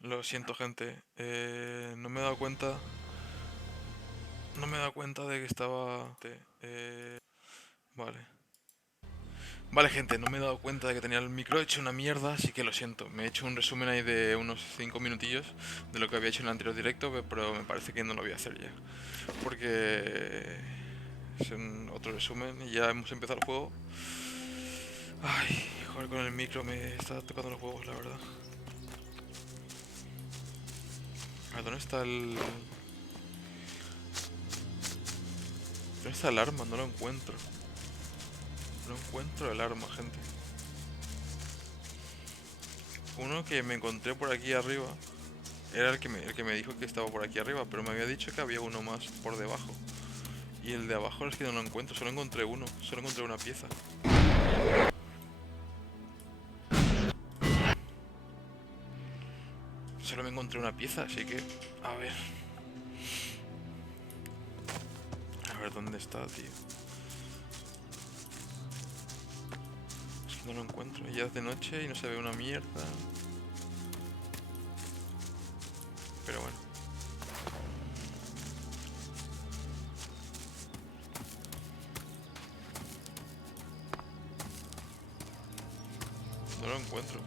Lo siento, gente. No me he dado cuenta. No me he dado cuenta de que estaba. Vale. Vale, gente, no me he dado cuenta de que tenía el micro hecho una mierda, así que lo siento. Me he hecho un resumen ahí de unos 5 minutillos de lo que había hecho en el anterior directo, pero me parece que no lo voy a hacer ya. Porque es otro resumen y ya hemos empezado el juego. Ay, joder, con el micro me está tocando los huevos, la verdad. A ver, ¿dónde está el. ¿Dónde está el arma? No lo encuentro. No encuentro el arma, gente. Uno que me encontré por aquí arriba era el que me dijo que estaba por aquí arriba, pero me había dicho que había uno más por debajo. Y el de abajo es que no lo encuentro, solo encontré uno, solo encontré una pieza. Solo me encontré una pieza, así que. A ver. A ver dónde está, tío. Es que no lo encuentro. Ya es de noche y no se ve una mierda. Pero bueno. No lo encuentro.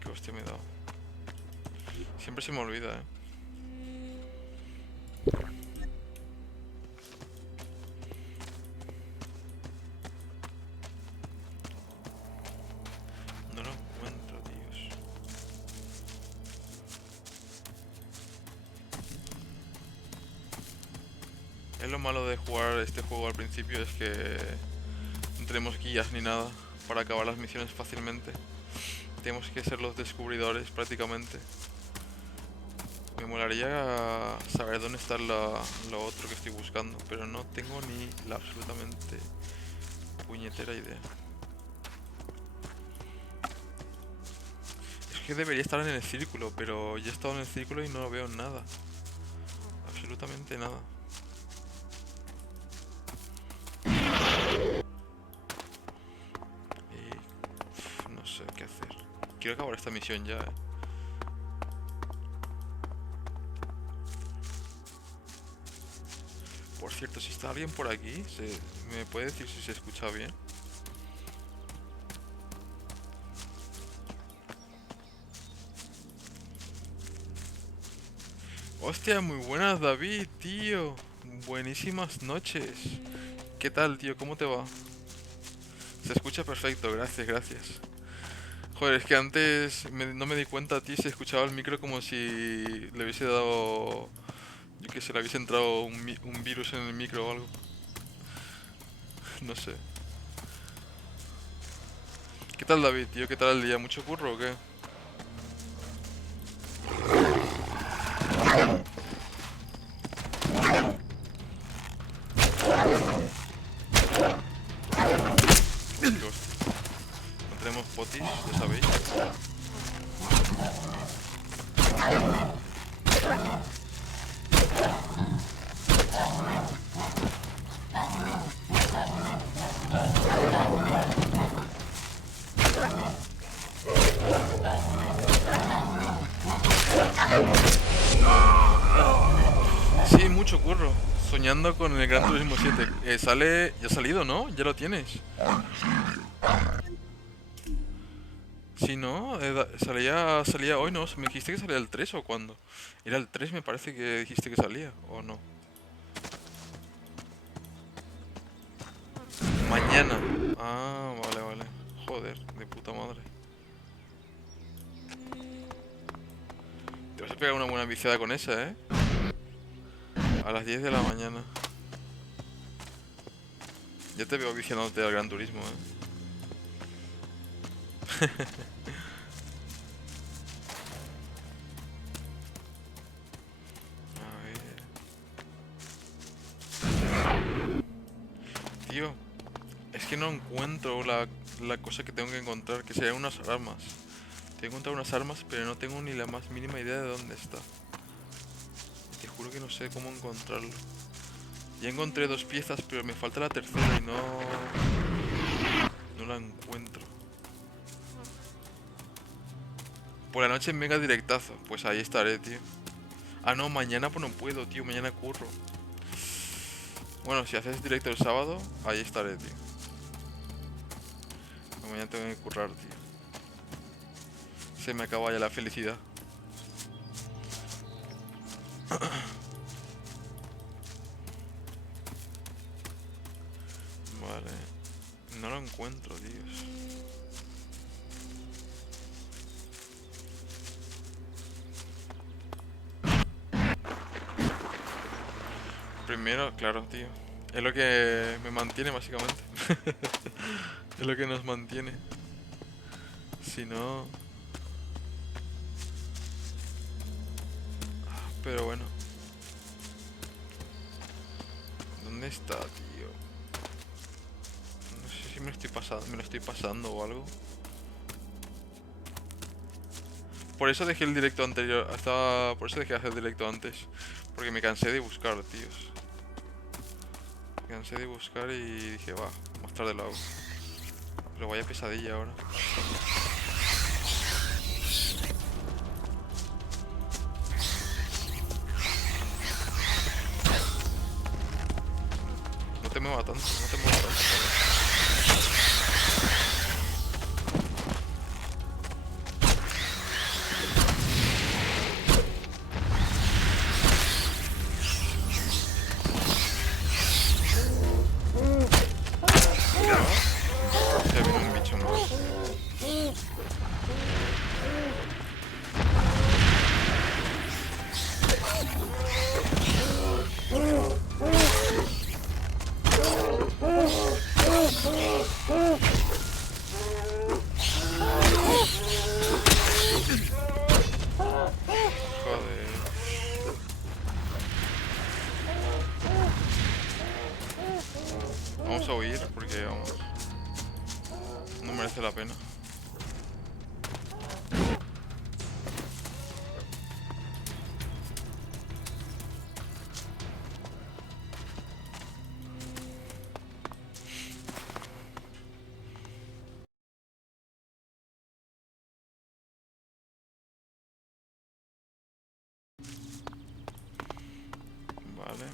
Qué hostia me he dado. Siempre se me olvida, No lo encuentro, Dios. Es lo malo de jugar este juego al principio, es que no tenemos guías ni nada para acabar las misiones fácilmente. Tenemos que ser los descubridores prácticamente. Me molaría saber dónde está lo otro que estoy buscando, pero no tengo ni la absolutamente puñetera idea. Es que debería estar en el círculo, pero ya he estado en el círculo y no veo nada. Absolutamente nada. Y no sé qué hacer. Quiero acabar esta misión ya, Por cierto, si está alguien por aquí, ¿me puede decir si se escucha bien? Hostia, muy buenas, David, tío. Buenísimas noches. ¿Qué tal, tío? ¿Cómo te va? Se escucha perfecto, gracias, gracias. Joder, es que antes no me di cuenta, tío, se escuchaba el micro como si le hubiese dado. Yo que sé, le hubiese entrado un virus en el micro o algo. No sé. ¿Qué tal, David, tío? ¿Qué tal el día? ¿Mucho curro o qué? Qué hostia. No tenemos potis, ya sabéis. Sí, mucho curro. Soñando con el Gran Turismo 7. Sale. Ya ha salido, ¿no? Ya lo tienes. Sí, ¿no? Salía hoy, ¿no? ¿Me dijiste que salía el 3 o cuándo? Era el 3, me parece que dijiste que salía, ¿o no? Mañana. Ah, vale, vale. Joder, de puta madre. Te vas a pegar una buena viciada con esa, ¿eh? A las 10 de la mañana. Ya te veo viciándote al Gran Turismo, ¿eh? A ver. Tío, es que no encuentro la cosa que tengo que encontrar, que serían unas armas. Tengo que encontrar unas armas, pero no tengo ni la más mínima idea de dónde está. Y te juro que no sé cómo encontrarlo. Ya encontré dos piezas, pero me falta la tercera y no la encuentro. Por la noche mega directazo. Pues ahí estaré, tío. Ah, no, mañana pues no puedo, tío. Mañana curro. Bueno, si haces directo el sábado, ahí estaré, tío. Mañana tengo que currar, tío. Se me acaba ya la felicidad. Vale. No lo encuentro, Dios. Primero, claro, tío. Es lo que me mantiene, básicamente. Es lo que nos mantiene. Si no... Pero bueno. ¿Dónde está, tío? No sé si me lo estoy pasando o algo. Por eso dejé el directo anterior. Por eso dejé de hacer el directo antes. Porque me cansé de buscar, tíos. Me cansé de buscar y dije, va, más tarde lo hago. Pero vaya pesadilla ahora. No te muevas tanto, no te muevas tanto. Se viene un bicho más. Joder. Vamos a huir porque, vamos, no merece la pena. Vale.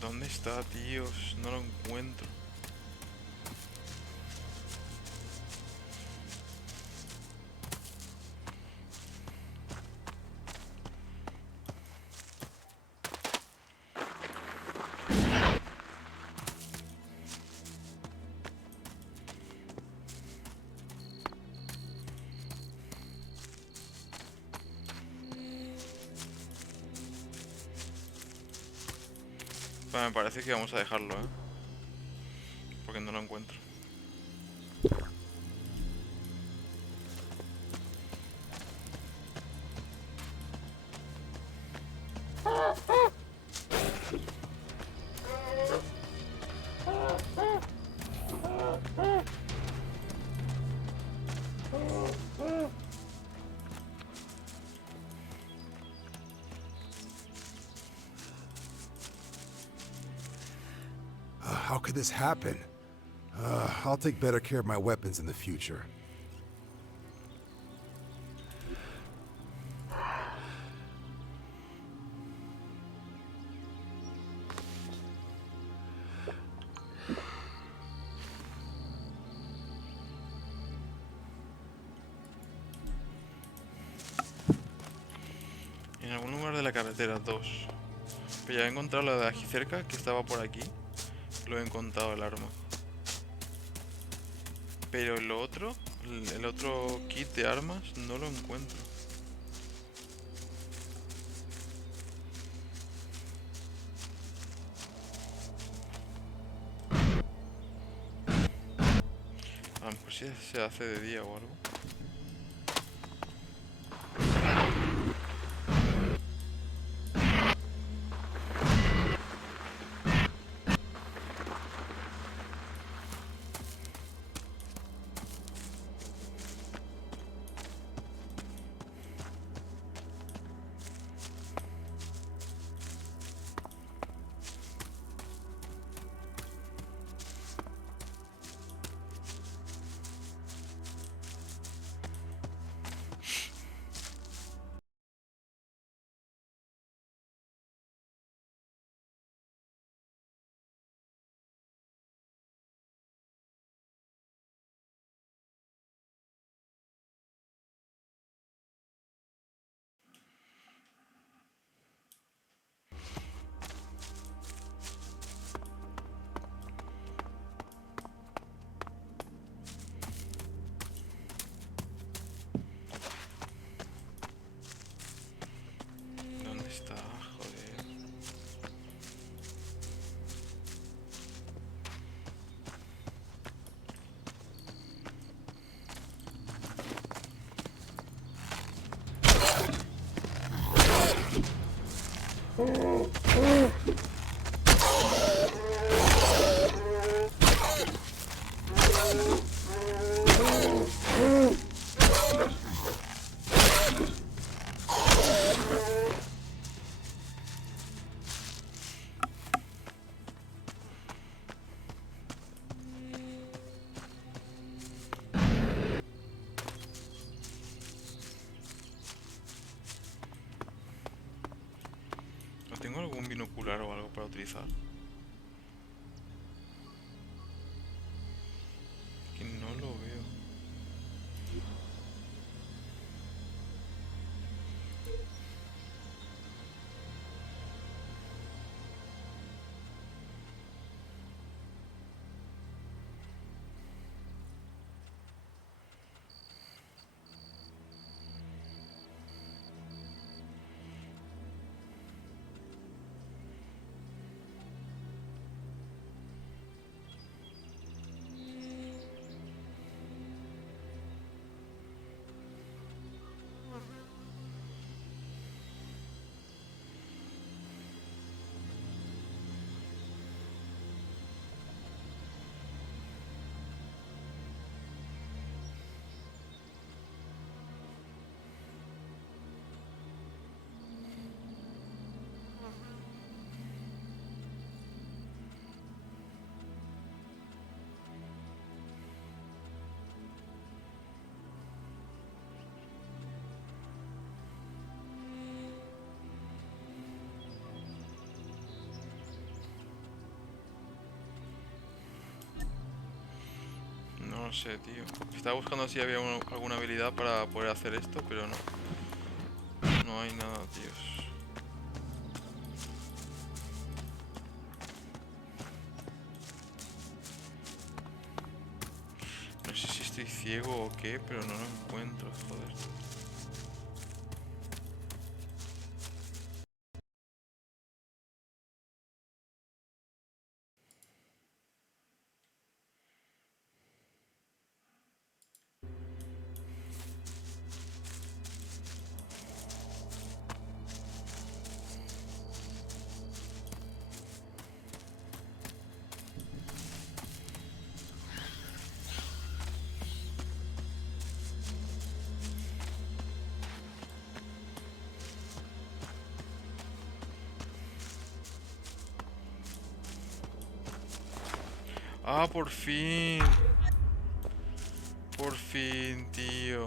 ¿Dónde está, tíos? No lo encuentro. Me parece que vamos a dejarlo, ¿eh? Porque no lo encuentro. How could this happen? I'll take better care of my weapons in the future. En algún lugar de la carretera 2. Pero ya he encontrado la de aquí cerca, que estaba por aquí. Lo he encontrado el arma. Pero el otro kit de armas, no lo encuentro. A lo mejor si se hace de día o algo. binocular o algo para utilizar. Que no lo veo. No sé, tío. Estaba buscando si había alguna habilidad para poder hacer esto, pero no. No hay nada, tíos. No sé si estoy ciego o qué, pero no lo encuentro, joder. Ah, por fin. Por fin, tío.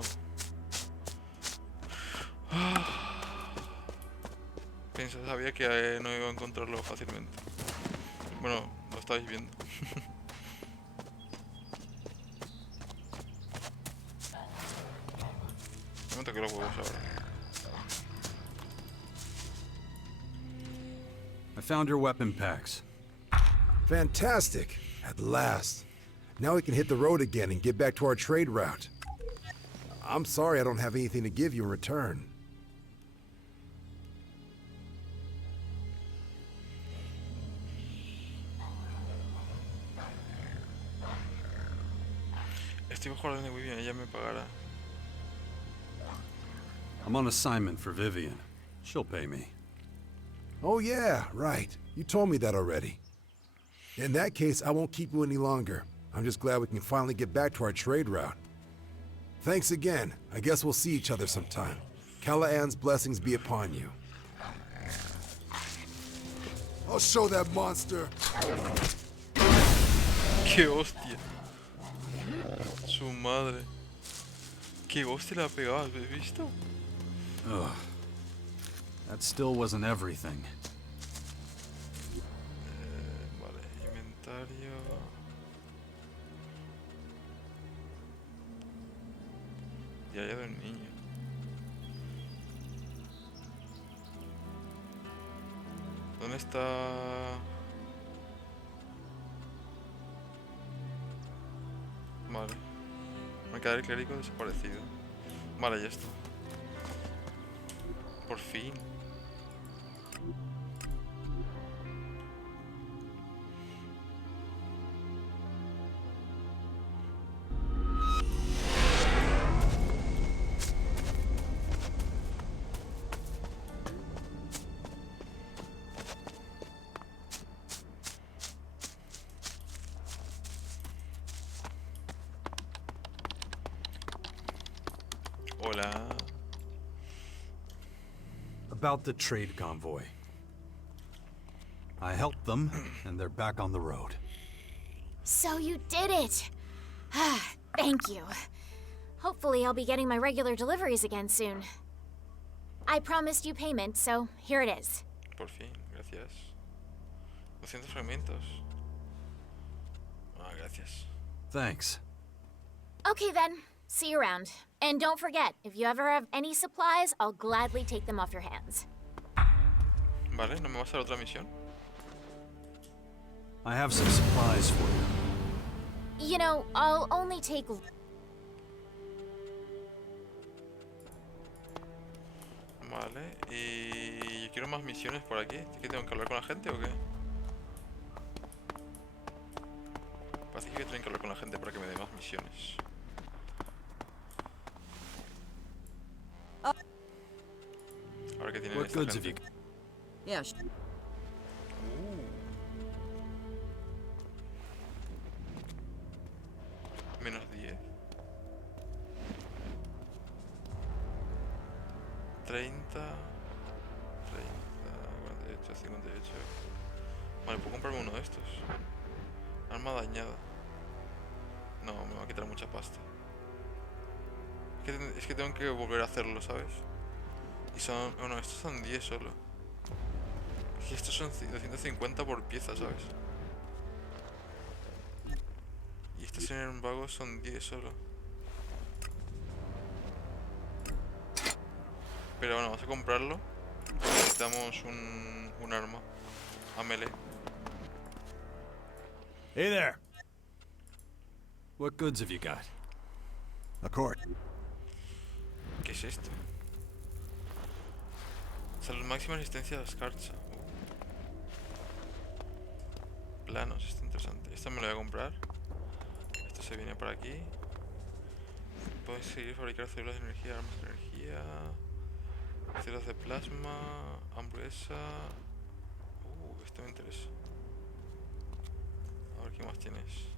Sabía que no iba a encontrarlo fácilmente. Bueno, lo estáis viendo. No me toqué los huevos ahora. I found your weapon packs. Fantastic. At last. Now we can hit the road again and get back to our trade route. I'm sorry I don't have anything to give you in return. Estoy mejorando muy bien, ella me pagará. I'm on assignment for Vivian. She'll pay me. Oh yeah, right. You told me that already. In that case, I won't keep you any longer. I'm just glad we can finally get back to our trade route. Thanks again. I guess we'll see each other sometime. Callahan's blessings be upon you. I'll show that monster. ¡Qué hostia! Su madre. ¡Qué hostia le ha pegado! ¿Has visto? Ugh. That still wasn't everything. Vale, inventario. Diario del niño. ¿Dónde está? Vale. Mercader el clérigo desaparecido. Vale, ya está. Por fin. Hola. About the trade convoy. I helped them, and they're back on the road. So you did it! Thank you. Hopefully I'll be getting my regular deliveries again soon. I promised you payment, so here it is. Por fin, gracias. Gracias. 200 fragmentos. Ah, gracias. Thanks. Okay then, see you around. And don't forget, if you ever have any supplies, I'll gladly take them off your hands. Vale, ¿no me vas a dar otra misión? I have some supplies for you. You know, I'll only take... Vale, y yo quiero más misiones por aquí. ¿Que tengo que hablar con la gente o qué? Parece que tengo que hablar con la gente para que me dé más misiones. Ahora que tienen What esta goods have you gente. Yeah. Menos 10. 30. 48, 58. Vale, puedo comprarme uno de estos. Arma dañada. No, me va a quitar mucha pasta. Es que tengo que volver a hacerlo, ¿sabes? Y son... Bueno, estos son 10 solo. Y estos son 250 por pieza, ¿sabes? Y estos en el vago son 10 solo. Pero bueno, vamos a comprarlo. Necesitamos un arma a melee. Hey there. What goods have you got? A court. ¿Qué es esto? Salud máxima resistencia a la escarcha. Planos, esto es interesante. Esto me lo voy a comprar. Esto se viene por aquí. Puedes seguir fabricar células de energía, armas de energía, células de plasma, hamburguesa. Esto me interesa. A ver qué más tienes.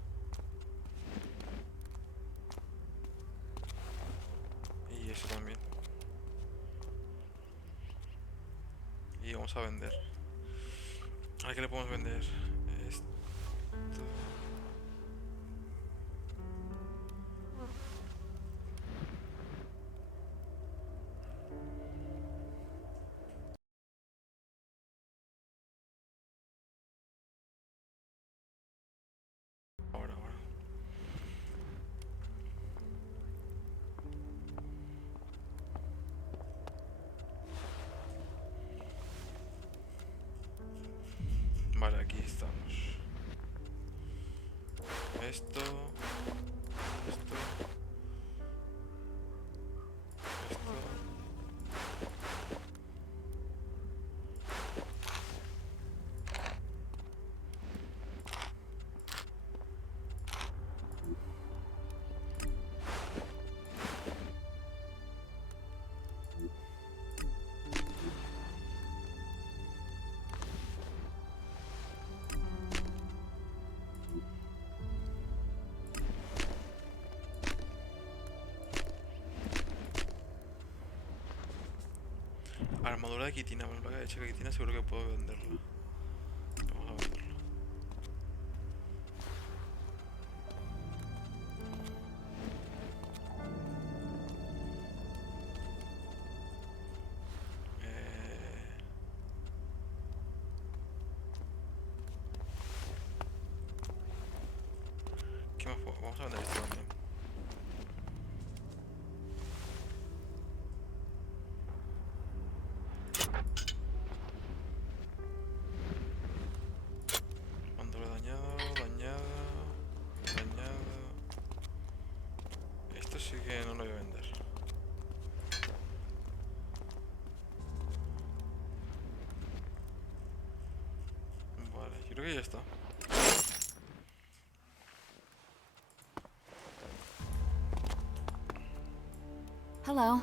Y eso también. Y vamos a vender. ¿A qué le podemos vender? Esto. Ahora. Vale, aquí estamos. Esto. Esto. Armadura de quitina, me placa de checa quitina, seguro que puedo venderla. Vamos a venderlo. ¿Qué más puedo? Vamos a vender esto también. Mandora dañada. Esto sí que no lo voy a vender. Vale, yo creo que ya está. Hello.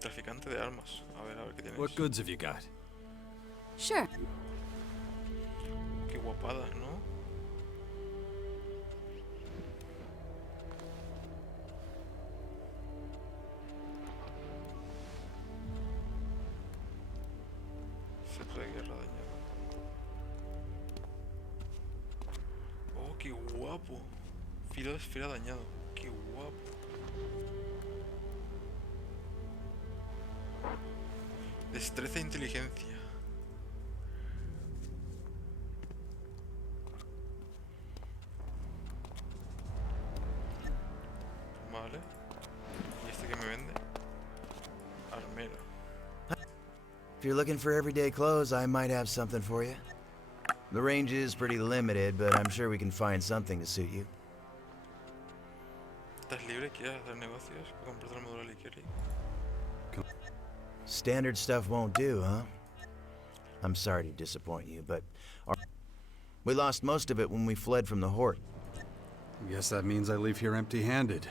Traficante de armas. A ver qué tienes. What goods have you got? Sure. Qué guapadas, ¿no? Cetro de guerra dañado. Oh, qué guapo. Filo de esfera dañado. Qué guapo. Destreza e inteligencia. Vale. ¿Y este que me vende? Armero. If you're looking for everyday clothes, I might have something for you. The range is pretty limited, but I'm sure we can find something to suit you. ¿Estás libre? ¿Quieres hacer negocios? ¿Comprar armadura ligera? Standard stuff won't do, huh? I'm sorry to disappoint you, but we lost most of it when we fled from the Horde. Guess that means I leave here empty-handed.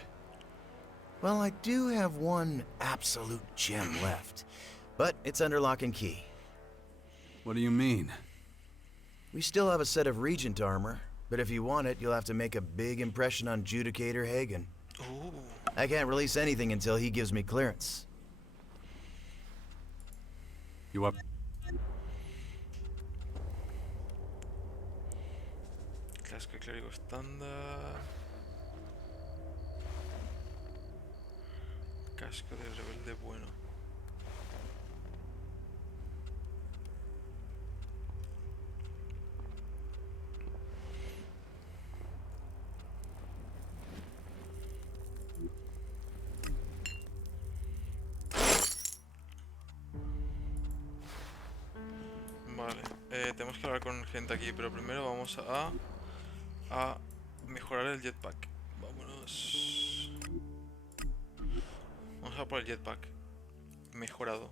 Well, I do have one absolute gem left, but it's under lock and key. What do you mean? We still have a set of Regent armor, but if you want it, you'll have to make a big impression on Judicator Hagen. Ooh. I can't release anything until he gives me clearance. You up? Casco de clérigo estándar. Casco de rebelde bueno. Vale, tenemos que hablar con gente aquí, pero primero vamos a mejorar el jetpack. Vámonos. Vamos a por el jetpack mejorado.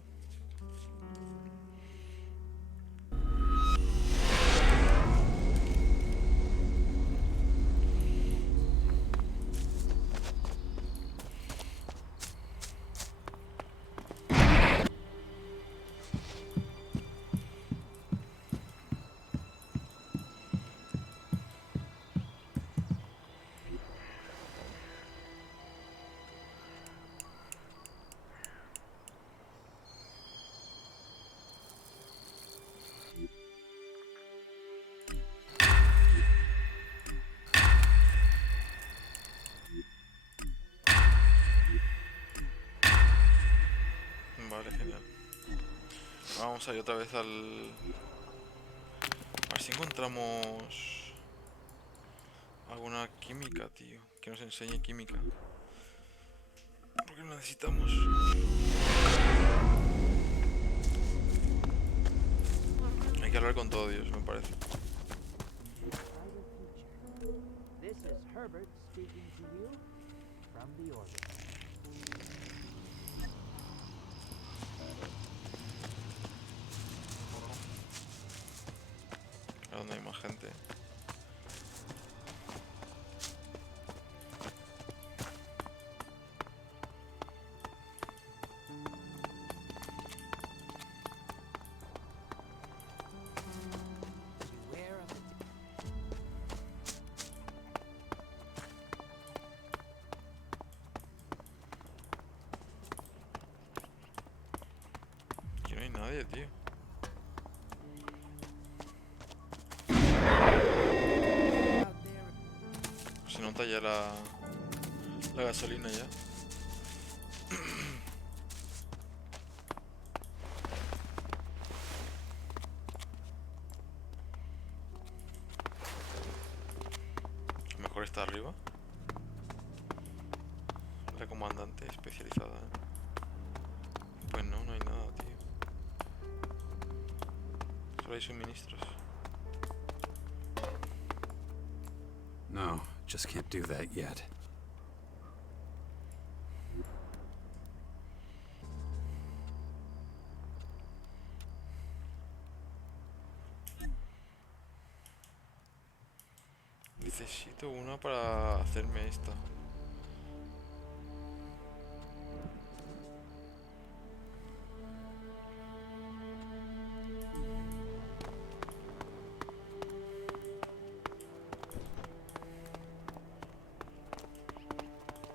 Vale, genial. Vamos a ir otra vez al... A ver si encontramos alguna química, tío. Que nos enseñe química. Porque lo necesitamos. Hay que hablar con todo Dios, me parece. This is Herbert speaking to you from the orbit. ¿A dónde hay más gente? Beware of the Aquí no hay nadie, tío. out there. Se nota ya la gasolina ya. Mejor está arriba. La comandante especializada. Pues no, no hay nada, tío. Solo hay suministros. No, just can't do that yet. Necesito una para hacerme esta.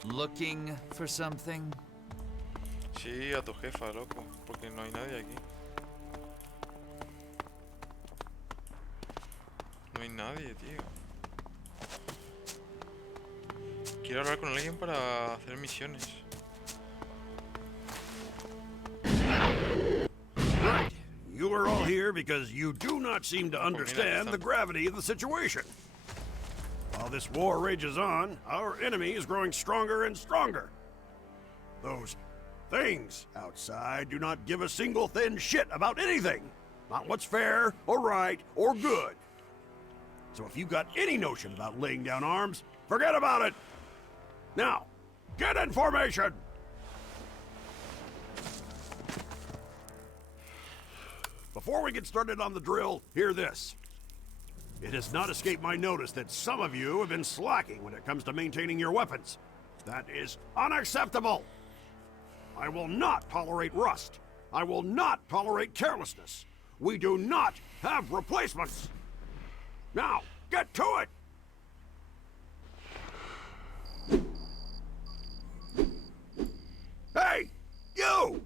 Looking for something? Sí, a tu jefa, loco, porque no hay nadie aquí. No hay nadie, tío. Quiero hablar con alguien para hacer misiones. Right. You are all here because you do not seem to understand the gravity of the situation. While this war rages on, our enemy is growing stronger and stronger. Those things outside do not give a single thin shit about anything. Not what's fair, or right, or good. So if you've got any notion about laying down arms, forget about it! Now, get in formation! Before we get started on the drill, hear this. It has not escaped my notice that some of you have been slacking when it comes to maintaining your weapons. That is unacceptable! I will not tolerate rust. I will not tolerate carelessness. We do not have replacements! Now, get to it! Hey, you!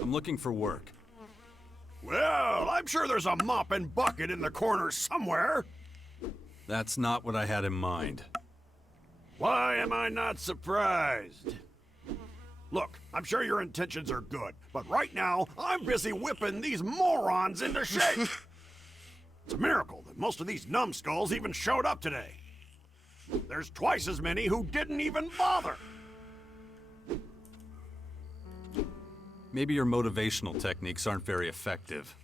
I'm looking for work. Well, I'm sure there's a mop and bucket in the corner somewhere. That's not what I had in mind. Why am I not surprised? Look, I'm sure your intentions are good, but right now, I'm busy whipping these morons into shape. It's a miracle that most of these numbskulls even showed up today. There's twice as many who didn't even bother. Maybe your motivational techniques aren't very effective.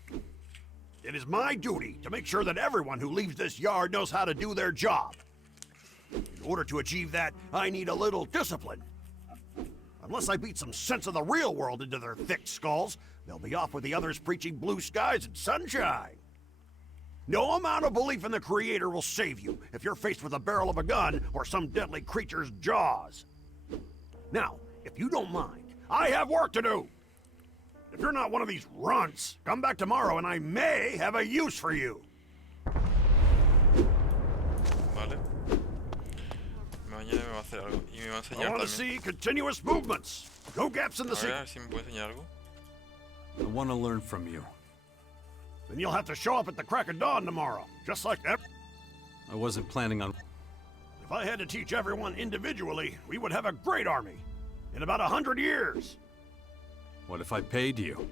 It is my duty to make sure that everyone who leaves this yard knows how to do their job. In order to achieve that, I need a little discipline. Unless I beat some sense of the real world into their thick skulls, they'll be off with the others preaching blue skies and sunshine. No amount of belief in the Creator will save you if you're faced with the barrel of a gun or some deadly creature's jaws. Now, if you don't mind, I have work to do. If you're not one of these runts, come back tomorrow and I may have a use for you. Vale. Mañana me va a hacer algo. Y me va a I enseñar want to también. see continuous movements. No gaps in the A scene. ver si me puede enseñar algo. I want to learn from you. Then you'll have to show up at the crack of dawn tomorrow, just like that. I wasn't planning on... If I had to teach everyone individually, we would have a great army. In about 100 years. What if I paid you?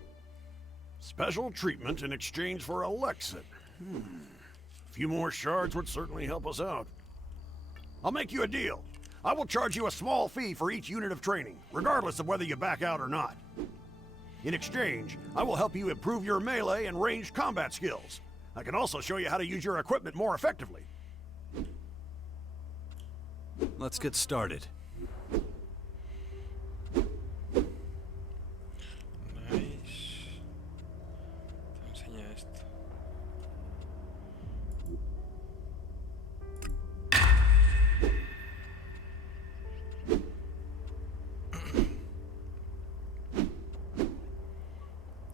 Special treatment in exchange for a Lexit. A few more shards would certainly help us out. I'll make you a deal. I will charge you a small fee for each unit of training, regardless of whether you back out or not. In exchange, I will help you improve your melee and ranged combat skills. I can also show you how to use your equipment more effectively. Let's get started. Nice. Te enseña esto.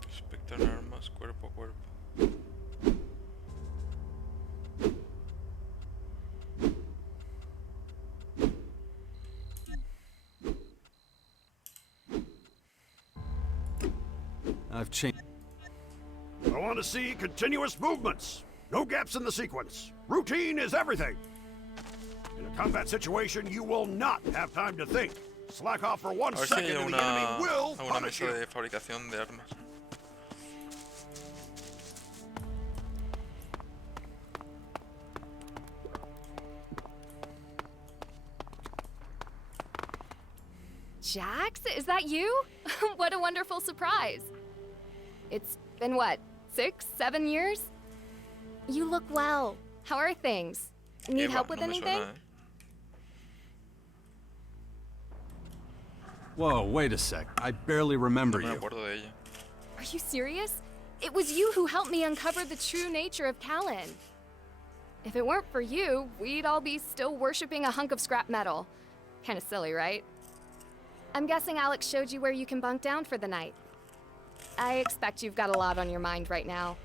Inspectar armas cuerpo a cuerpo. I've changed... I want to see continuous movements. No gaps in the sequence. Routine is everything. In a combat situation, you will not have time to think. Slack off for 1 A ver si second hay and the enemy will alguna punish mesa you. de fabricación de armas. Jax, is that you? What a wonderful surprise. It's been what, 6, 7 years? You look well. How are things? Need Eva, help with no me anything? suena, Whoa, wait a sec. I barely remember No me you. acuerdo de ella. Are you serious? It was you who helped me uncover the true nature of Callan. If it weren't for you, we'd all be still worshipping a hunk of scrap metal. Kinda silly, right? I'm guessing Alex showed you where you can bunk down for the night. I expect you've got a lot on your mind right now.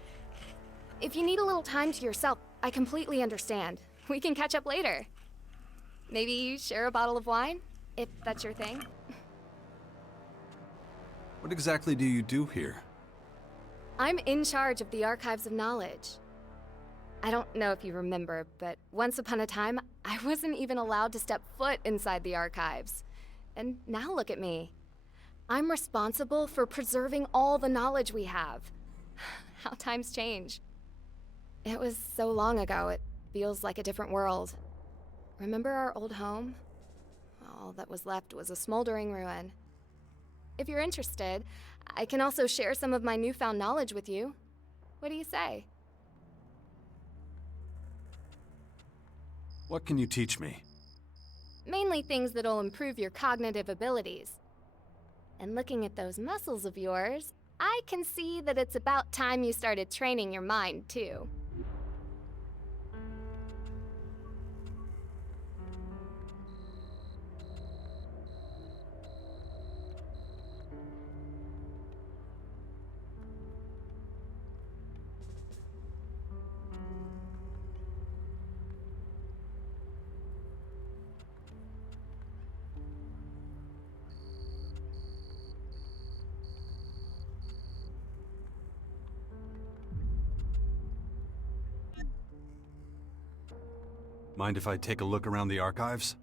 If you need a little time to yourself, I completely understand. We can catch up later. Maybe share a bottle of wine, if that's your thing. What exactly do you do here? I'm in charge of the Archives of Knowledge. I don't know if you remember, but once upon a time, I wasn't even allowed to step foot inside the archives. And now look at me. I'm responsible for preserving all the knowledge we have. How times change. It was so long ago, it feels like a different world. Remember our old home? All that was left was a smoldering ruin. If you're interested, I can also share some of my newfound knowledge with you. What do you say? What can you teach me? Mainly things that'll improve your cognitive abilities. And looking at those muscles of yours, I can see that it's about time you started training your mind, too. Mind if I take a look around the archives?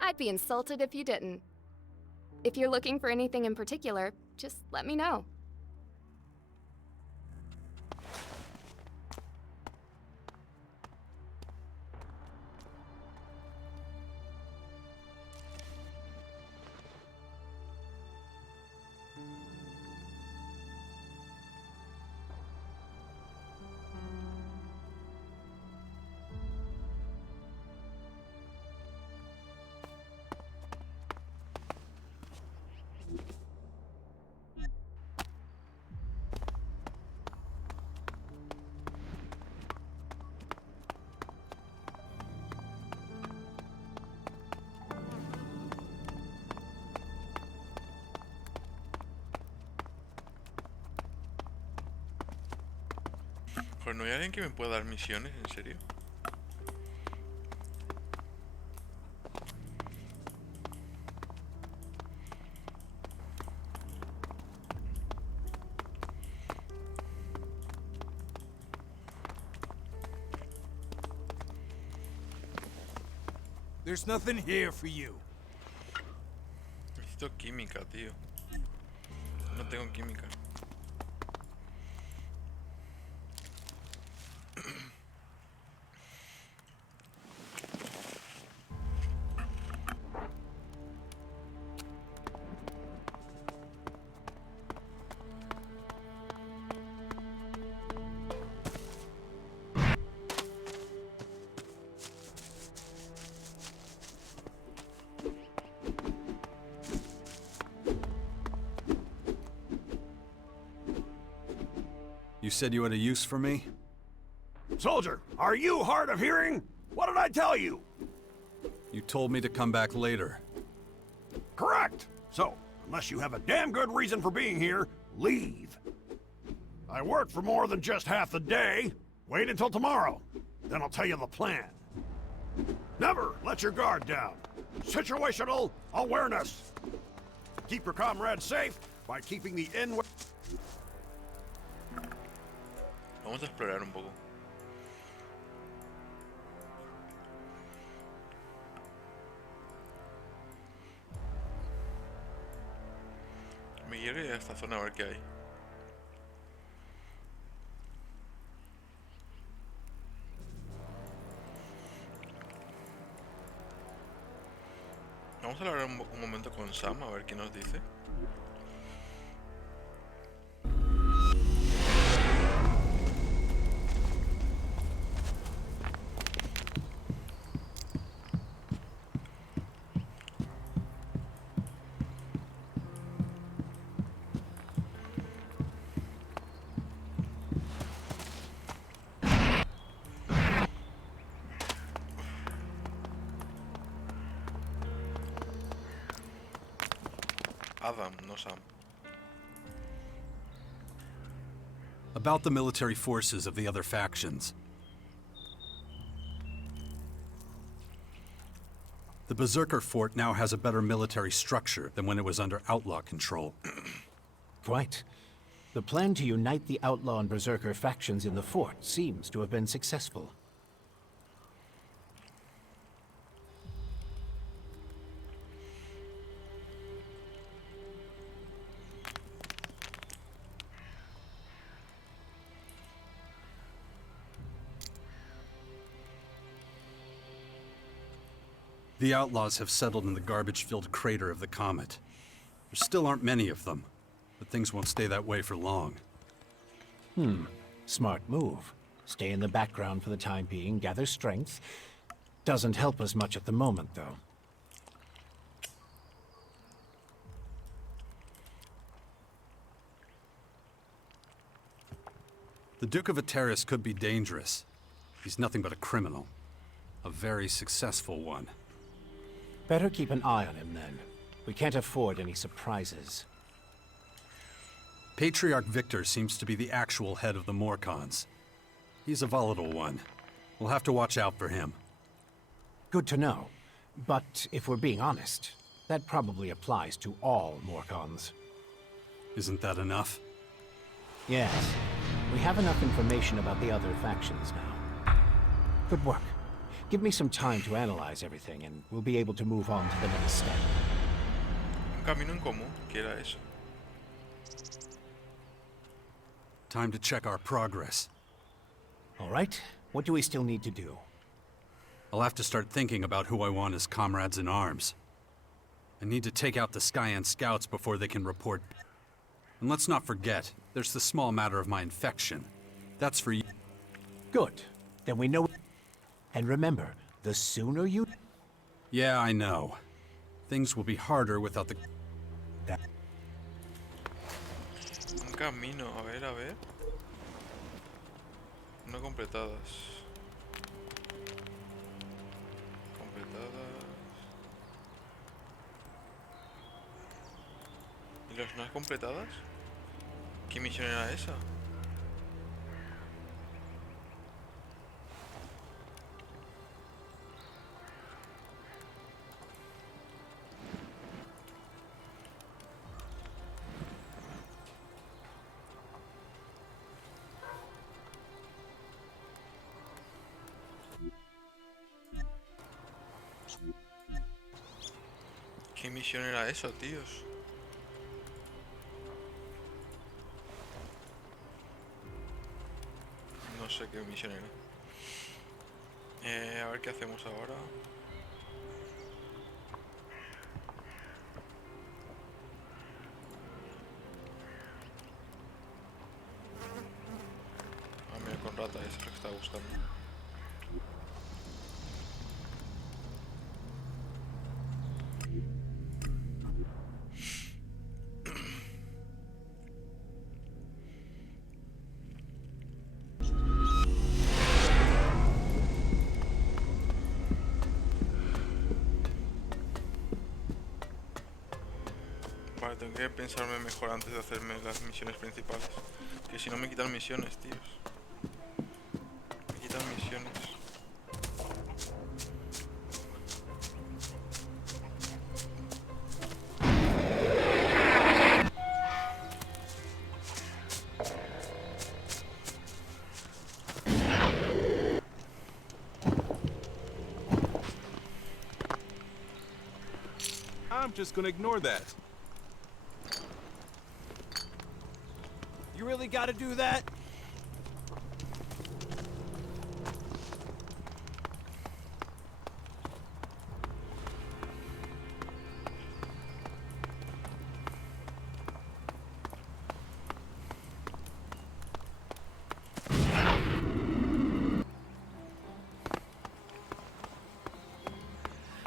I'd be insulted if you didn't. If you're looking for anything in particular, just let me know. Pues no hay alguien que me pueda dar misiones, en serio. There's nothing here for you. Necesito química, tío. No tengo química. You said you had a use for me? Soldier, are you hard of hearing? What did I tell you? You told me to come back later. Correct. So, unless you have a damn good reason for being here, leave. I worked for more than just half the day. Wait until tomorrow. Then I'll tell you the plan. Never let your guard down. Situational awareness. Keep your comrades safe by keeping the inward... Vamos a explorar un poco. Me quiero ir a esta zona a ver qué hay. Vamos a hablar un momento con Sam a ver qué nos dice. Adam, no Sam. About the military forces of the other factions. The Berserker Fort now has a better military structure than when it was under Outlaw control. Quite. The plan to unite the Outlaw and Berserker factions in the fort seems to have been successful. The outlaws have settled in the garbage-filled crater of the comet. There still aren't many of them, but things won't stay that way for long. Smart move. Stay in the background for the time being, gather strength. Doesn't help us much at the moment, though. The Duke of Ateris could be dangerous. He's nothing but a criminal. A very successful one. Better keep an eye on him, then. We can't afford any surprises. Patriarch Victor seems to be the actual head of the Morcons. He's a volatile one. We'll have to watch out for him. Good to know. But if we're being honest, that probably applies to all Morcons. Isn't that enough? Yes. We have enough information about the other factions now. Good work. Give me some time to analyze everything, and we'll be able to move on to the next step. Un camino en común, ¿qué era eso? Time to check our progress. All right. What do we still need to do? I'll have to start thinking about who I want as comrades in arms. I need to take out the Skyan scouts before they can report. And let's not forget, there's the small matter of my infection. That's for you. Good. Then we know. And remember, the sooner you... Yeah, I know. Things will be harder without the... Un camino, a ver, a ver. No completadas. Completadas. ¿Y las no completadas? ¿Qué misión era esa? ¿Qué misión era eso, tíos? No sé qué misión era. A ver qué hacemos ahora. Ah, mira, con rata, es lo que estaba buscando. Vale, tengo que pensarme mejor antes de hacerme las misiones principales. Que si no me quitan misiones, tíos. Me quitan misiones. I'm just gonna ignore that. You really gotta do that?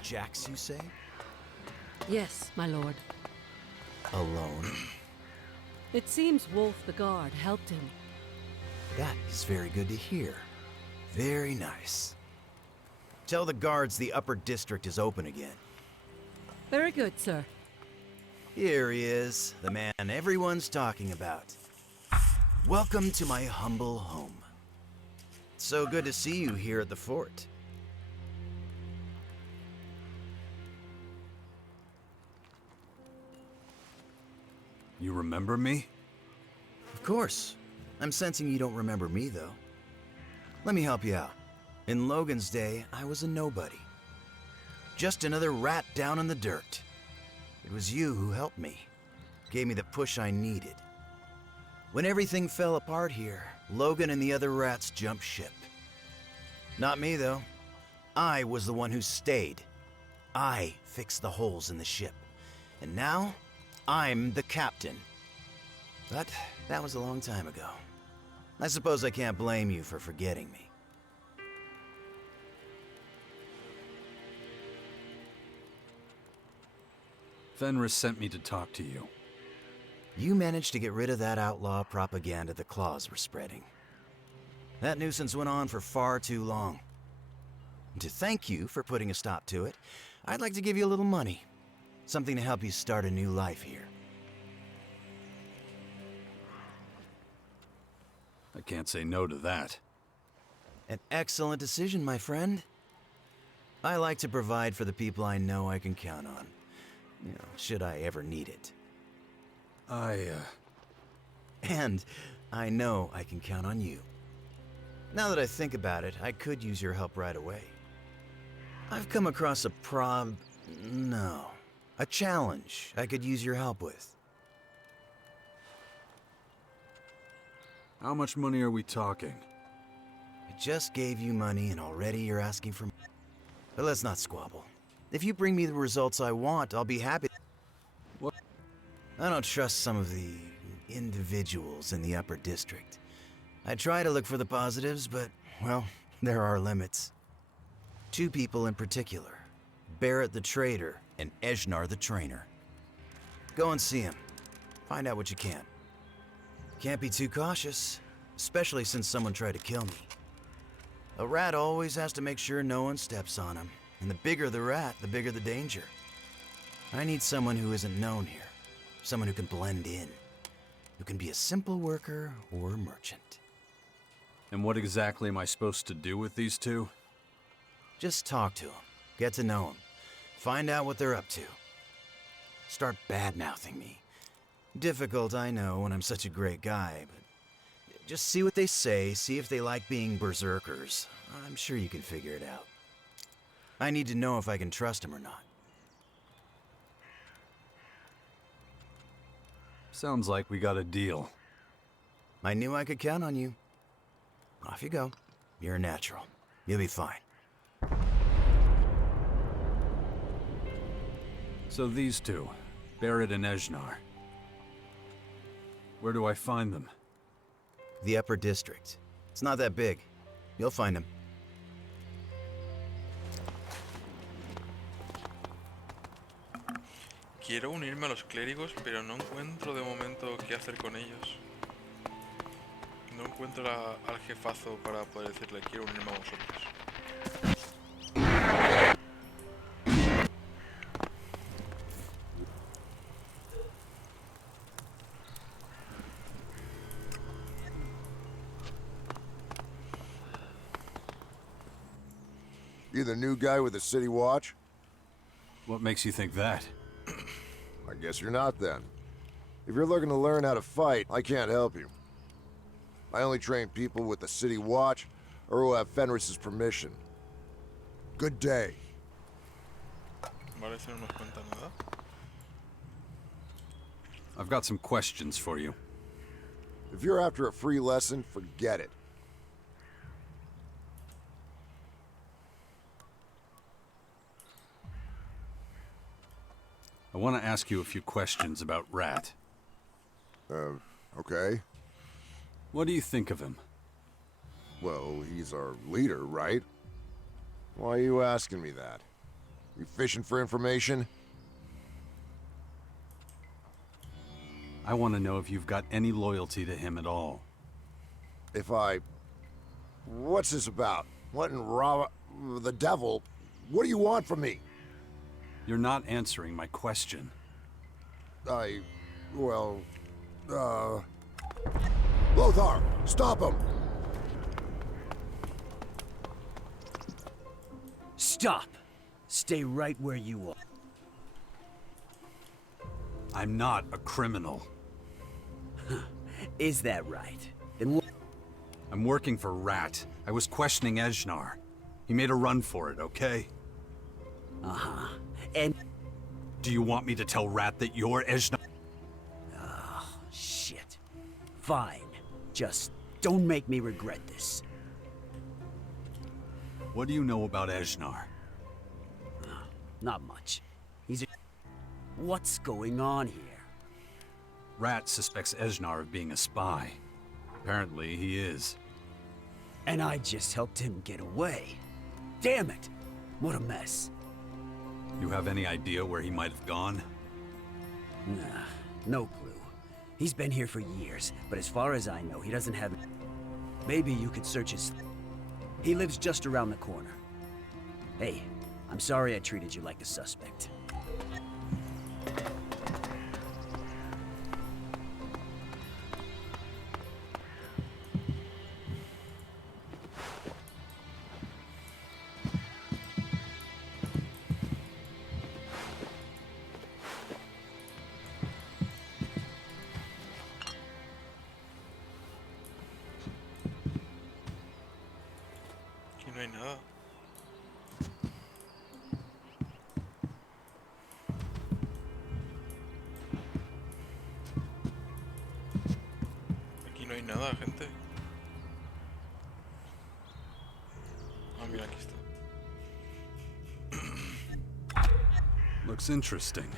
Jax, you say? Yes, my lord. Alone? It seems Wolf the guard helped him. That is very good to hear. Very nice. Tell the guards the upper district is open again. Very good, sir. Here he is, the man everyone's talking about. Welcome to my humble home. So good to see you here at the fort. You remember me? Of course. I'm sensing you don't remember me, though. Let me help you out. In Logan's day, I was a nobody. Just another rat down in the dirt. It was you who helped me. Gave me the push I needed. When everything fell apart here, Logan and the other rats jumped ship. Not me, though. I was the one who stayed. I fixed the holes in the ship. And now, I'm the captain. But that was a long time ago. I suppose I can't blame you for forgetting me. Fenris sent me to talk to you. You managed to get rid of that outlaw propaganda the Claws were spreading. That nuisance went on for far too long. And to thank you for putting a stop to it, I'd like to give you a little money. Something to help you start a new life here. I can't say no to that. An excellent decision, my friend. I like to provide for the people I know I can count on. You know, should I ever need it. And I know I can count on you. Now that I think about it, I could use your help right away. I've come across a challenge I could use your help with. How much money are we talking? I just gave you money and already you're asking for more. But let's not squabble. If you bring me the results I want, I'll be happy. What? I don't trust some of the individuals in the upper district. I try to look for the positives, but, well, there are limits. Two people in particular. Barrett the trader and Ejnar the trainer. Go and see him. Find out what you can. Can't be too cautious, especially since someone tried to kill me. A rat always has to make sure no one steps on him. And the bigger the rat, the bigger the danger. I need someone who isn't known here. Someone who can blend in. Who can be a simple worker or a merchant. And what exactly am I supposed to do with these two? Just talk to them. Get to know them. Find out what they're up to. Start bad-mouthing me. Difficult, I know, when I'm such a great guy, but just see what they say, see if they like being berserkers. I'm sure you can figure it out. I need to know if I can trust them or not. Sounds like we got a deal. I knew I could count on you. Off you go. You're a natural. You'll be fine. So these two, Barrett and Ejnar. Where do I find them? The upper district. It's not that big. You'll find them. Quiero unirme a los clérigos, pero no encuentro de momento qué hacer con ellos. No encuentro al jefazo para poder decirle quiero unirme a vosotros. You the new guy with the city watch? What makes you think that? I guess you're not then. If you're looking to learn how to fight, I can't help you. I only train people with the city watch or who have Fenris's permission. Good day. Vale, si no nos cuenta nada. I've got some questions for you. If you're after a free lesson, forget it. I want to ask you a few questions about Rat. Okay. What do you think of him? Well, he's our leader, right? Why are you asking me that? You fishing for information? I want to know if you've got any loyalty to him at all. What's this about? What in the devil? What do you want from me? You're not answering my question. Lothar, stop him! Stop! Stay right where you are. I'm not a criminal. Is that right? Then I'm working for Rat. I was questioning Ejnar. He made a run for it, okay? Uh-huh. And... Do you want me to tell Rat that you're Ejnar? Oh, shit. Fine. Just don't make me regret this. What do you know about Ejnar? not much. He's a... What's going on here? Rat suspects Ejnar of being a spy. Apparently, he is. And I just helped him get away. Damn it! What a mess. You have any idea where he might have gone? Nah, no clue. He's been here for years, but as far as I know, he doesn't have... Maybe you could search his... He lives just around the corner. Hey, I'm sorry I treated you like a suspect. Aquí no hay nada. Aquí no hay nada, gente. Ah, mira, aquí está. Looks interesting.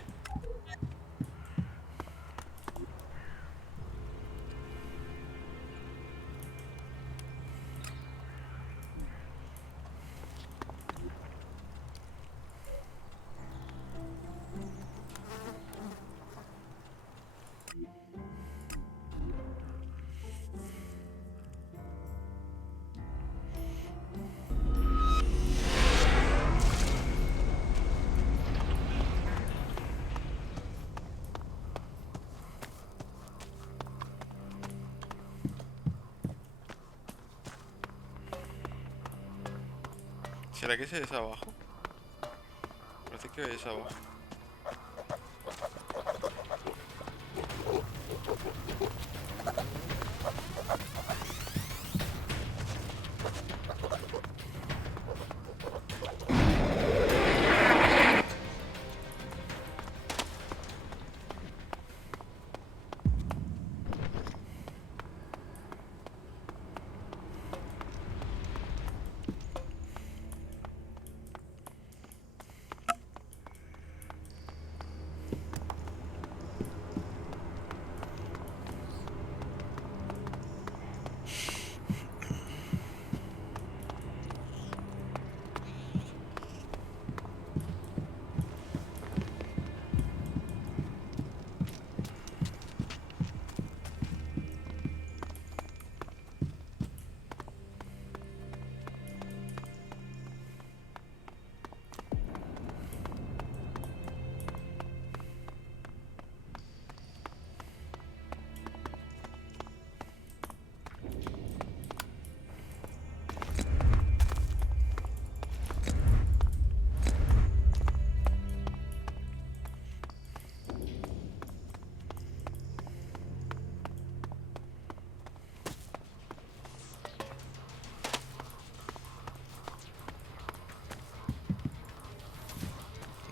¿Será que ese es abajo? Parece que es abajo.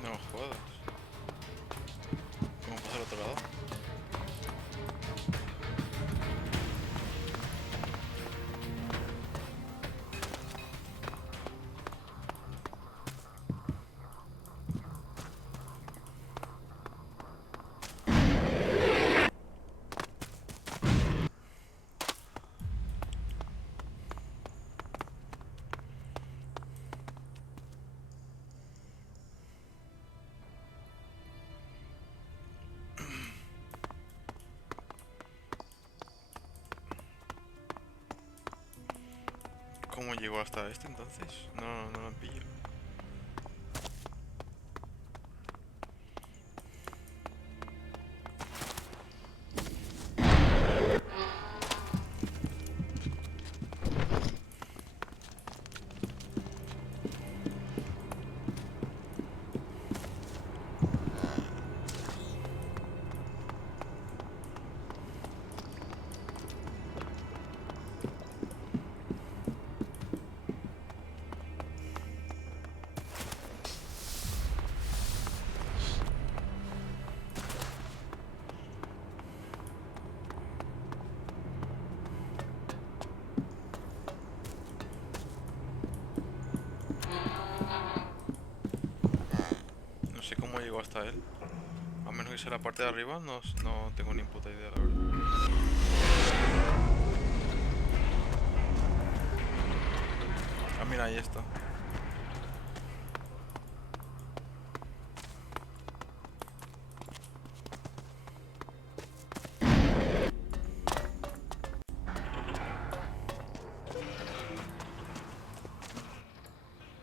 No jodas. ¿Cómo pasa al otro lado? ¿Cómo llegó hasta este entonces? No lo pillo. llego hasta él. A menos que sea la parte de arriba, no tengo ni puta idea, la verdad. Ah, mira, ahí está.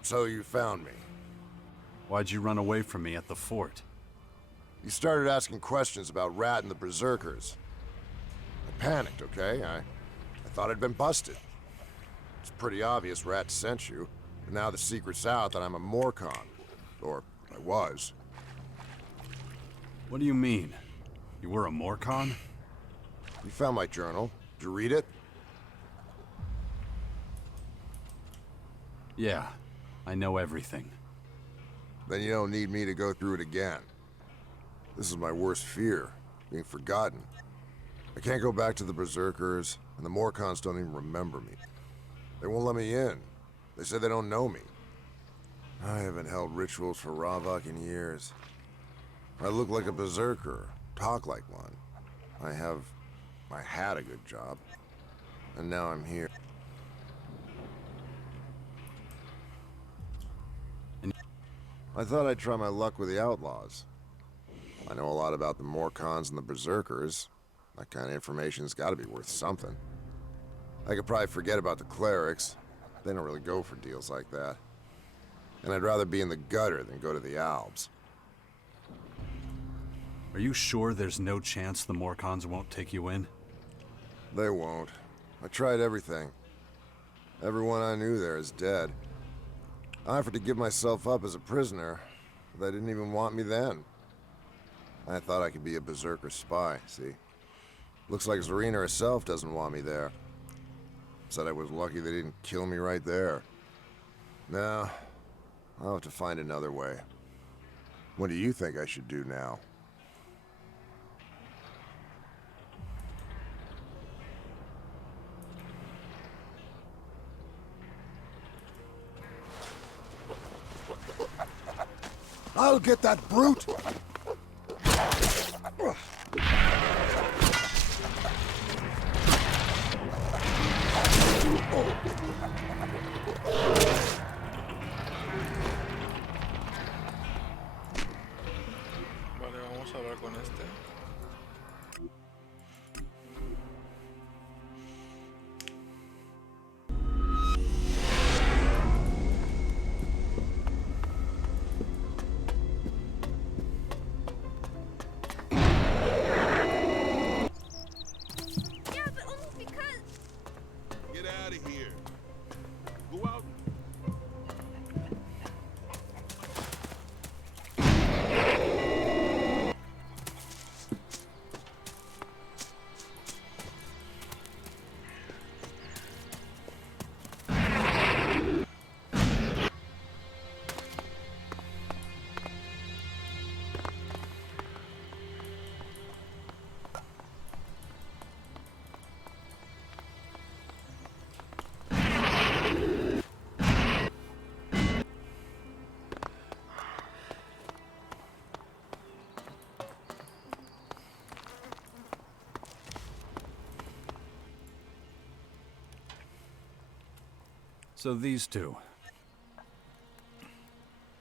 So you found me. Why'd you run away from me at the fort? You started asking questions about Rat and the Berserkers. I panicked, okay? I thought I'd been busted. It's pretty obvious Rat sent you, but now the secret's out that I'm a Morcon. Or I was. What do you mean? You were a Morcon? You found my journal. Did you read it? Yeah, I know everything. Then you don't need me to go through it again. This is my worst fear, being forgotten. I can't go back to the Berserkers, and the Morcons don't even remember me. They won't let me in. They say they don't know me. I haven't held rituals for Ravok in years. I look like a Berserker, talk like one. I had a good job, and now I'm here. I thought I'd try my luck with the Outlaws. I know a lot about the Morcons and the Berserkers. That kind of information's gotta be worth something. I could probably forget about the clerics. They don't really go for deals like that. And I'd rather be in the gutter than go to the Alps. Are you sure there's no chance the Morcons won't take you in? They won't. I tried everything. Everyone I knew there is dead. I offered to give myself up as a prisoner, but they didn't even want me then. I thought I could be a Berserker spy, see? Looks like Zarina herself doesn't want me there. Said I was lucky they didn't kill me right there. No, I'll have to find another way. What do you think I should do now? I'll get that brute! Vale, vamos a hablar con este. Get out of here. Go out. So these two.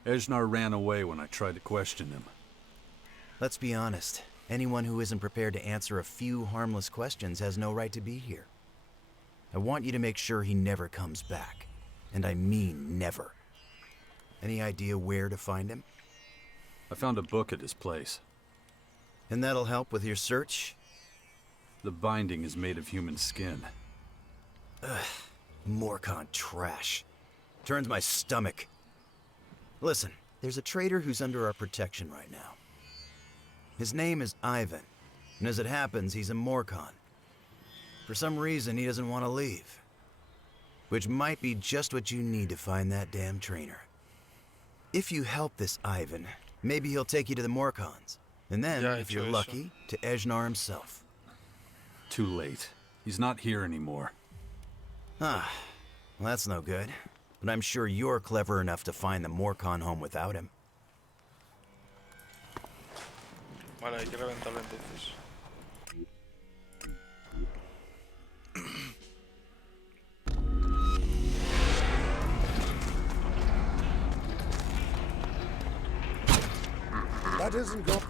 Ejnar ran away when I tried to question him. Let's be honest. Anyone who isn't prepared to answer a few harmless questions has no right to be here. I want you to make sure he never comes back. And I mean never. Any idea where to find him? I found a book at his place. And that'll help with your search? The binding is made of human skin. Ugh, Morcon trash. Turns my stomach. Listen, there's a traitor who's under our protection right now. His name is Ivan, and as it happens, he's a Morcon. For some reason, he doesn't want to leave. Which might be just what you need to find that damn trainer. If you help this Ivan, maybe he'll take you to the Morcons. And then, if you're lucky, to Ejnar himself. Too late. He's not here anymore. Ah, well, that's no good. But I'm sure you're clever enough to find the Morcon home without him. Vale, hay que reventarlo entonces. That isn't go.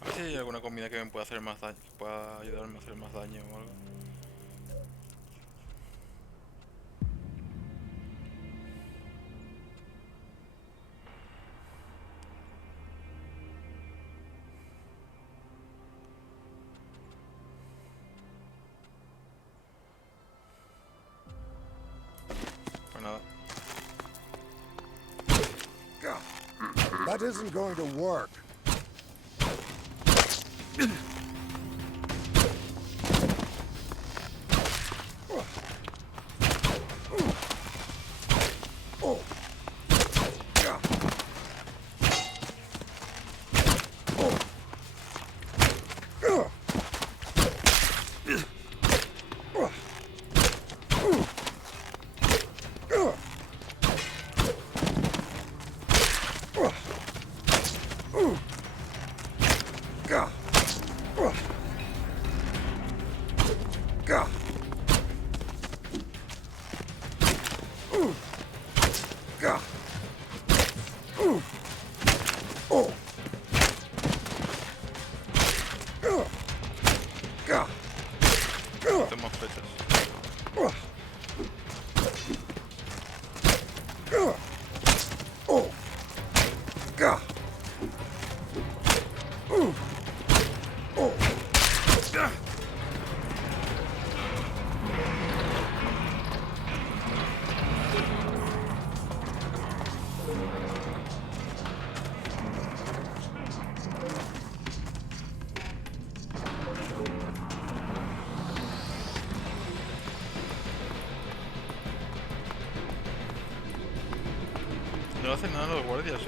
A ver si hay alguna comida que me pueda hacer más daño, que pueda ayudarme a hacer más daño o algo. Pues nada. That isn't going to work. Tengo más flechas. No hacen nada los guardias,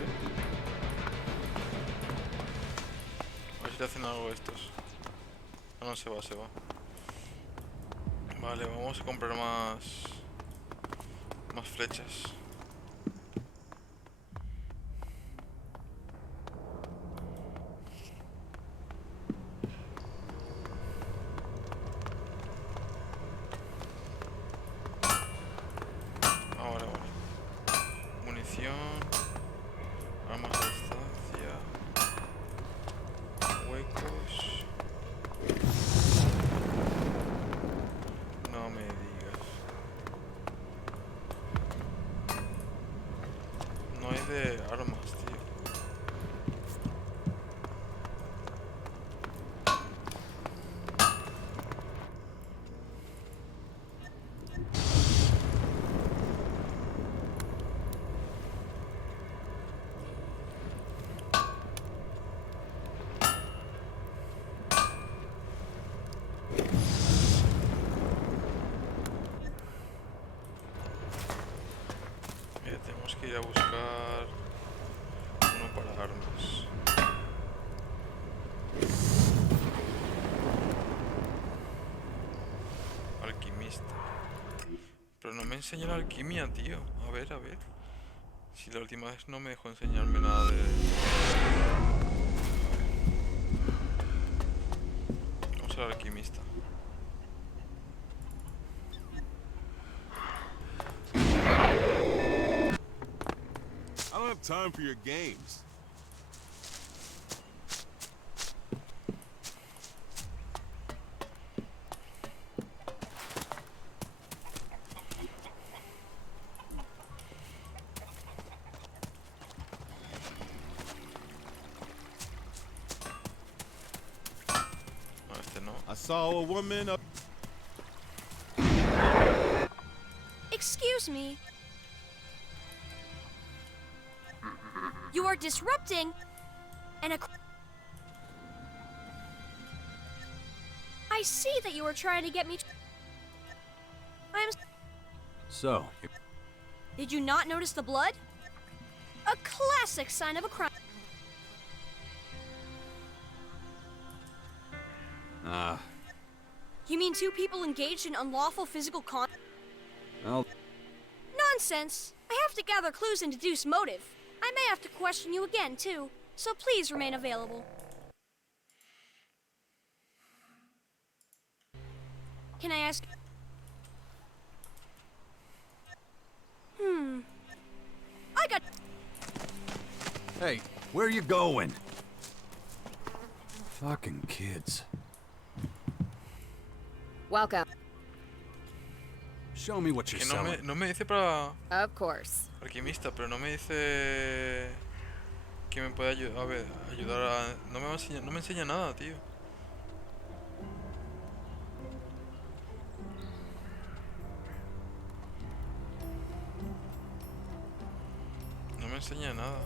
A ver si te hacen algo estos. Ah, no, se va, se va. Vale, vamos a comprar más flechas. Ahora, munición, armas a distancia, huecos. No me digas. No hay de armas, tío. Tenemos que ir a buscar uno para armas. Alquimista. Pero no me enseña la alquimia, tío. A ver, a ver. Si la última vez no me dejó enseñarme nada de... Vamos al alquimista. I don't have time for your games. No, este no. I saw a woman up. Excuse me. You are disrupting I see that you are trying to get me. So, Did you not notice the blood? A classic sign of a crime. You mean two people engaged in unlawful physical well, Nonsense! I have to gather clues and deduce motive. I may have to question you again, too. So please remain available. Can I ask... I got... hey, where are you going? Fucking kids. Welcome. Show me what you're Que selling. no me dice para Of course. alquimista, pero no me dice que me puede ayudar a... No me va a enseñar, no me enseña nada, tío. No me enseña nada.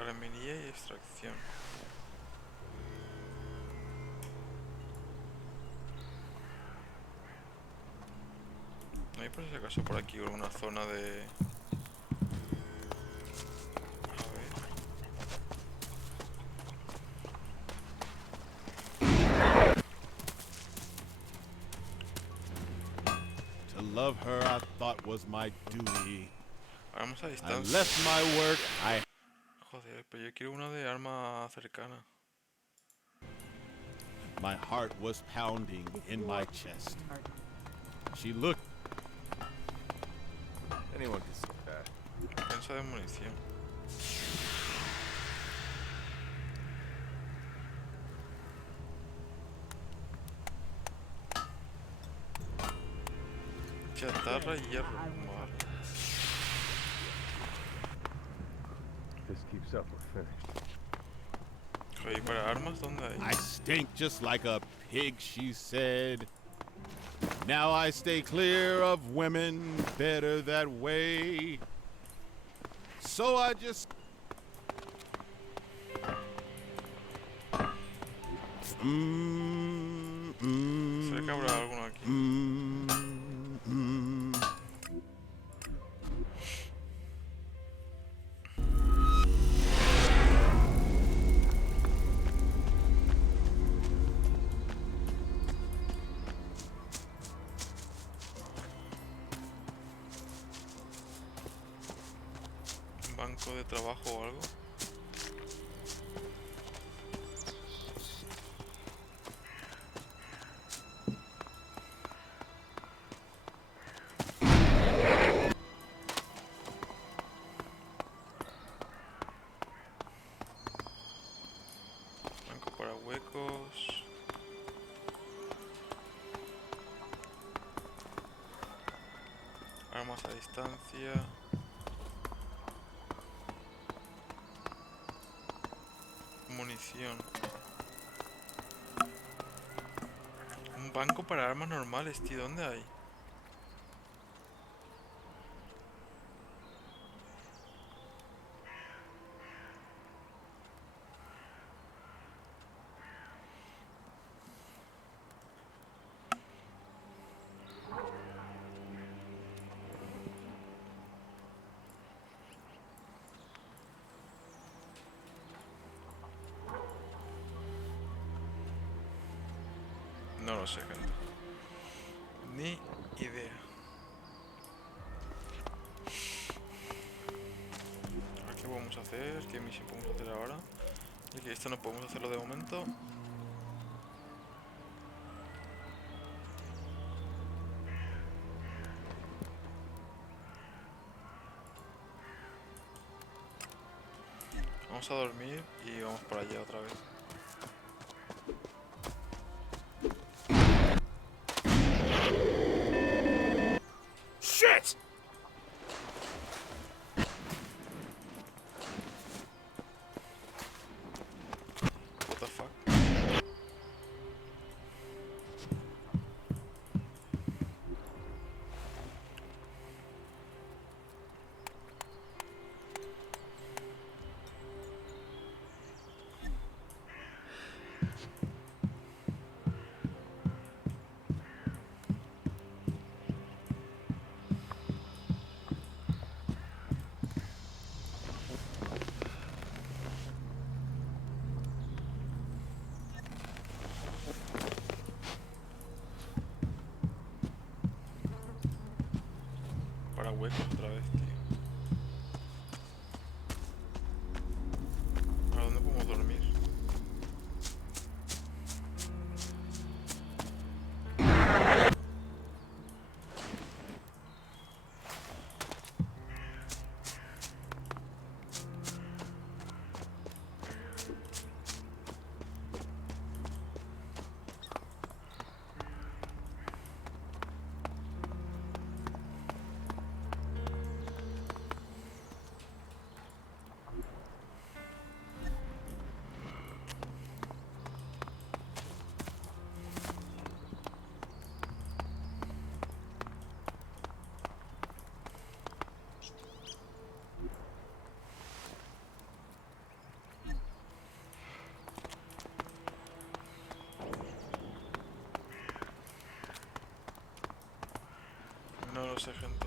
Armería y extracción. ¿No hay por si acaso por aquí alguna zona de... A ver... To love her, I thought was my duty. Vamos a I distancia. left my work. Joder, pero yo quiero una de arma cercana. My heart was pounding in my chest. She looked. Anyone can see that. Defensa de munición. Chatarra y hierro. Vale. This keeps up, we're finished. Joder, ¿y para armas dónde hay? I stink just like a pig, she said. Now I stay clear of women, better that way. So I just... Cerca habrá alguno aquí. ¿Un banco de trabajo o algo? Banco para huecos. Armas a distancia. Munición. Un banco para armas normales, tío. ¿Dónde hay? lo sé, gente. Ni idea. ¿Qué podemos hacer? ¿Qué misión podemos hacer ahora? Y que esto no podemos hacerlo de momento. Vamos a dormir y vamos para allá otra vez. Shit! What the fuck? Para huecos otra vez, tío. ¿A dónde podemos dormir? No lo sé, gente.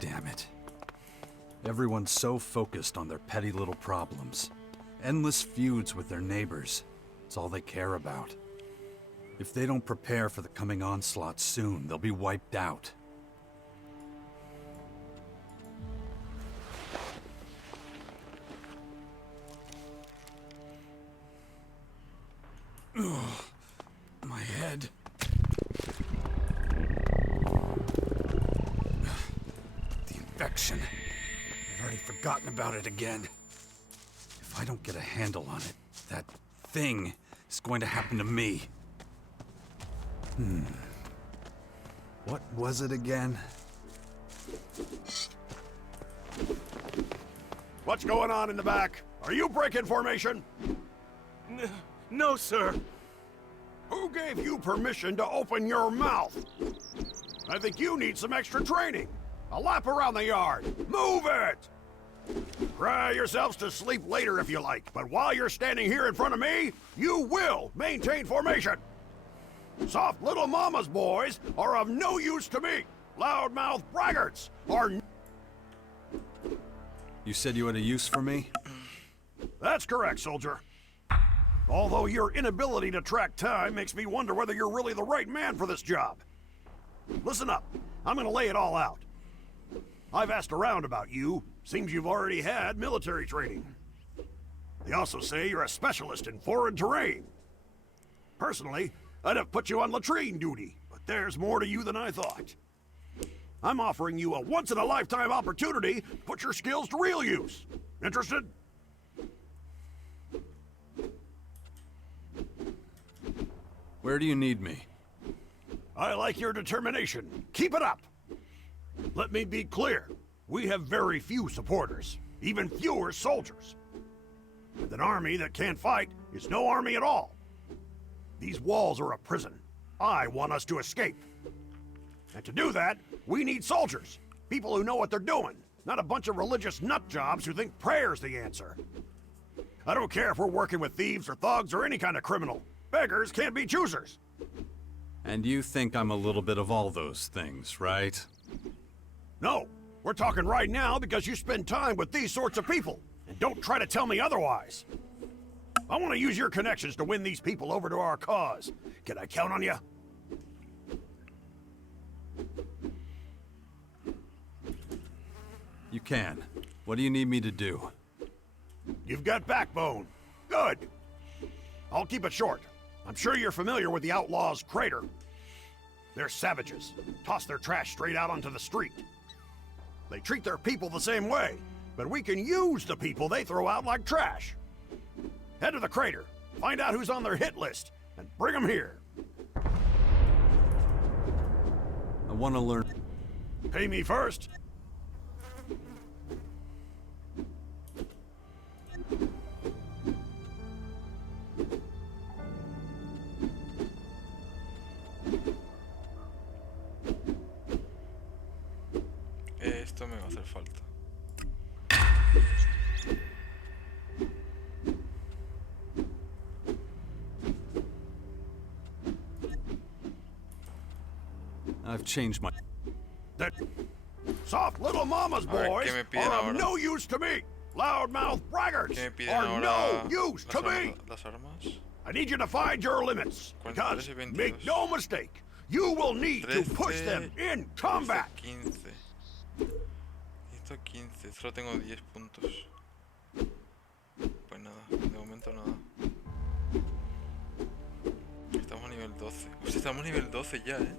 Damn it. Everyone's so focused on their petty little problems. Endless feuds with their neighbors. It's all they care about. If they don't prepare for the coming onslaught soon, they'll be wiped out. Ugh, my head. The infection. I'd already forgotten about it again. If I don't get a handle on it, that thing is going to happen to me. What was it again? What's going on in the back? Are you breaking formation? No, sir. Who gave you permission to open your mouth? I think you need some extra training. A lap around the yard. Move it! Cry yourselves to sleep later if you like, but while you're standing here in front of me, you will maintain formation. Soft little mama's boys are of no use to me. Loudmouth braggarts are... You said you had a use for me? That's correct, soldier. Although your inability to track time makes me wonder whether you're really the right man for this job. Listen up. I'm gonna lay it all out. I've asked around about you. Seems you've already had military training. They also say you're a specialist in foreign terrain. Personally, I'd have put you on latrine duty, but there's more to you than I thought. I'm offering you a once-in-a-lifetime opportunity to put your skills to real use. Interested? Where do you need me? I like your determination. Keep it up. Let me be clear. We have very few supporters, even fewer soldiers. And an army that can't fight is no army at all. These walls are a prison. I want us to escape. And to do that, we need soldiers. People who know what they're doing, not a bunch of religious nutjobs who think prayer's the answer. I don't care if we're working with thieves or thugs or any kind of criminal. Beggars can't be choosers. And you think I'm a little bit of all those things, right? No, we're talking right now because you spend time with these sorts of people. And don't try to tell me otherwise. I want to use your connections to win these people over to our cause. Can I count on you? You can. What do you need me to do? You've got backbone. Good. I'll keep it short. I'm sure you're familiar with the Outlaws' Crater. They're savages. Toss their trash straight out onto the street. They treat their people the same way, but we can use the people they throw out like trash. Head to the crater, find out who's on their hit list, and bring them here. I want to learn. Pay me first. Esto me va a hacer falta. I've changed my... That soft little mama's boys are of no use to me. Loudmouth braggarts are no use to me. Las armas. I need you to find your limits, because, make no mistake, you will need to push them in combat. 15. Esto 15. Solo tengo 10 puntos. Pues nada, de momento nada. Estamos a nivel 12. Pues estamos a nivel 12 ya, ¿eh?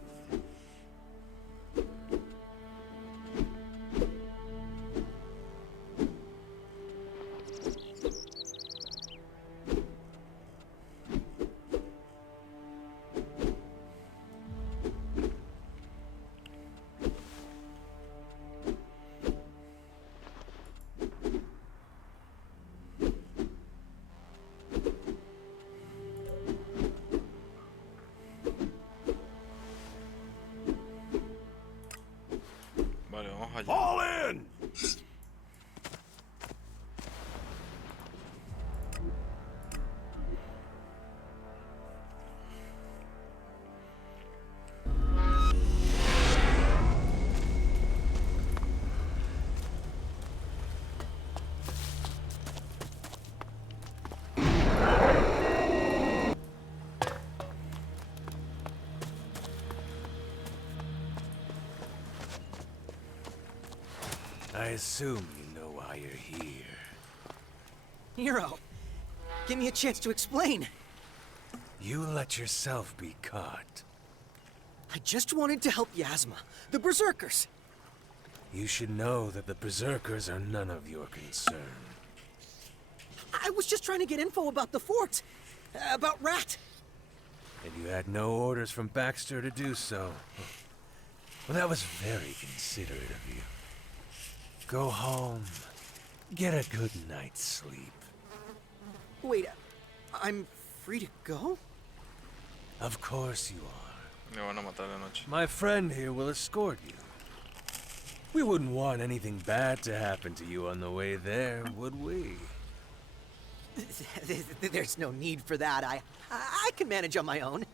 Vale, vamos allá. Fall in! I assume you know why you're here. Hero, give me a chance to explain. You let yourself be caught. I just wanted to help Yasma, the Berserkers. You should know that the Berserkers are none of your concern. I was just trying to get info about the fort, about Rat. And you had no orders from Baxter to do so. Well, that was very considerate of you. Go home. Get a good night's sleep. Wait, I'm free to go? Of course you are. Me van a matar de noche. My friend here will escort you. We wouldn't want anything bad to happen to you on the way there, would we? There's no need for that. I can manage on my own.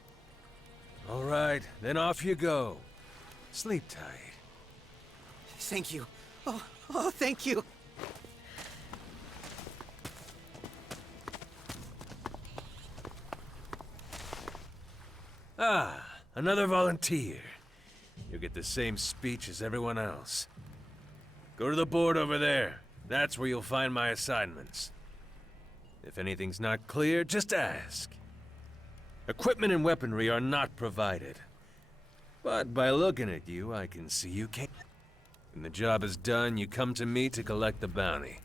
All right, then off you go. Sleep tight. Thank you. Oh, thank you. Ah, another volunteer. You'll get the same speech as everyone else. Go to the board over there. That's where you'll find my assignments. If anything's not clear, just ask. Equipment and weaponry are not provided. But by looking at you, I can see you can't. When the job is done, you come to me to collect the bounty.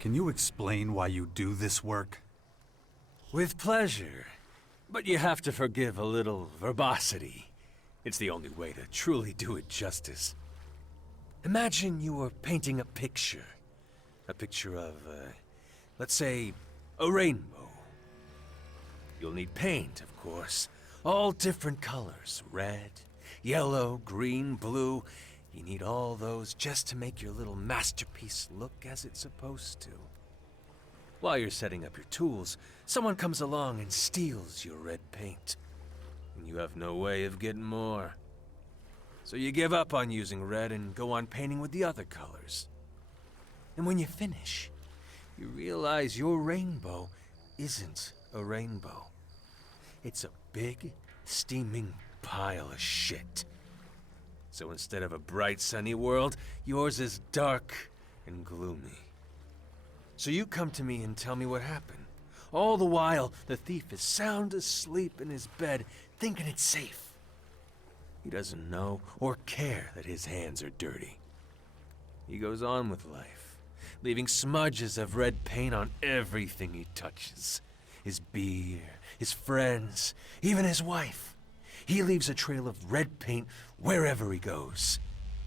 Can you explain why you do this work? With pleasure. But you have to forgive a little verbosity. It's the only way to truly do it justice. Imagine you were painting a picture. A picture of, let's say, a rainbow. You'll need paint, of course. All different colors. Red, yellow, green, blue. You need all those just to make your little masterpiece look as it's supposed to. While you're setting up your tools, someone comes along and steals your red paint. And you have no way of getting more. So you give up on using red and go on painting with the other colors. And when you finish, you realize your rainbow isn't a rainbow. It's a big, steaming pile of shit. So instead of a bright, sunny world, yours is dark and gloomy. So you come to me and tell me what happened. All the while, the thief is sound asleep in his bed, thinking it's safe. He doesn't know or care that his hands are dirty. He goes on with life, leaving smudges of red paint on everything he touches. His beer, his friends, even his wife. He leaves a trail of red paint wherever he goes.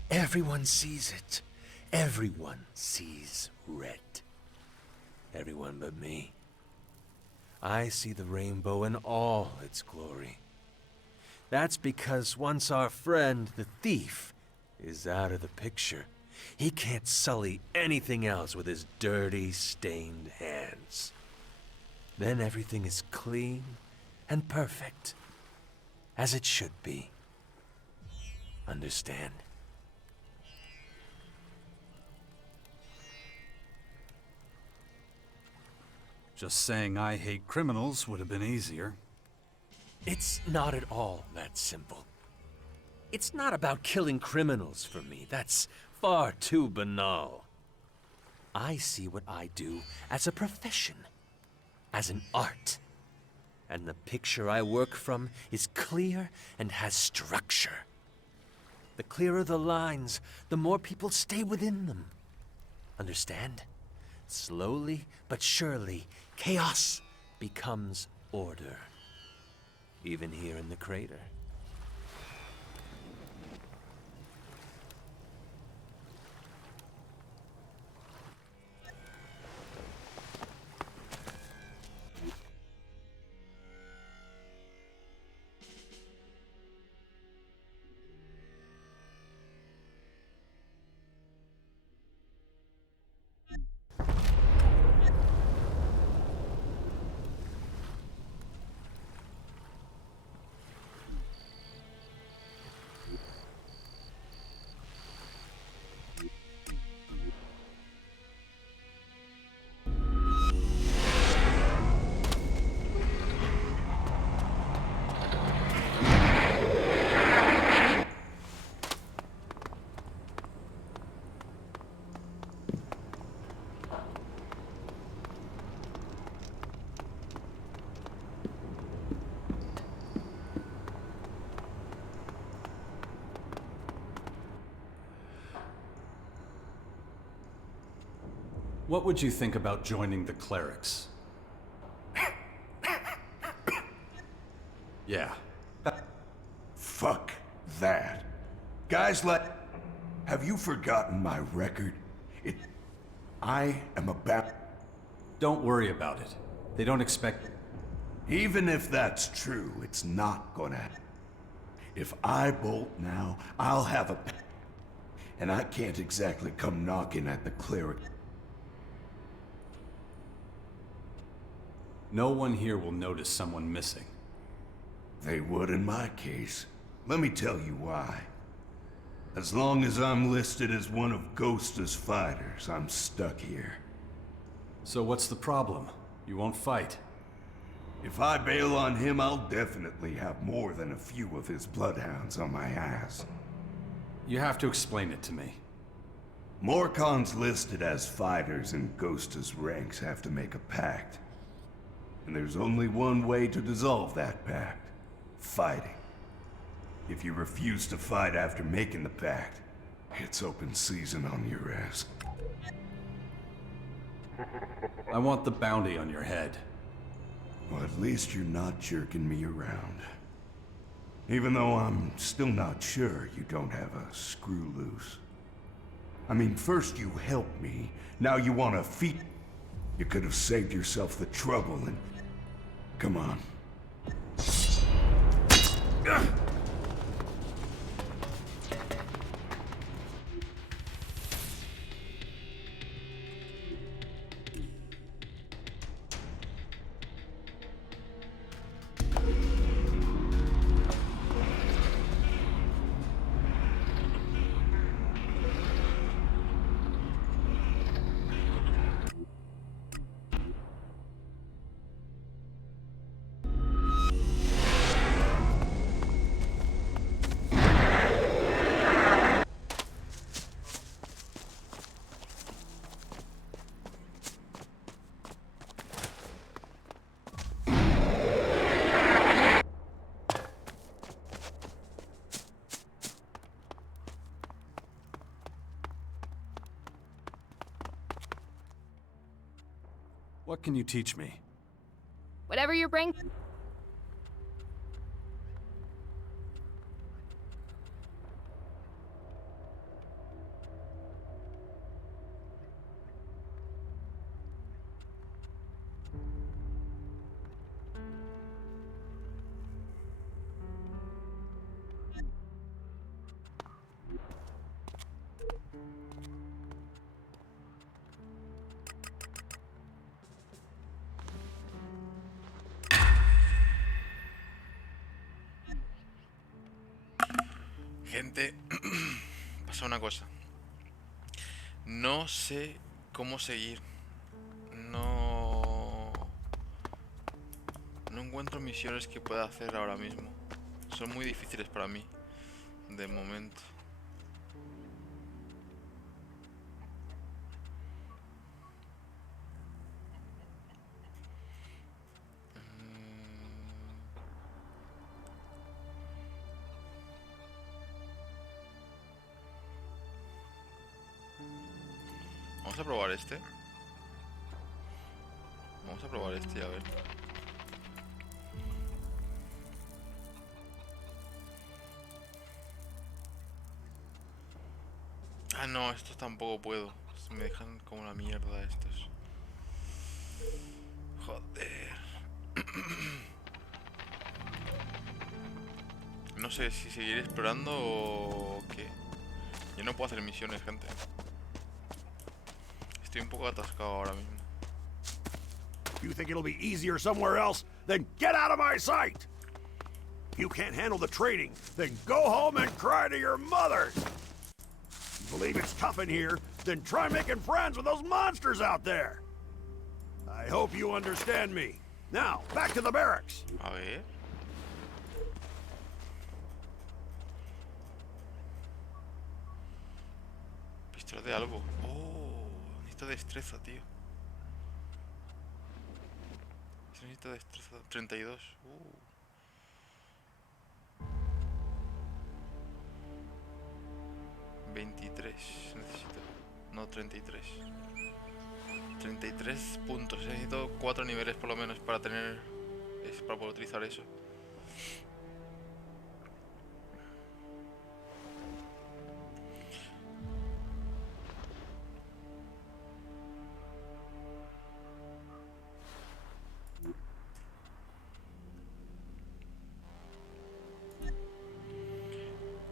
Everyone sees it. Everyone sees red. Everyone but me. I see the rainbow in all its glory. That's because once our friend, the thief, is out of the picture, he can't sully anything else with his dirty, stained hands. Then everything is clean and perfect, as it should be. Understand? Just saying I hate criminals would have been easier. It's not at all that simple. It's not about killing criminals for me. That's far too banal. I see what I do as a profession, as an art. And the picture I work from is clear and has structure. The clearer the lines, the more people stay within them. Understand? Slowly but surely, chaos becomes order. Even here in the crater. What would you think about joining the clerics? Yeah. Fuck that. Guys like... Have you forgotten my record? I am about... Don't worry about it. They don't expect... Even if that's true, it's not gonna... If I bolt now, I'll have a... And I can't exactly come knocking at the cleric. No one here will notice someone missing. They would in my case. Let me tell you why. As long as I'm listed as one of Ghost's fighters, I'm stuck here. So what's the problem? You won't fight. If I bail on him, I'll definitely have more than a few of his bloodhounds on my ass. You have to explain it to me. Morcons listed as fighters in Ghost's ranks have to make a pact. And there's only one way to dissolve that pact. Fighting. If you refuse to fight after making the pact, it's open season on your ass. I want the bounty on your head. Well, at least you're not jerking me around. Even though I'm still not sure you don't have a screw loose. I mean, first you helped me, now you want to feed... You could have saved yourself the trouble and... Come on. What can you teach me? Whatever your brain... Gente, pasa una cosa. No sé cómo seguir. No encuentro misiones que pueda hacer ahora mismo. Son muy difíciles para mí, de momento. Vamos a probar este. Vamos a probar este y a ver. Ah, no, estos tampoco puedo. Me dejan como la mierda estos. Joder. No sé si seguir explorando o qué. Yo no puedo hacer misiones, gente. Estoy un poco atascado ahora mismo. You think it'll be easier somewhere else? Then get out of my sight! If you can't handle the trading, then go home and cry to your mother! You believe it's tough in here? Then try making friends with those monsters out there! I hope you understand me. Now, back to the barracks! A ver. Pistola de algo. Oh, necesito destreza, tío. Necesito destreza. 32. 23 necesito. No, 33. 33 puntos. Necesito 4 niveles por lo menos para tener... para poder utilizar eso.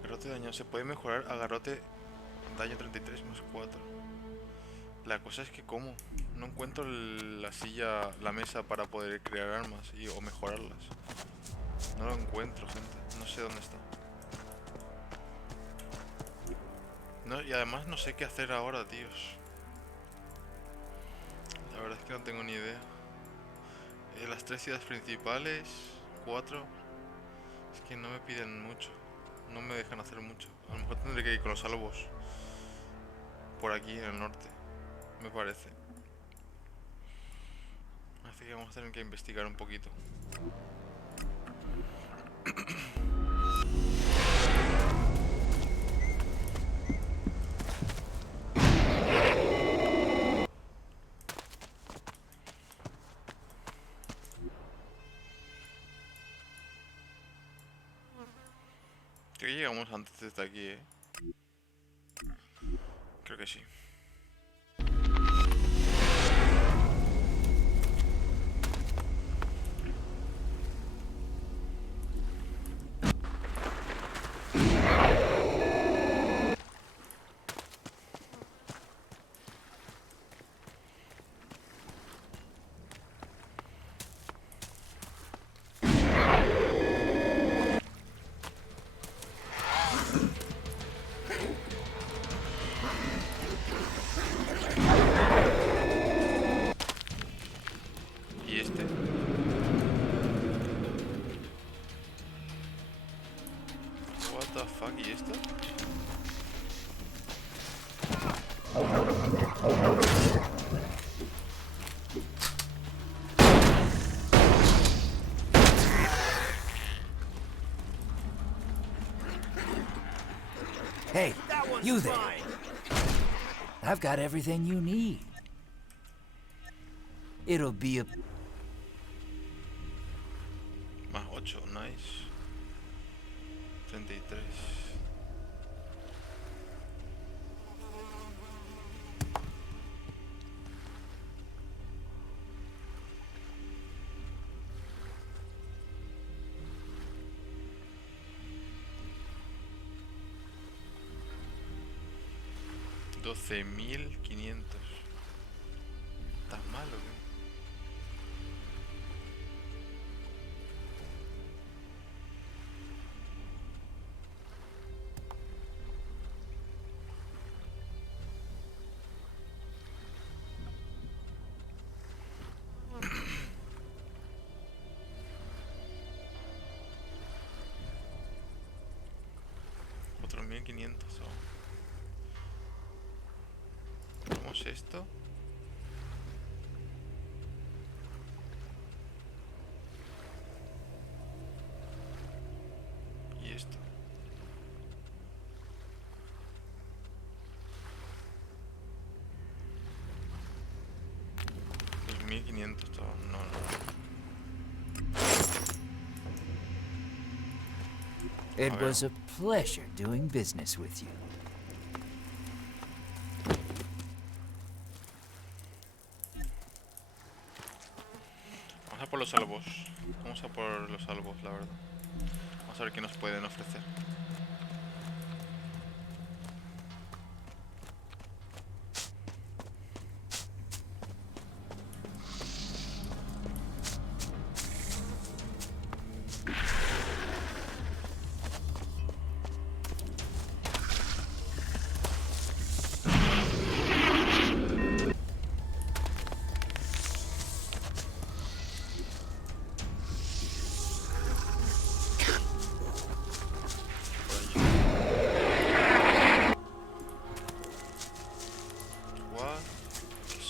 Garrote de daño. Se puede mejorar a garrote daño 33 más 4. La cosa es que como no encuentro la silla, la mesa para poder crear armas o mejorarlas. No lo encuentro, gente. No sé dónde está. No, y además no sé qué hacer ahora, tíos. La verdad es que no tengo ni idea. Las 3 ciudades principales, 4. Es que no me piden mucho. No me dejan hacer mucho. A lo mejor tendré que ir con los salvos. Por aquí en el norte, me parece. Así que vamos a tener que investigar un poquito. Creo que llegamos antes desde aquí, ¿eh? Creo que sí. ¿Y este? What the fuck, ¿y esto? Hey, you there. I've got everything you need. It'll be a... Más 8, nice. 33. $12.500. ¿Tan malo, qué? $4.500. Hacemos esto. Y esto. $2.500. No, no. It was a pleasure doing business with you. Vamos a por los salvos. Vamos a por los salvos, la verdad. Vamos a ver qué nos pueden ofrecer.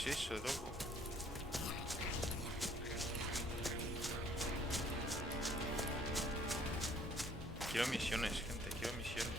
¿Qué es eso, loco? Quiero misiones, gente, quiero misiones.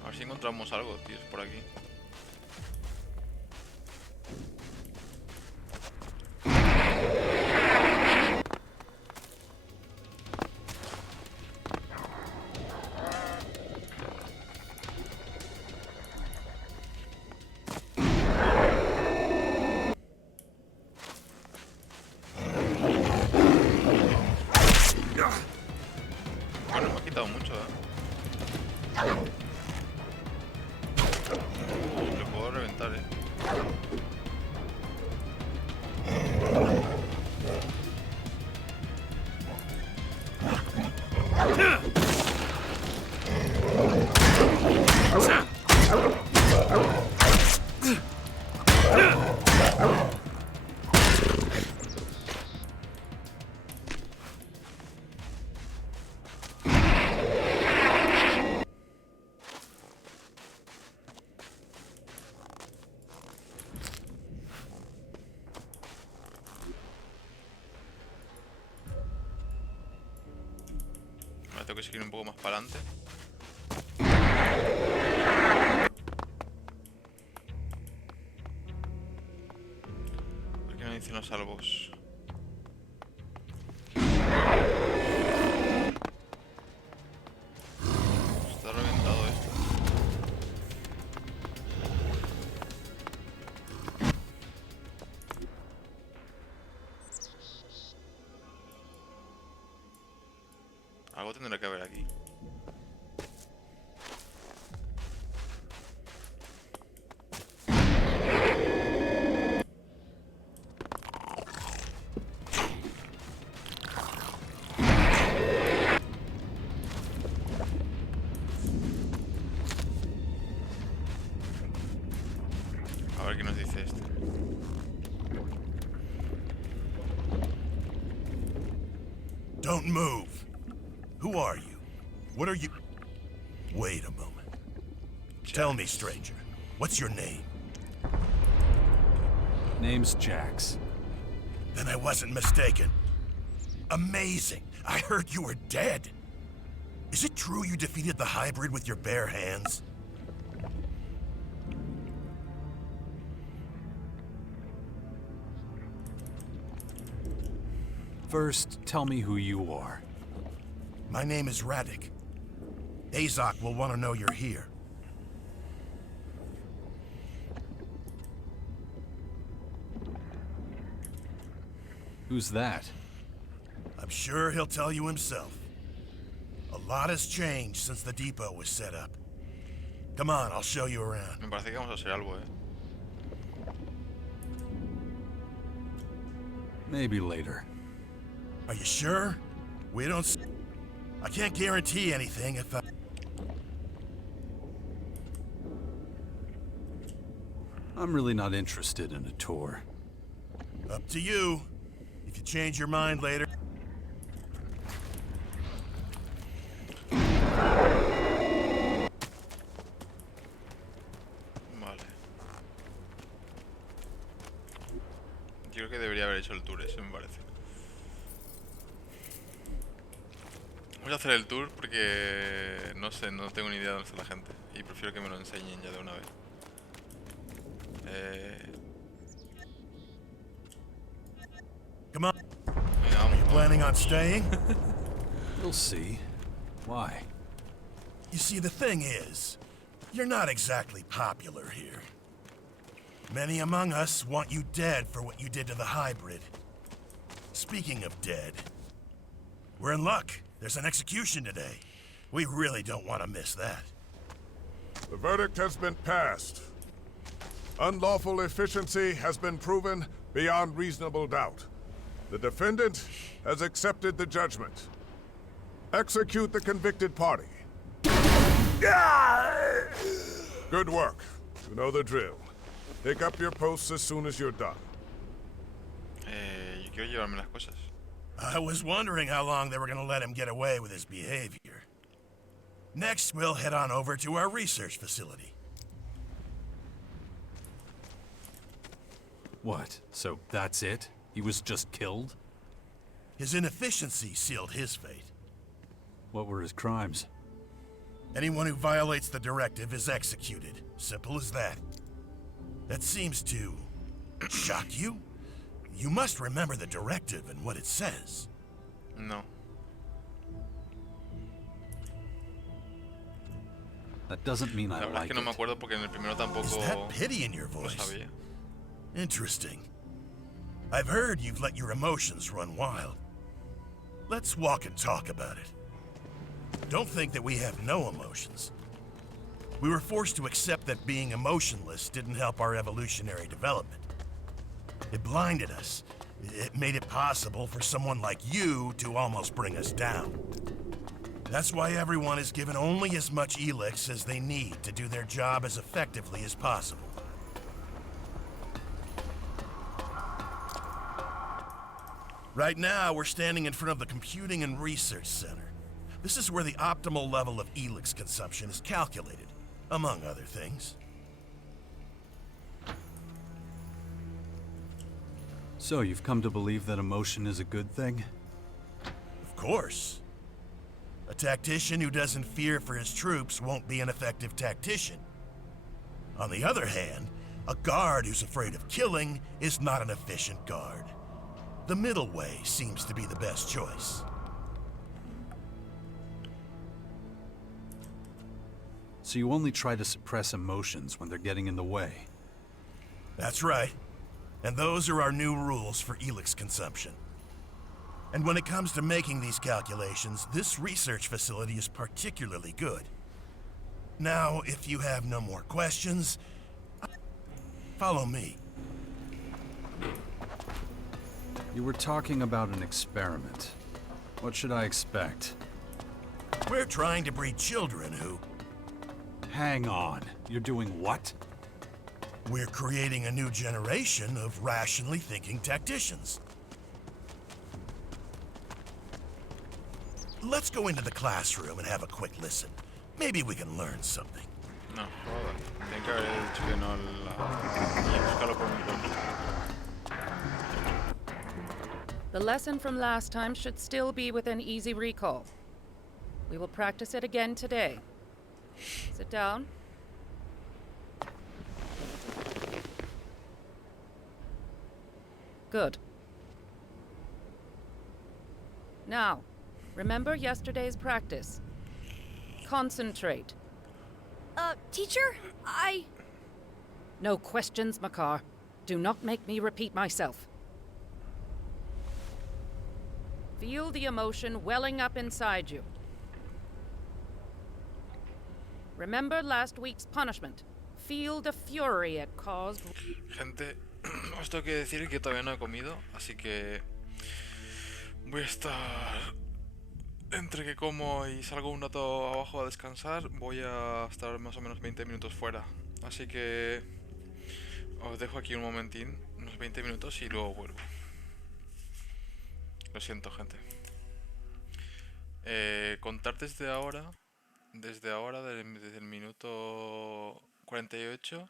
A ver si encontramos algo, tíos, por aquí. Bueno, me ha quitado mucho, ¿eh? Vale, tengo que seguir un poco más para adelante. ¿Por qué no dicen los salvos? Está reventado esto. Algo tendrá que haber aquí. A ver qué nos dice este. Don't move. Who are you? What are you... Wait a moment. Tell me, stranger. What's your name? Name's Jax. Then I wasn't mistaken. Amazing. I heard you were dead. Is it true you defeated the hybrid with your bare hands? First, tell me who you are. My name is Radek. Azok will want to know you're here. Who's that? I'm sure he'll tell you himself. A lot has changed since the depot was set up. Come on, I'll show you around. Me parece que vamos a hacer algo, Maybe later. Are you sure? We don't... I can't guarantee anything if I... I'm really not interested in a tour. Up to you. If you change your mind later... Vale. Yo creo que debería haber hecho el tour ese, me parece. Voy a hacer el tour porque no sé, no tengo ni idea de dónde está la gente. Y prefiero que me lo enseñen ya de una vez. Come on. Venga, Are you vamos. planning on staying? We'll see. Why? You see, the thing is, you're not exactly popular here. Many among us want you dead for what you did to the hybrid. Speaking of dead, we're in luck. There's an execution today. We really don't want to miss that. The verdict has been passed. Unlawful efficiency has been proven beyond reasonable doubt. The defendant has accepted the judgment. Execute the convicted party. Good work. You know the drill. Pick up your posts as soon as you're done. Yo quiero llevarme las cosas. I was wondering how long they were going to let him get away with his behavior. Next, we'll head on over to our research facility. What? So that's it? He was just killed? His inefficiency sealed his fate. What were his crimes? Anyone who violates the directive is executed. Simple as that. That seems to shock you? You must remember the directive and what it says. No. That doesn't mean I La verdad es like que no me it. acuerdo porque en el primero tampoco Is that pity in your lo voice? sabía. Interesting. I've heard you've let your emotions run wild. Let's walk and talk about it. Don't think that we have no emotions. We were forced to accept that being emotionless didn't help our evolutionary development. It blinded us. It made it possible for someone like you to almost bring us down. That's why everyone is given only as much elix as they need to do their job as effectively as possible. Right now, we're standing in front of the Computing and Research Center. This is where the optimal level of Elix consumption is calculated, among other things. So, you've come to believe that emotion is a good thing? Of course. A tactician who doesn't fear for his troops won't be an effective tactician. On the other hand, a guard who's afraid of killing is not an efficient guard. The middle way seems to be the best choice. So you only try to suppress emotions when they're getting in the way? That's right. And those are our new rules for Elix consumption. And when it comes to making these calculations, this research facility is particularly good. Now, if you have no more questions, follow me. You were talking about an experiment. What should I expect? We're trying to breed children who... Hang on. You're doing what? We're creating a new generation of rationally thinking tacticians. Let's go into the classroom and have a quick listen. Maybe we can learn something. No, joder. Tengo que haber dicho que no y buscarlo por mi cuenta. The lesson from last time should still be within easy recall. We will practice it again today. Sit down. Good. Now, remember yesterday's practice. Concentrate. Teacher, No questions, Makar. Do not make me repeat myself. Feel the emotion welling up inside you. Remember last week's punishment. Feel the fury it caused. Gente, os tengo que decir que todavía no he comido, así que voy a estar entre que como y salgo un rato abajo a descansar, voy a estar más o menos 20 minutos fuera. Así que os dejo aquí un momentín, unos 20 minutos y luego vuelvo. Lo siento, gente. Contar desde ahora, desde el minuto 48,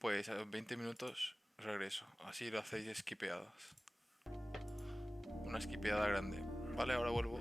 pues a 20 minutos regreso. Así lo hacéis esquipeadas. Una esquipeada grande. Vale, ahora vuelvo.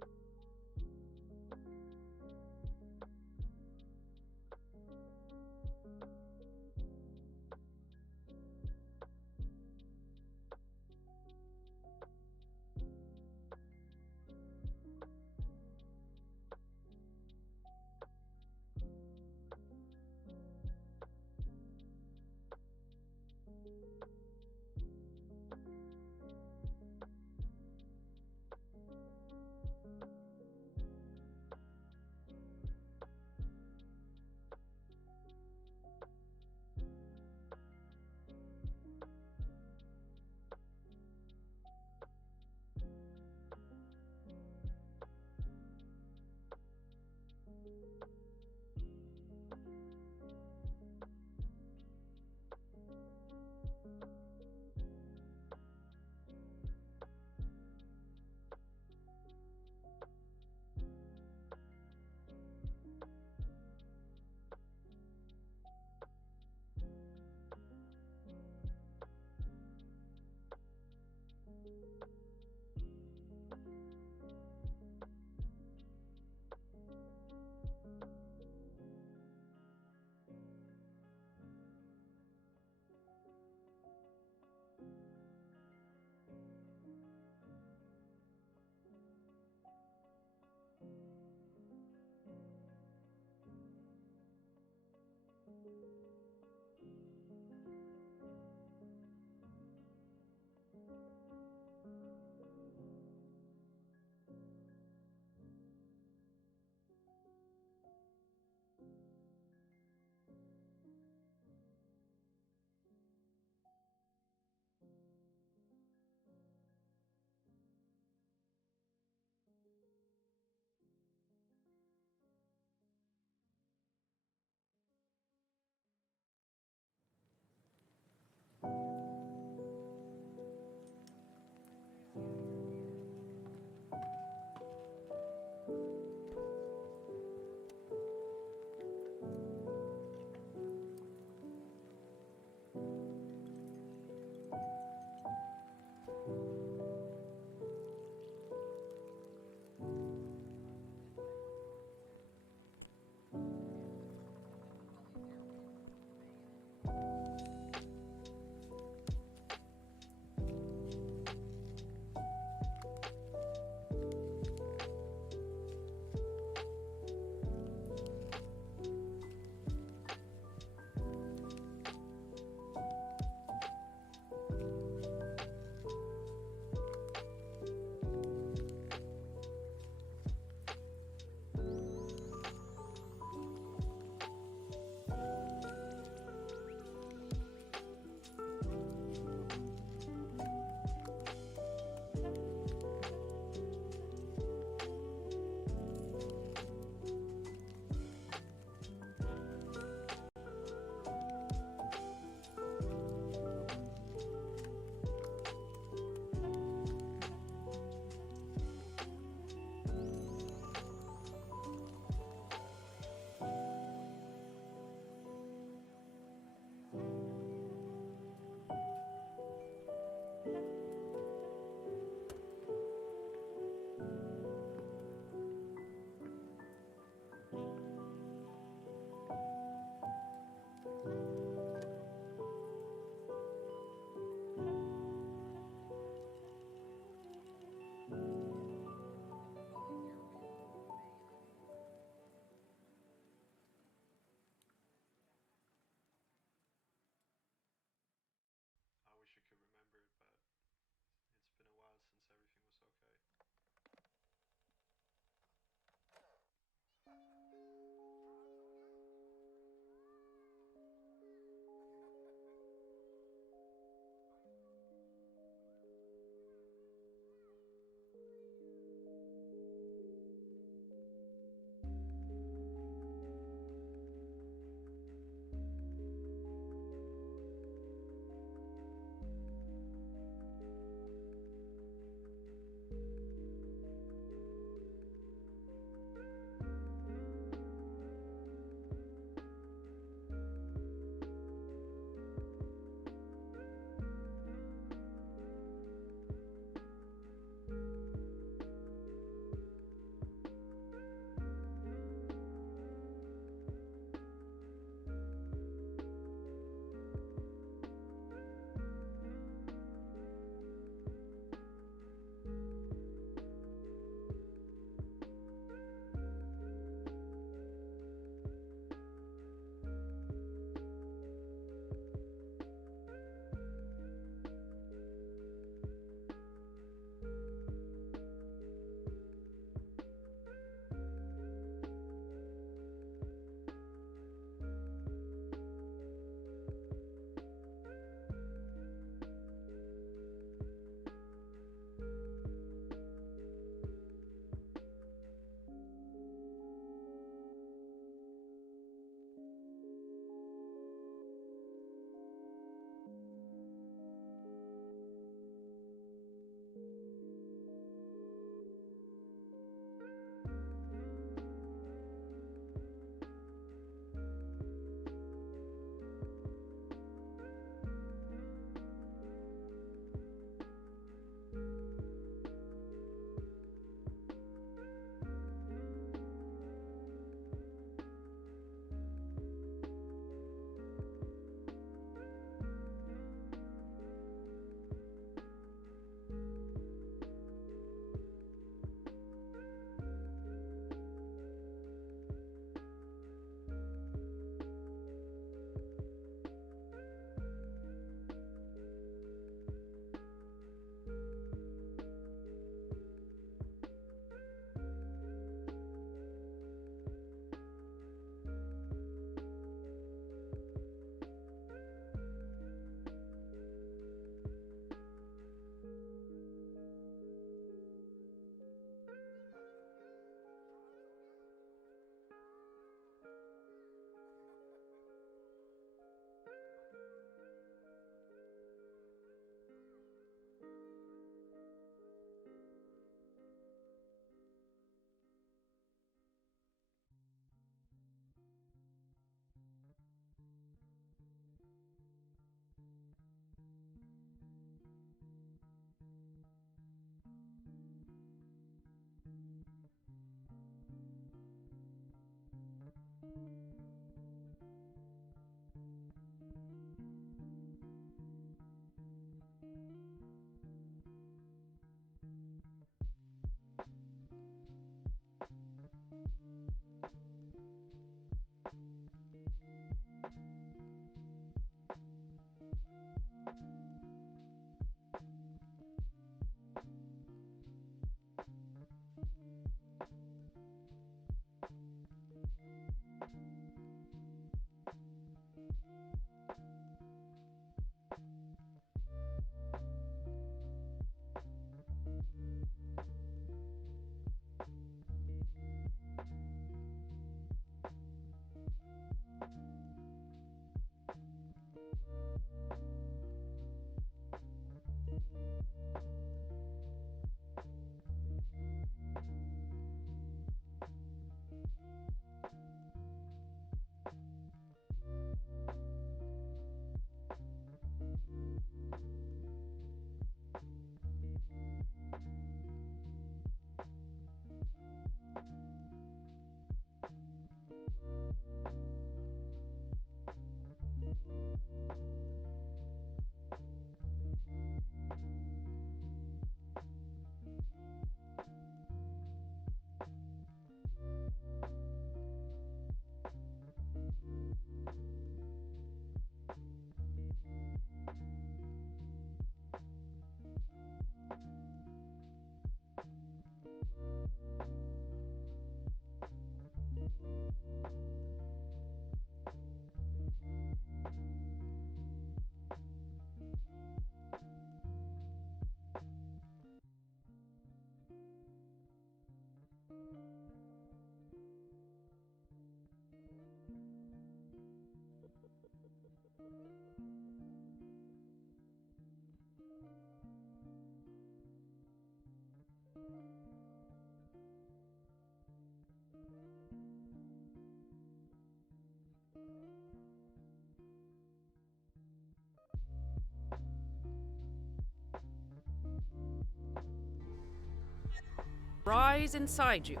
Rise inside you.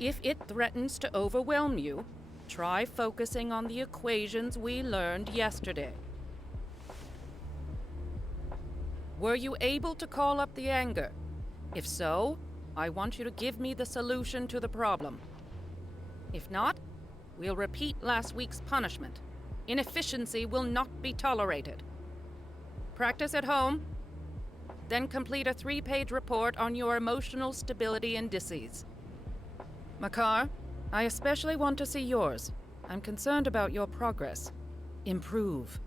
If it threatens to overwhelm you, try focusing on the equations we learned yesterday. Were you able to call up the anger? If so, I want you to give me the solution to the problem. If not, we'll repeat last week's punishment. Inefficiency will not be tolerated. Practice at home, then complete a 3-page report on your emotional stability indices. Makar, I especially want to see yours. I'm concerned about your progress. Improve.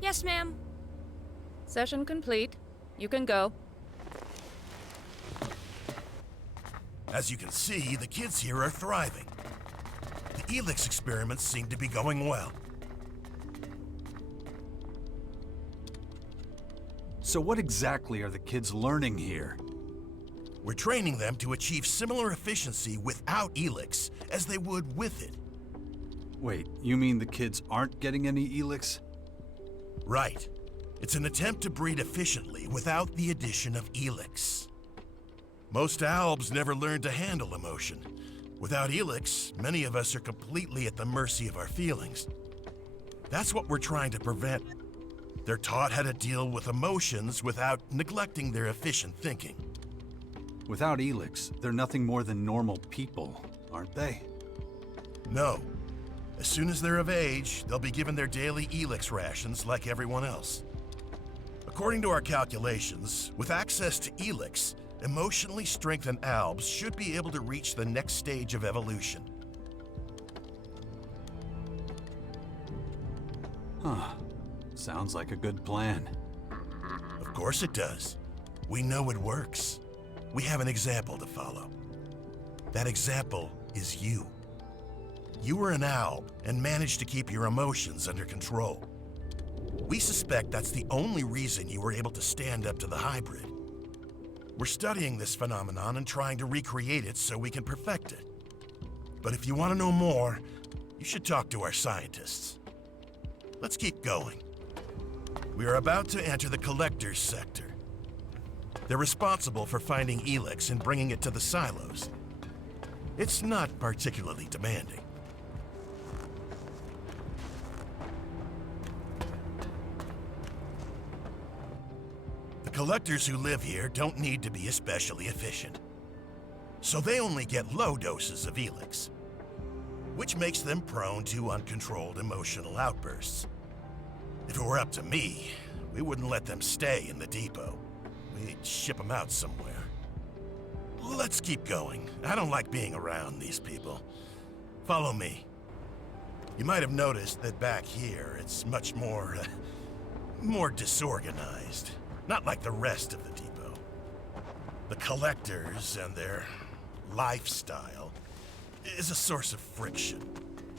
Yes, ma'am. Session complete. You can go. As you can see, the kids here are thriving. The Elix experiments seem to be going well. So what exactly are the kids learning here? We're training them to achieve similar efficiency without Elix as they would with it. Wait, you mean the kids aren't getting any Elix? Right. It's an attempt to breed efficiently without the addition of Elix. Most Albs never learn to handle emotion. Without Elix, many of us are completely at the mercy of our feelings. That's what we're trying to prevent. They're taught how to deal with emotions without neglecting their efficient thinking. Without Elix, they're nothing more than normal people, aren't they? No. As soon as they're of age, they'll be given their daily Elix rations like everyone else. According to our calculations, with access to Elix, emotionally strengthened Albs should be able to reach the next stage of evolution. Huh. Sounds like a good plan. Of course it does. We know it works. We have an example to follow. That example is you. You were an Alb and managed to keep your emotions under control. We suspect that's the only reason you were able to stand up to the hybrid. We're studying this phenomenon and trying to recreate it so we can perfect it. But if you want to know more, you should talk to our scientists. Let's keep going. We are about to enter the collector's sector. They're responsible for finding Elix and bringing it to the silos. It's not particularly demanding. The collectors who live here don't need to be especially efficient. So they only get low doses of Elix, which makes them prone to uncontrolled emotional outbursts. If it were up to me, we wouldn't let them stay in the depot. We'd ship them out somewhere. Let's keep going. I don't like being around these people. Follow me. You might have noticed that back here, it's much more disorganized. Not like the rest of the depot. The collectors and their lifestyle is a source of friction.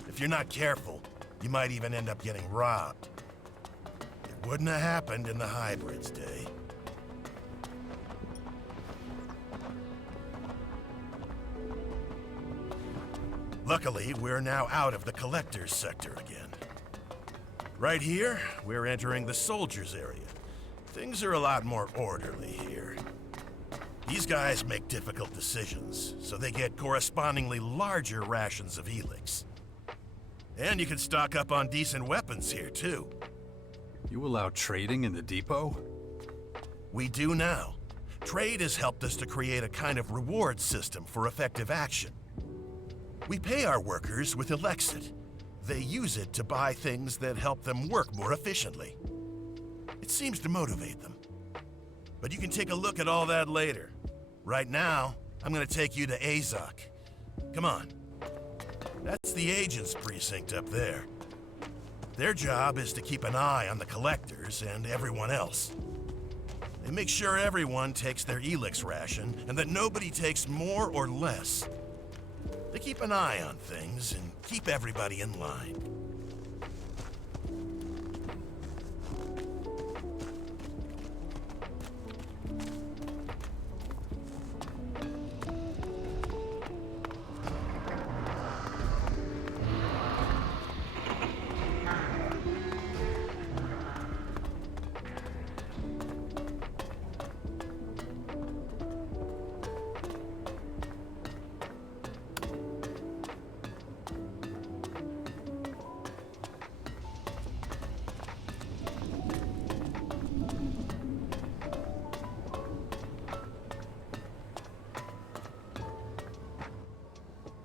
If you're not careful, you might even end up getting robbed. It wouldn't have happened in the hybrid's day. Luckily, we're now out of the collector's sector again. Right here, we're entering the soldiers' area. Things are a lot more orderly here. These guys make difficult decisions, so they get correspondingly larger rations of Elix. And you can stock up on decent weapons here, too. You allow trading in the depot? We do now. Trade has helped us to create a kind of reward system for effective action. We pay our workers with Elexit. They use it to buy things that help them work more efficiently. It seems to motivate them. But you can take a look at all that later. Right now, I'm gonna take you to Azok. Come on. That's the agent's precinct up there. Their job is to keep an eye on the collectors and everyone else. They make sure everyone takes their Elix ration and that nobody takes more or less. They keep an eye on things and keep everybody in line.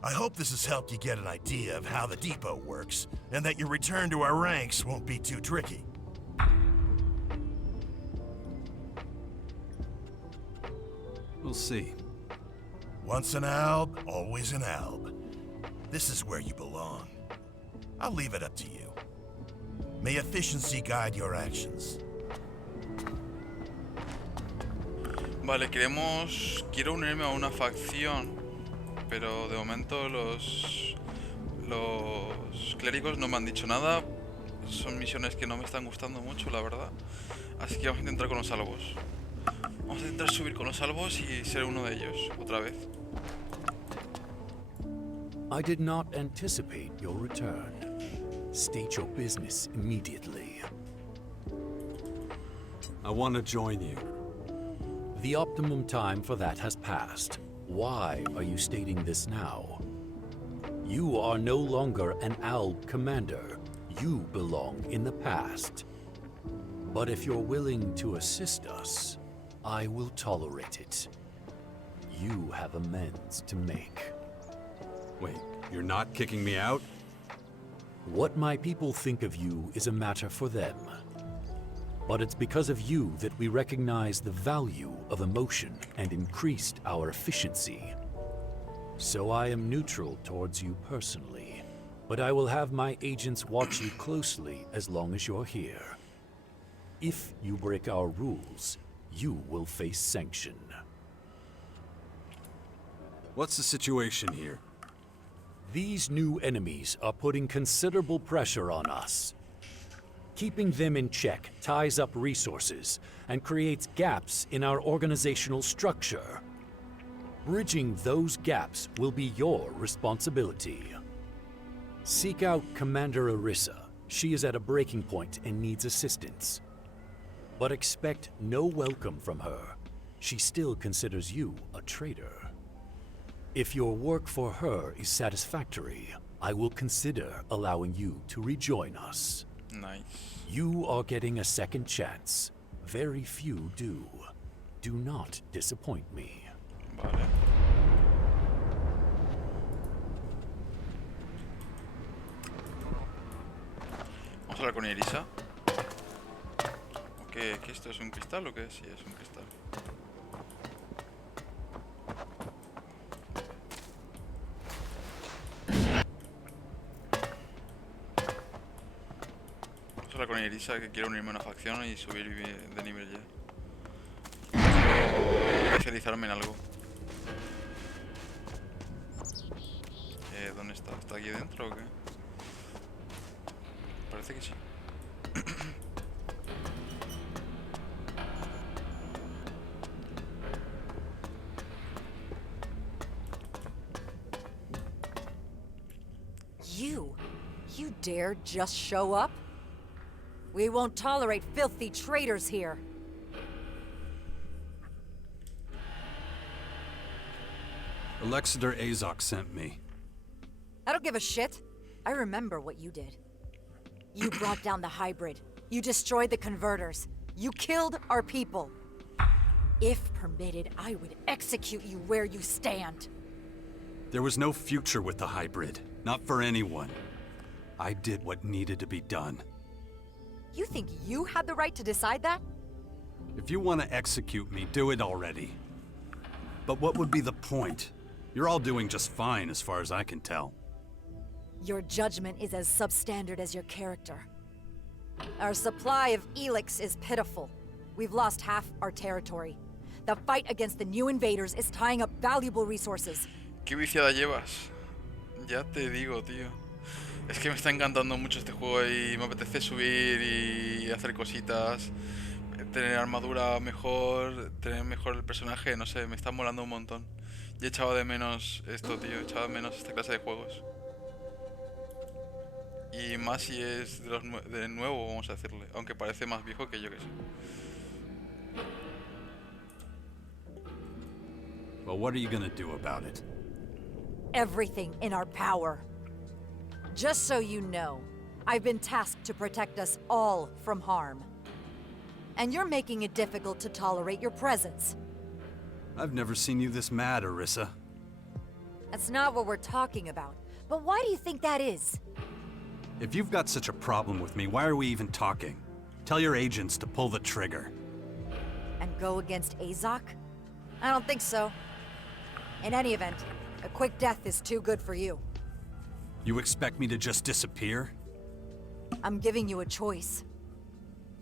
I hope this has helped you get an idea of how the depot works, and that your return to our ranks won't be too tricky. We'll see. Once an alb, always an alb. This is where you belong. I'll leave it up to you. May efficiency guide your actions. Vale, quiero unirme a una facción, pero de momento los clérigos no me han dicho nada. Son misiones que no me están gustando mucho, la verdad. Así que vamos a intentar con los salvos. Vamos a intentar subir con los salvos y ser uno de ellos, otra vez. I did not anticipate your return. State your business immediately. I want to join you. The optimum time for that has passed. Why are you stating this now? You are no longer an ALB commander. You belong in the past. But if you're willing to assist us, I will tolerate it. You have amends to make. Wait, you're not kicking me out? What my people think of you is a matter for them. But it's because of you that we recognize the value of emotion and increased our efficiency. So I am neutral towards you personally, but I will have my agents watch you closely as long as you're here. If you break our rules, you will face sanction. What's the situation here? These new enemies are putting considerable pressure on us. Keeping them in check ties up resources and creates gaps in our organizational structure. Bridging those gaps will be your responsibility. Seek out Commander Arissa. She is at a breaking point and needs assistance. But expect no welcome from her. She still considers you a traitor. If your work for her is satisfactory, I will consider allowing you to rejoin us. Nice. You are getting a second chance. Very few do. Do not disappoint me. Vale. Vamos a hablar con Irisa. ¿Qué esto es un cristal o qué? Sí, es un cristal. Vamos a hablar con Irisa, que quiero unirme a una facción y subir de nivel ya. Especializarme en algo. ¿Dónde está? ¿Está aquí dentro o qué? Parece que sí. You dare just show up? We won't tolerate filthy traitors here. Alexander Azok sent me. I don't give a shit. I remember what you did. You brought down the hybrid. You destroyed the converters. You killed our people. If permitted, I would execute you where you stand. There was no future with the hybrid. Not for anyone. I did what needed to be done. You think you had the right to decide that? If you want to execute me, do it already. But what would be the point? You're all doing just fine as far as I can tell. Your judgment is as substandard as your character. Our supply of Elix is pitiful. We've lost half our territory. The fight against the new invaders is tying up valuable resources. ¿Qué viciada llevas? Ya te digo, tío. Es que me está encantando mucho este juego y me apetece subir y hacer cositas, tener armadura mejor, tener mejor el personaje, no sé, me está molando un montón. Y he echado de menos esto, tío, he echado de menos esta clase de juegos. Y más si es de nuevo, vamos a decirle, aunque parece más viejo que yo que sé. Well, what are you gonna do about it? Everything in our power. Just so you know, I've been tasked to protect us all from harm. And you're making it difficult to tolerate your presence. I've never seen you this mad, Orisa. That's not what we're talking about. But why do you think that is? If you've got such a problem with me, why are we even talking? Tell your agents to pull the trigger. And go against Azok? I don't think so. In any event, a quick death is too good for you. You expect me to just disappear? I'm giving you a choice.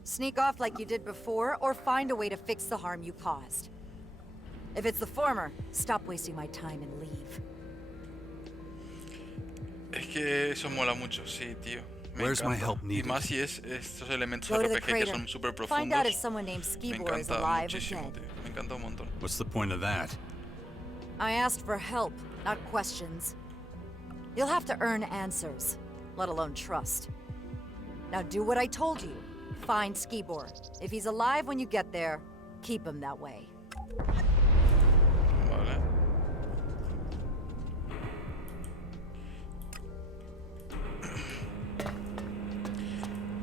Sneak off like you did before, or find a way to fix the harm you caused. If it's the former, stop wasting my time and leave. Es que eso mola mucho, sí, tío. Me Where's my encanta. help Y needed? más si es estos elementos Go to the RPG que crater. son súper Find out if profundos. someone named Me Skibor is encanta alive or muchísimo, dead. tío. Me encanta un montón. What's the point of that? I asked for help, not questions. You'll have to earn answers, let alone trust. Now do what I told you. Find Skibor. If he's alive when you get there, keep him that way. Vale.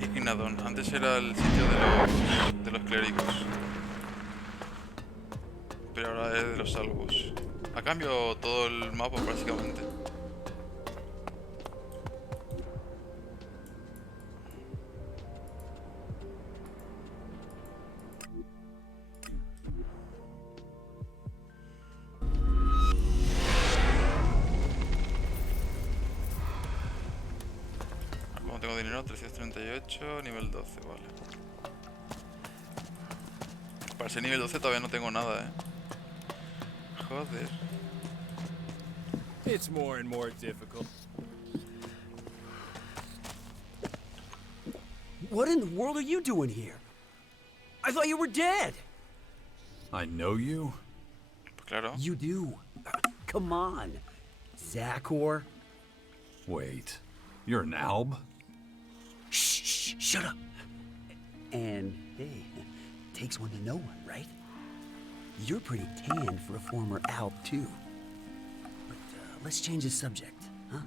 Ignadon. Antes era el sitio de los clérigos. Pero ahora es de los salvos. Ha cambiado todo el mapa básicamente. Como tengo dinero, 338, nivel 12, vale. Para ser nivel 12 todavía no tengo nada, Joder. It's more and more difficult. What in the world are you doing here? I thought you were dead. I know you? Claro. You do. Come on. Zakor. Wait, you're an alb? Shh, shut up. And hey, takes one to know one, right? You're pretty tan for a former alb, too. But let's change the subject, huh?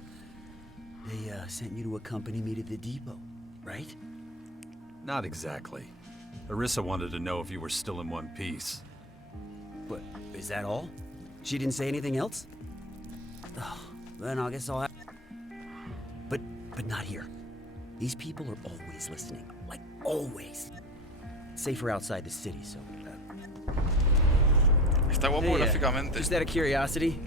They sent you to accompany me to the depot, right? Not exactly. Orisa wanted to know if you were still in one piece. But is that all? She didn't say anything else? Oh, then I guess I'll have... But not here. These people are always listening. Like, always. Safer outside the city, so... Está guapo gráficamente. Just out of curiosity,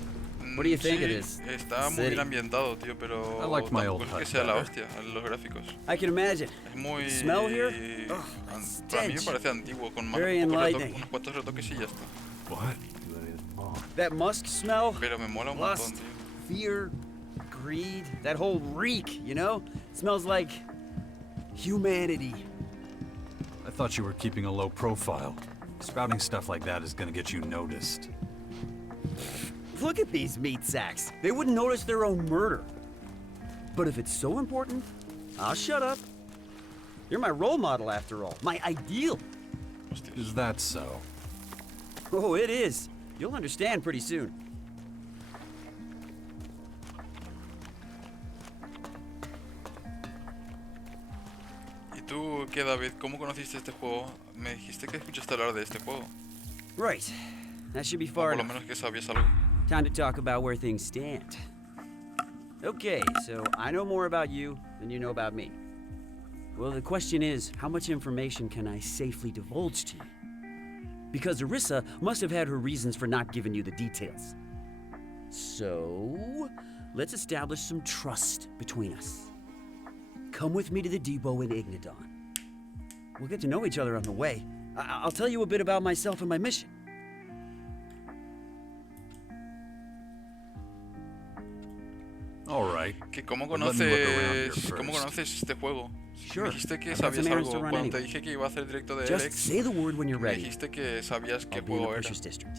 what do you think of this? Está muy bien ambientado, tío, pero I like my old tampoco es que hut sea la better. hostia, los gráficos. I can imagine. Es muy... Smell here? Para mí me parece antiguo, con más Very enlightening. unos cuantos retoques y ya está. What? That musk smell? Pero me mola un Lust, montón, tío. fear, greed, that whole reek, you know? Smells like... humanity. I thought you were keeping a low profile. Spouting stuff like that is gonna get you noticed. Look at these meat sacks. They wouldn't notice their own murder. But if it's so important, I'll shut up. You're my role model after all. My ideal. Is that so? Oh, it is. You'll understand pretty soon. ¿Y tú qué, David? ¿Cómo conociste este juego? Me dijiste que escuchaste hablar de este juego. Right. That should be O far por lo enough. menos que sabías algo. Time to talk about where things stand. Okay, so I know more about you than you know about me. Well, the question is, how much information can I safely divulge to you? Because Orisa must have had her reasons for not giving you the details. So, let's establish some trust between us. Come with me to the depot in Ignadon. We'll get to know each other on the way. I'll tell you a bit about myself and my mission. All right. Que ¿cómo But let me look around here conoces first. este juego? Sure. Me dijiste que I've got sabías some errands to algo run cuando te anyway. dije que iba a hacer el directo de Just Alex. say the word when you're Me ready. dijiste que sabías qué I'll be in the juego era. Precious District.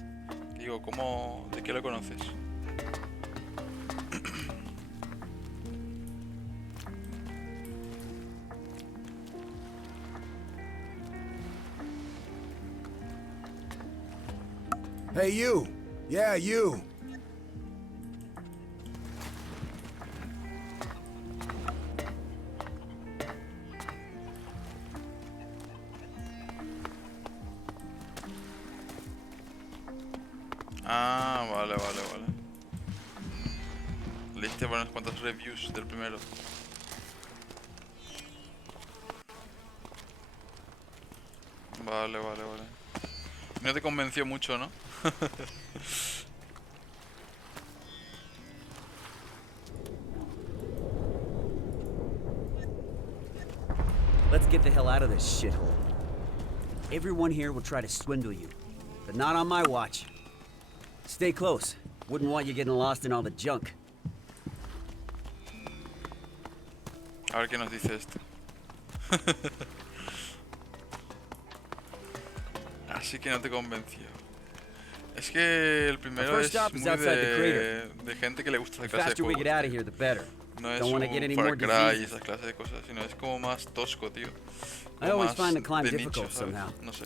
Digo, ¿cómo? ¿De qué lo conoces? Hey, you! Yeah, you! Ah, vale. Leíste unas cuantas reviews del primero. Vale. No te convenció mucho, ¿no? Let's get the hell out of this shithole. Everyone here will try to swindle you, but not on my watch. Stay close. Wouldn't want you getting lost in all the junk. A ver qué nos dice esto. Así que no te convenció. Es que el primero es muy de gente que le gusta esa clase de juegos. No es un Far Cry y esas clases de cosas, sino es como más tosco, tío. I always find the de climb nicho, difficult ¿sabes? somehow. No sé.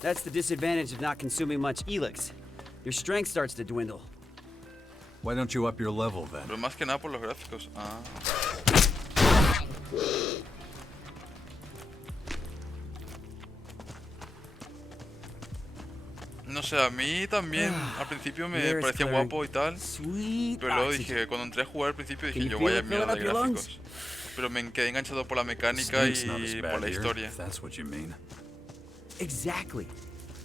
That's the disadvantage of not consuming much Elix. Your strength starts to dwindle. Why don't you up your level then? Pero más que nada por los gráficos. Ah. No sé, a mí también al principio me parecía guapo y tal, pero luego dije, cuando entré a jugar al principio dije yo vaya mierda de gráficos. Pero me quedé enganchado por la mecánica y por la historia. Exactly.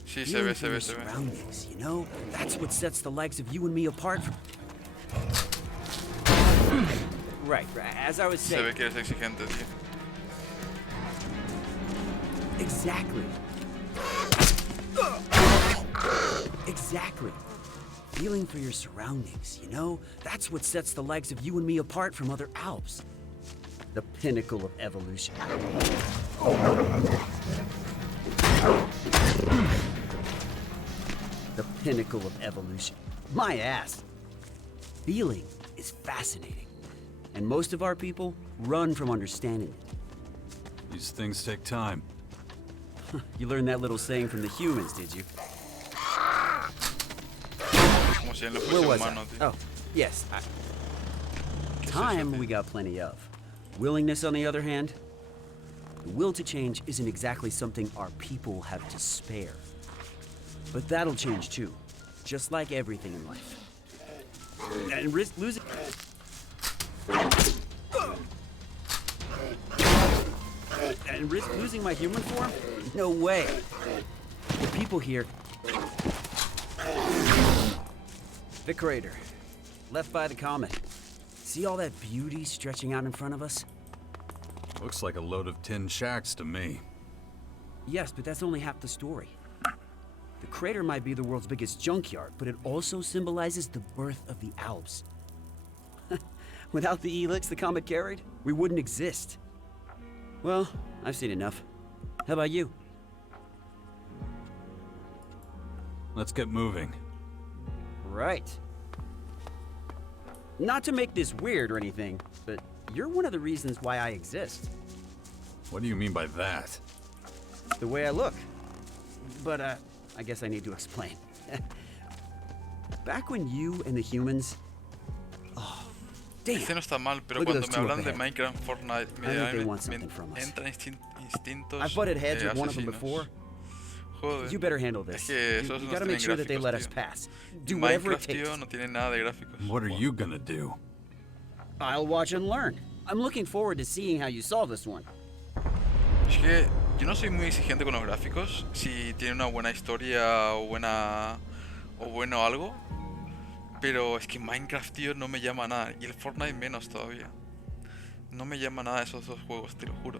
Sí, se ve. Surroundings, you know? That's what sets the likes of you and me apart from... Right, as I was saying. Se ve que eres exigente, tío. Exactly. Exactly. Feeling for your surroundings, you know? That's what sets the likes of you and me apart from other Alps. The pinnacle of evolution. The pinnacle of evolution. My ass. Feeling is fascinating. And most of our people run from understanding it. These things take time. You learned that little saying from the humans, did you? Where was I? Oh, yes. Time we got plenty of. Willingness, on the other hand, the will to change isn't exactly something our people have to spare. But that'll change too, just like everything in life. And risk losing... And risk losing my human form? No way. The people here... The crater, left by the comet. See all that beauty stretching out in front of us? Looks like a load of tin shacks to me. Yes, but that's only half the story. The crater might be the world's biggest junkyard, but it also symbolizes the birth of the Alps. Without the Elix the comet carried, we wouldn't exist. Well, I've seen enough. How about you? Let's get moving. Right. Not to make this weird or anything, but you're one of the reasons why I exist. What do you mean by that? The way I look. But, I guess I need to explain. Back when you and the humans... Oh, damn. Este no está mal, pero Look at cuando those me two hablan up de ahead. Minecraft, Fortnite, I think they want something from us. entran instintos I've butted heads with one of them asesinos. before. Joder. You better handle this. Es que esos You no gotta tienen make sure that they gráficos, let us tío. pass. Do whatever it Minecraft, takes. tío, no tiene nada de gráficos. What are you gonna do? I'll watch and learn. I'm looking forward to seeing how you solve this one. Es que yo no soy muy exigente con los gráficos. Si tiene una buena historia o bueno algo. Pero es que Minecraft, tío, no me llama nada. Y el Fortnite menos todavía. No me llama nada esos dos juegos, te lo juro.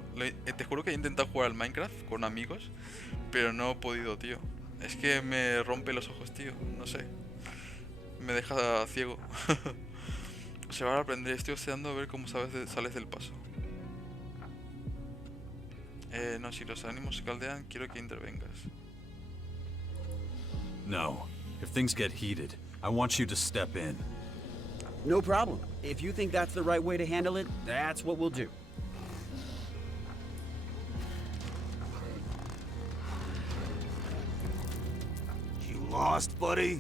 Te juro que he intentado jugar al Minecraft con amigos, pero no he podido, tío. Es que me rompe los ojos, tío. No sé. Me deja ciego. Se va a aprender. Estoy deseando a ver cómo sales del paso. No, si los ánimos se caldean, quiero que intervengas. No. If things get heated, I want you to step in. No problem. If you think that's the right way to handle it, that's what we'll do. You lost, buddy?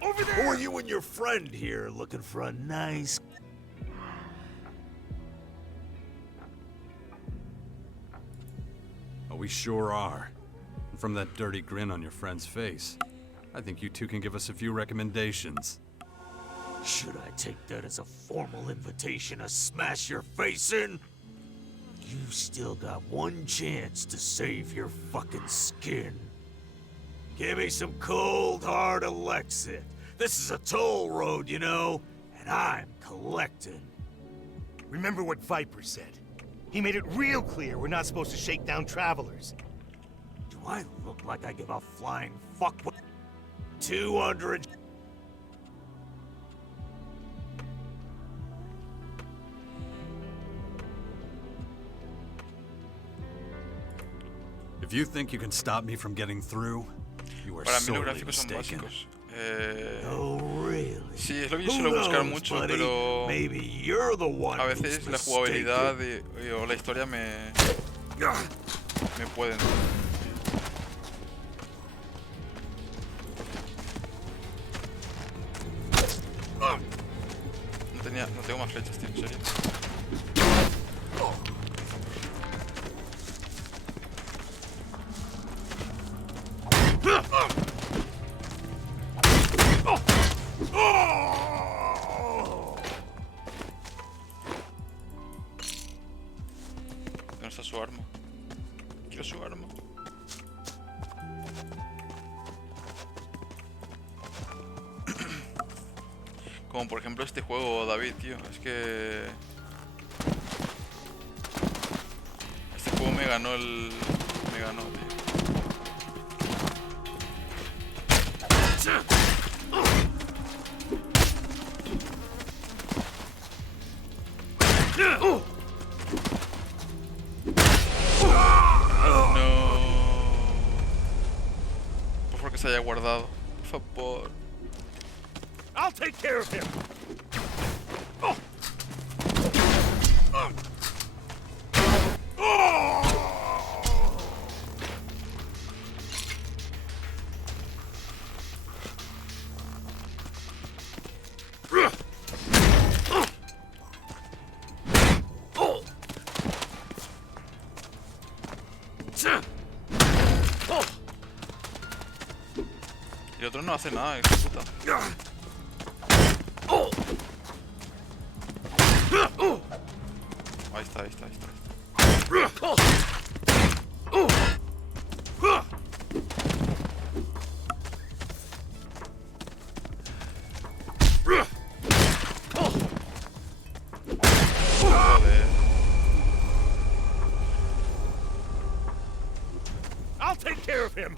Over there! Or you and your friend here looking for a nice... Oh, we sure are. And from that dirty grin on your friend's face, I think you two can give us a few recommendations. Should I take that as a formal invitation to smash your face in? You've still got one chance to save your fucking skin. Give me some cold, hard Alexit. This is a toll road, you know, and I'm collecting. Remember what Viper said. He made it real clear we're not supposed to shake down travelers. Do I look like I give a flying fuck what? 200... If you think you can stop me from getting through, you are Para mí los sorely gráficos son mistaken. básicos. Oh, really? Sí, es lo que yo suelo buscar mucho, pero Maybe you're the one a veces la jugabilidad o la historia me pueden. No tengo más flechas, tío, en serio. ¿Dónde está su arma? Quiero su arma. Como por ejemplo este juego, David, tío. Es que... este juego me ganó, tío. No. Por favor que se haya guardado. Por favor. I'll take care of him. Y el otro no hace nada, hijo de puta. Ahí está, ahí está, ahí está. Joder. I'll take care of him.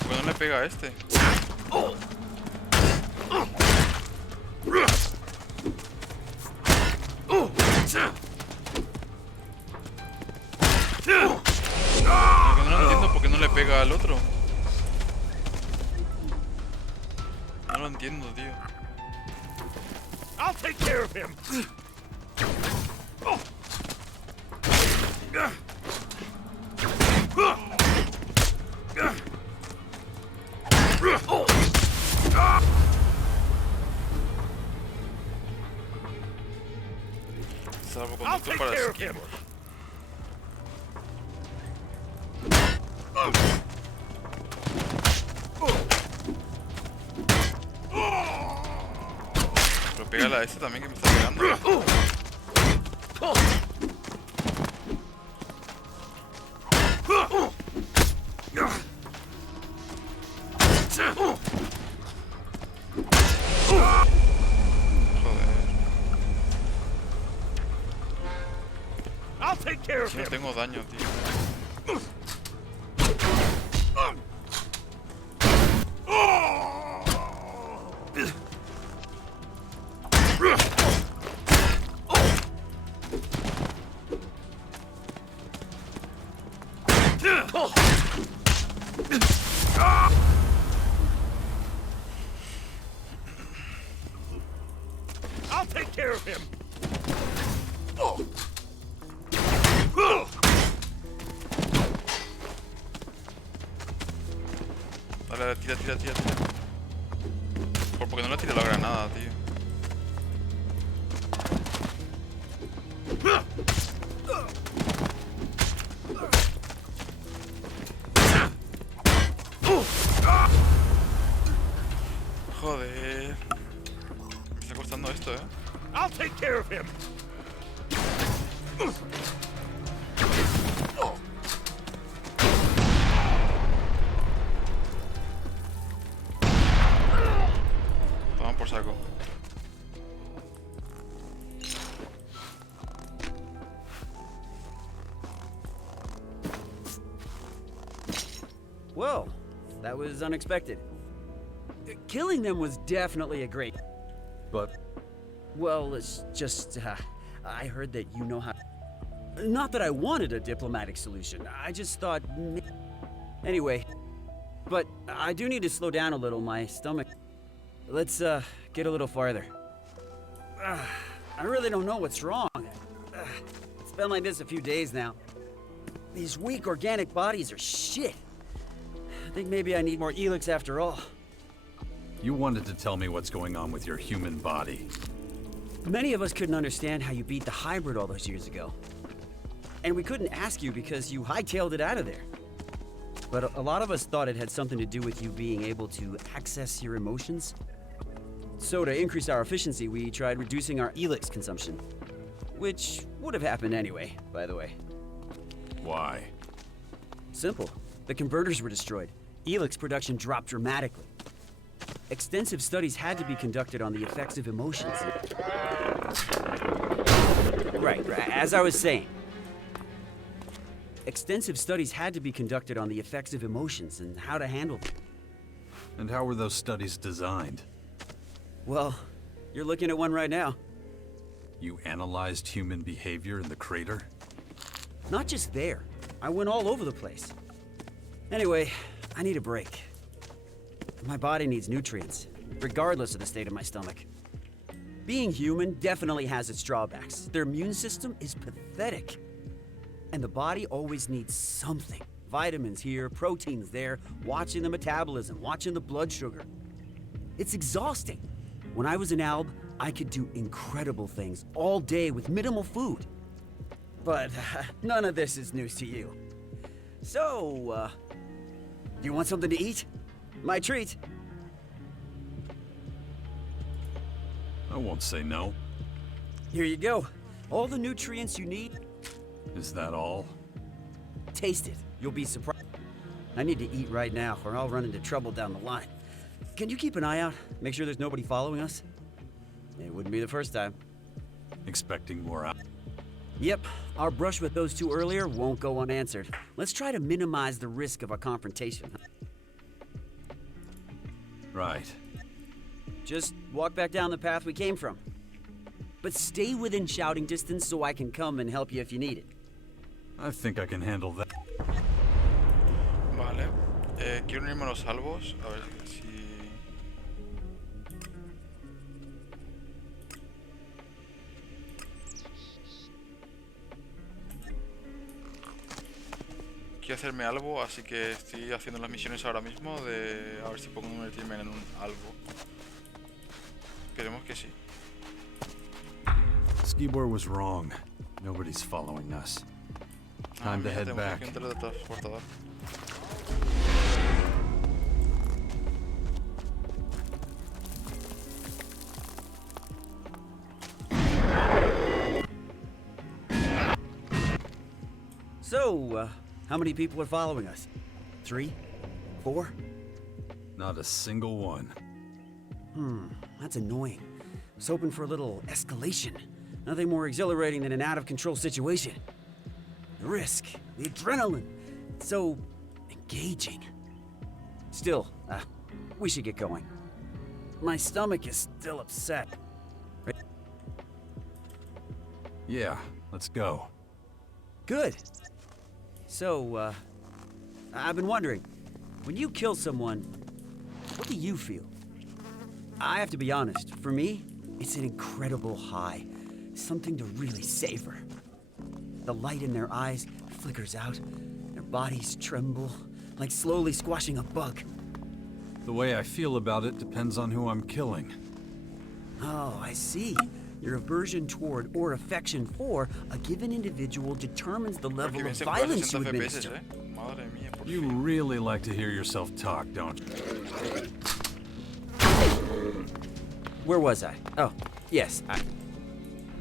¿Por qué no le pega a este? Lo que no entiendo por qué no le pega al otro. No lo entiendo, tío. I'll take care of him. Salvoconducto para esquivar. Pégale a este también que me está pegando. I'll take care of Si no him. tengo daño, tío. I'll take care of him. Dale, tira. ¿Por qué no le tira la granada, tío? Joder. Me está costando esto, I'll take care of him. Toman por saco. Whoa, that was unexpected. Killing them was definitely a great... But... Well, it's just, I heard that you know how... Not that I wanted a diplomatic solution, I just thought... Anyway, but I do need to slow down a little, my stomach... Let's, get a little farther. I really don't know what's wrong. It's been like this a few days now. These weak organic bodies are shit. I think maybe I need more Elix after all. You wanted to tell me what's going on with your human body. Many of us couldn't understand how you beat the hybrid all those years ago. And we couldn't ask you because you hightailed it out of there. But a lot of us thought it had something to do with you being able to access your emotions. So to increase our efficiency, we tried reducing our Elix consumption. Which would have happened anyway, by the way. Why? Simple. The converters were destroyed. Elix production dropped dramatically. Extensive studies had to be conducted on the effects of emotions. Right, as I was saying. Extensive studies had to be conducted on the effects of emotions and how to handle them. And how were those studies designed? Well, you're looking at one right now. You analyzed human behavior in the crater? Not just there. I went all over the place. Anyway, I need a break. My body needs nutrients, regardless of the state of my stomach. Being human definitely has its drawbacks. Their immune system is pathetic. And the body always needs something. Vitamins here, proteins there, watching the metabolism, watching the blood sugar. It's exhausting. When I was in Alb, I could do incredible things all day with minimal food. But none of this is news to you. So, do you want something to eat? My treat. I won't say no. Here you go. All the nutrients you need. Is that all? Taste it. You'll be surprised. I need to eat right now, or I'll run into trouble down the line. Can you keep an eye out? Make sure there's nobody following us? It wouldn't be the first time. Expecting more out? Yep. Our brush with those two earlier won't go unanswered. Let's try to minimize the risk of a confrontation. Right. Just walk back down the path we came from. But stay within shouting distance so I can come and help you if you need it. I think I can handle that. Vale. Quiero unirme a los salvos. A ver si... Quiero hacerme algo, así que estoy haciendo las misiones ahora mismo de a ver si puedo convertirme en un algo. Esperemos que sí. Skibor was wrong. Nobody's following us. Time to head back. So, how many people are following us? 3? 4? Not a single one. That's annoying. I was hoping for a little escalation. Nothing more exhilarating than an out-of-control situation. The risk, the adrenaline, it's so engaging. Still, we should get going. My stomach is still upset. Right? Yeah, let's go. Good. So, I've been wondering, when you kill someone, what do you feel? I have to be honest, for me, it's an incredible high. Something to really savor. The light in their eyes flickers out, their bodies tremble, like slowly squashing a bug. The way I feel about it depends on who I'm killing. Oh, I see. Your aversion toward or affection for a given individual determines the level of violence you administer. You really like to hear yourself talk, don't you? Where was I? Oh, yes,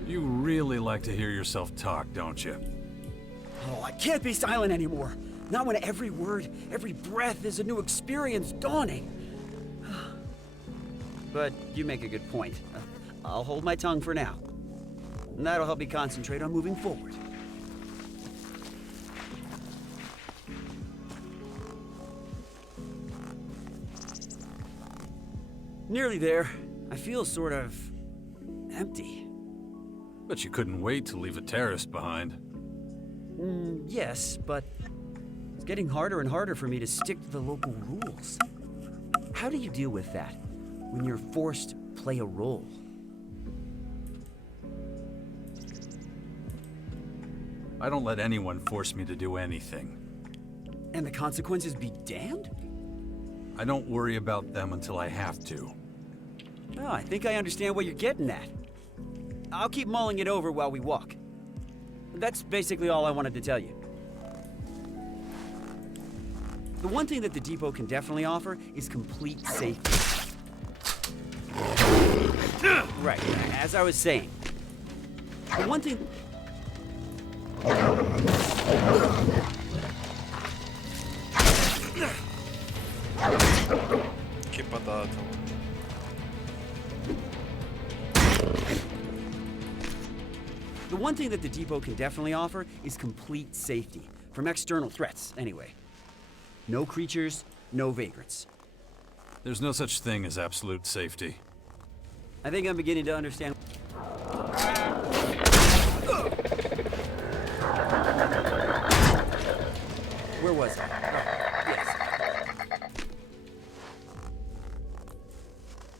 You really like to hear yourself talk, don't you? Oh, I can't be silent anymore. Not when every word, every breath is a new experience dawning. But you make a good point. I'll hold my tongue for now. And that'll help me concentrate on moving forward. Nearly there. I feel sort of empty. But you couldn't wait to leave a terrorist behind. Yes, but it's getting harder and harder for me to stick to the local rules. How do you deal with that when you're forced to play a role? I don't let anyone force me to do anything. And the consequences be damned? I don't worry about them until I have to. Oh, I think I understand what you're getting at. I'll keep mulling it over while we walk. That's basically all I wanted to tell you. The one thing that the depot can definitely offer is complete safety. Right, as I was saying. The one thing... Qué patada, chaval. The one thing that the depot can definitely offer is complete safety. From external threats, anyway. No creatures, no vagrants. There's no such thing as absolute safety. I think I'm beginning to understand. Where was I? Oh, yes.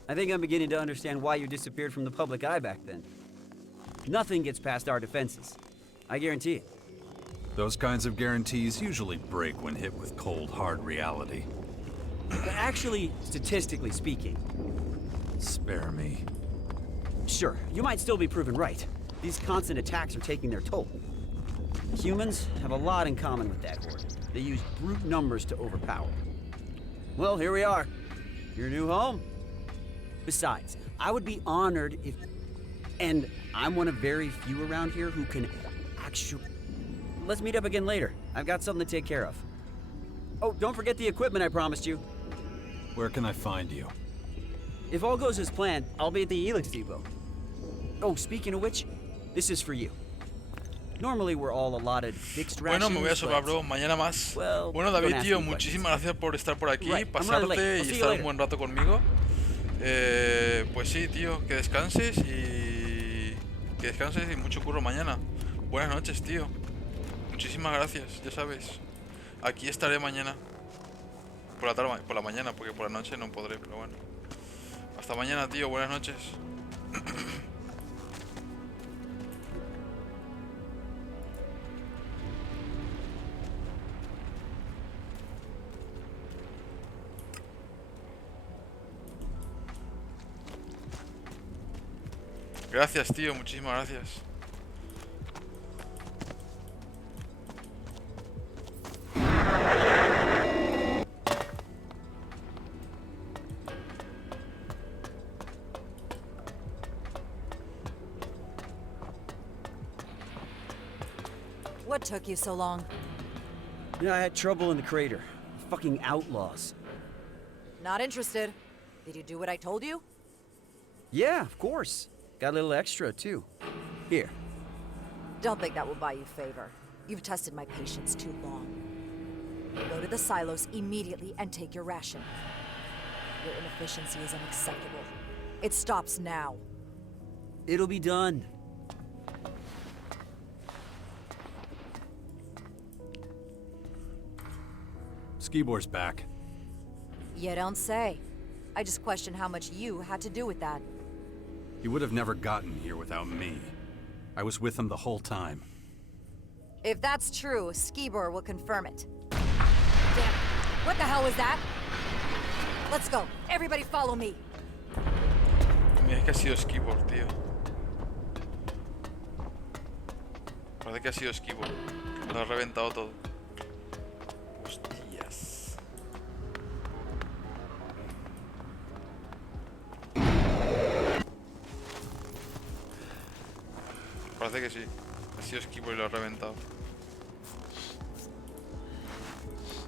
I think I'm beginning to understand why you disappeared from the public eye back then. Nothing gets past our defenses. I guarantee it. Those kinds of guarantees usually break when hit with cold, hard reality. Actually, statistically speaking. Spare me. Sure, you might still be proven right. These constant attacks are taking their toll. Humans have a lot in common with that horde. They use brute numbers to overpower. Well, here we are. Your new home. Besides, I would be honored if... And I'm one of very few around here who can actually... Let's meet up again later. I've got something to take care of. Oh, don't forget the equipment I promised you. Where can I find you? If all goes as planned, I'll be at the Helix Depot. Oh, speaking of which, this is for you. Normally we're all allotted fixed rations. Bueno, me voy a sobrar, bro. Mañana más. Bueno, David, tío, muchísimas gracias por estar por aquí, pasarte y estar un buen rato conmigo. Pues sí, tío, que descanses y mucho curro mañana. Buenas noches, tío. Muchísimas gracias, ya sabes. Aquí estaré mañana. Por la tarde, por la mañana, porque por la noche no podré, pero bueno. Hasta mañana, tío. Buenas noches. Gracias, tío. Muchísimas gracias. What What took you so long? Yeah, I had trouble in the crater. Fucking outlaws. Not interested. Did you do what I told you? Yeah, of course. Got a little extra, too. Here. Don't think that will buy you favor. You've tested my patience too long. Go to the silos immediately and take your ration. Your inefficiency is unacceptable. It stops now. It'll be done. Skibor's back. You don't say. I just question how much you had to do with that. He would have never gotten here without me. I was with him the whole time. If that's true, Skibor will confirm it. Damn it. What the hell was that? Let's go. Everybody follow me. Mira, es que ha sido Skibor, tío. Parece que ha sido Skibor. Lo ha reventado todo. Hostias. Parece que sí. Ha sido Skibor y lo ha reventado.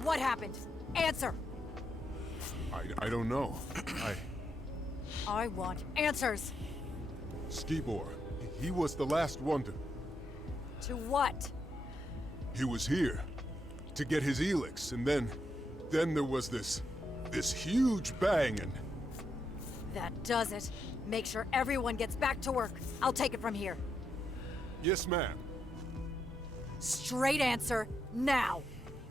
What happened? Answer. I don't know. I want answers. Skibor, he was the last one to... To what? He was here to get his Elix, and then there was this huge bang, and... That does it. Make sure everyone gets back to work. I'll take it from here. Yes, ma'am. Straight answer, now.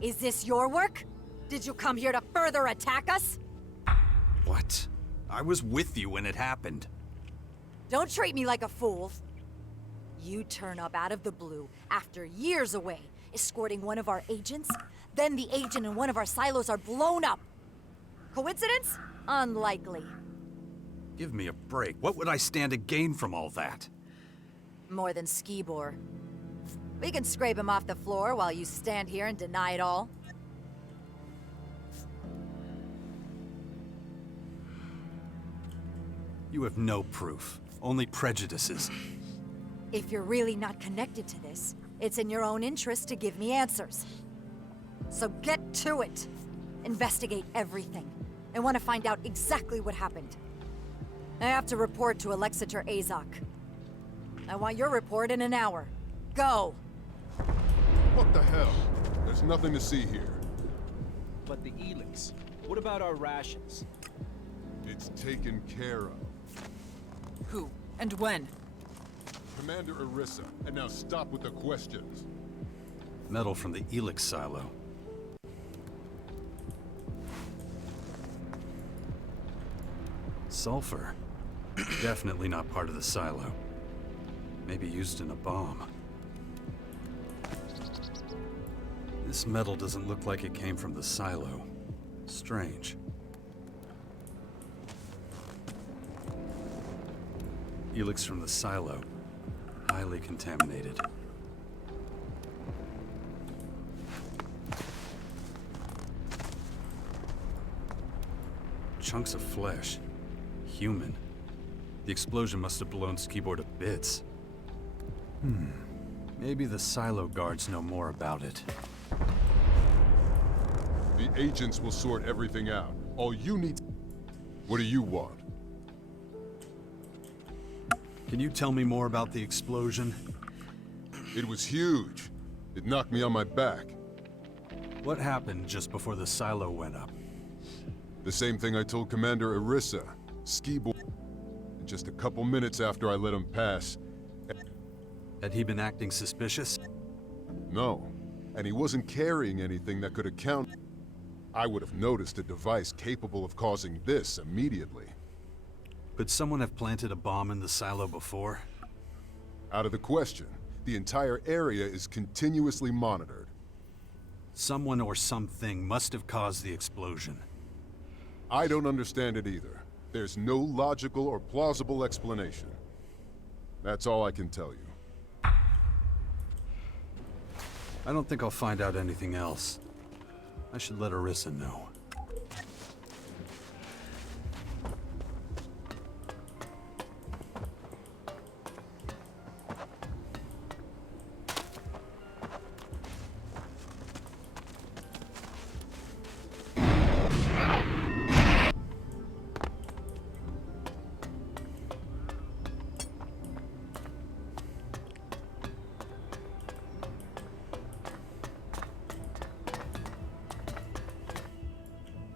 Is this your work? Did you come here to further attack us? What? I was with you when it happened. Don't treat me like a fool. You turn up out of the blue after years away, escorting one of our agents. Then the agent and one of our silos are blown up. Coincidence? Unlikely. Give me a break. What would I stand to gain from all that? More than Skibor. We can scrape him off the floor while you stand here and deny it all. You have no proof. Only prejudices. If you're really not connected to this, it's in your own interest to give me answers. So get to it. Investigate everything. I want to find out exactly what happened. I have to report to Alexator Azok. I want your report in an hour. Go! What the hell? There's nothing to see here. But the Elix, what about our rations? It's taken care of. Who? And when? Commander Orissa, and now stop with the questions. Metal from the Elix silo. Sulfur. Definitely not part of the silo. Maybe used in a bomb. This metal doesn't look like it came from the silo. Strange. Elix from the silo. Highly contaminated. Chunks of flesh. Human. The explosion must have blown Skibor to bits. Maybe the silo guards know more about it. The agents will sort everything out. All you need... What do you want? Can you tell me more about the explosion? It was huge. It knocked me on my back. What happened just before the silo went up? The same thing I told Commander Orissa. Skibor. Just a couple minutes after I let him pass. Had he been acting suspicious? No. And he wasn't carrying anything that could account... I would have noticed a device capable of causing this immediately. Could someone have planted a bomb in the silo before? Out of the question. The entire area is continuously monitored. Someone or something must have caused the explosion. I don't understand it either. There's no logical or plausible explanation. That's all I can tell you. I don't think I'll find out anything else. I should let Orissa know.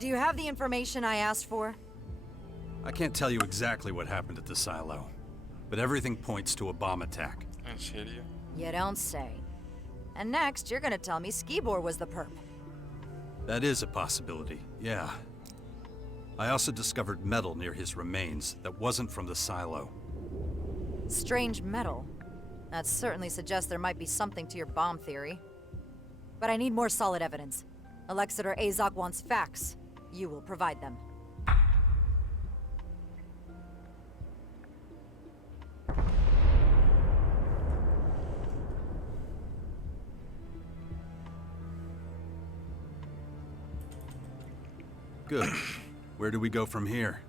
Do you have the information I asked for? I can't tell you exactly what happened at the silo, but everything points to a bomb attack. ¿En serio? You don't say. And next, you're gonna tell me Skibor was the perp. That is a possibility, yeah. I also discovered metal near his remains that wasn't from the silo. Strange metal. That certainly suggests there might be something to your bomb theory. But I need more solid evidence. Alexander Azog wants facts. You will provide them. Good. Where do we go from here?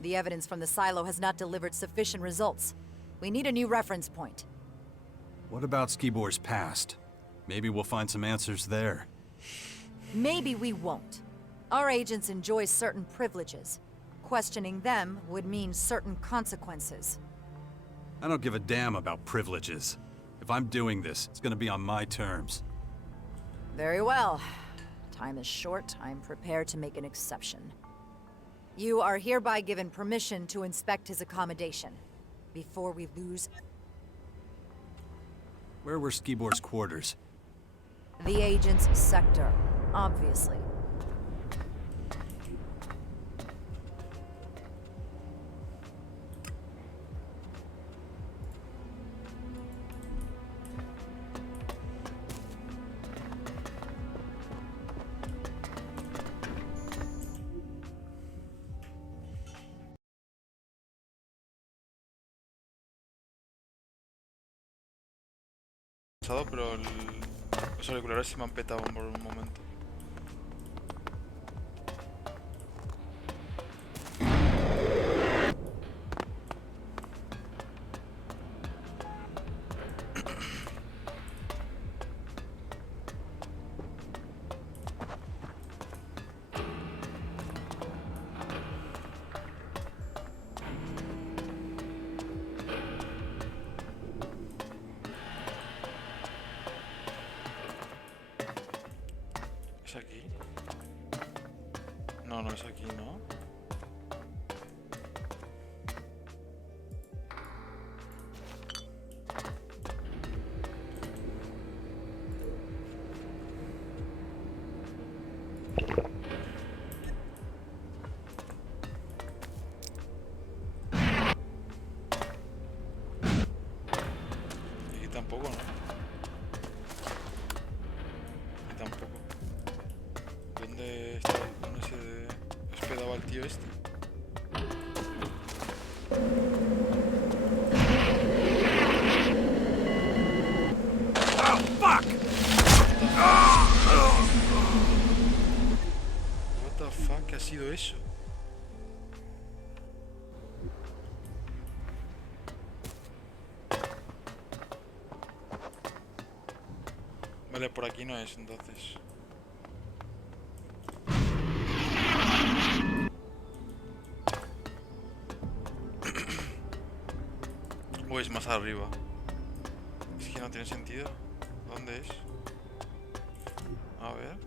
The evidence from the silo has not delivered sufficient results. We need a new reference point. What about Skibor's past? Maybe we'll find some answers there. Maybe we won't. Our agents enjoy certain privileges. Questioning them would mean certain consequences. I don't give a damn about privileges. If I'm doing this, it's gonna be on my terms. Very well. Time is short. I'm prepared to make an exception. You are hereby given permission to inspect his accommodation. Before we lose... Where were Skibor's quarters? The agent's sector, obviously. Pero los auriculares se me han petado por un momento. ¿Es aquí? No, no es aquí, ¿no? Aquí tampoco, ¿no? Aquí tampoco. ¿Dónde se hospedaba el tío este? Oh, fuck! What the fuck, ¿qué ha sido eso? Vale, por aquí no es entonces. ¿O es más arriba? Es que no tiene sentido. ¿Dónde es? A ver.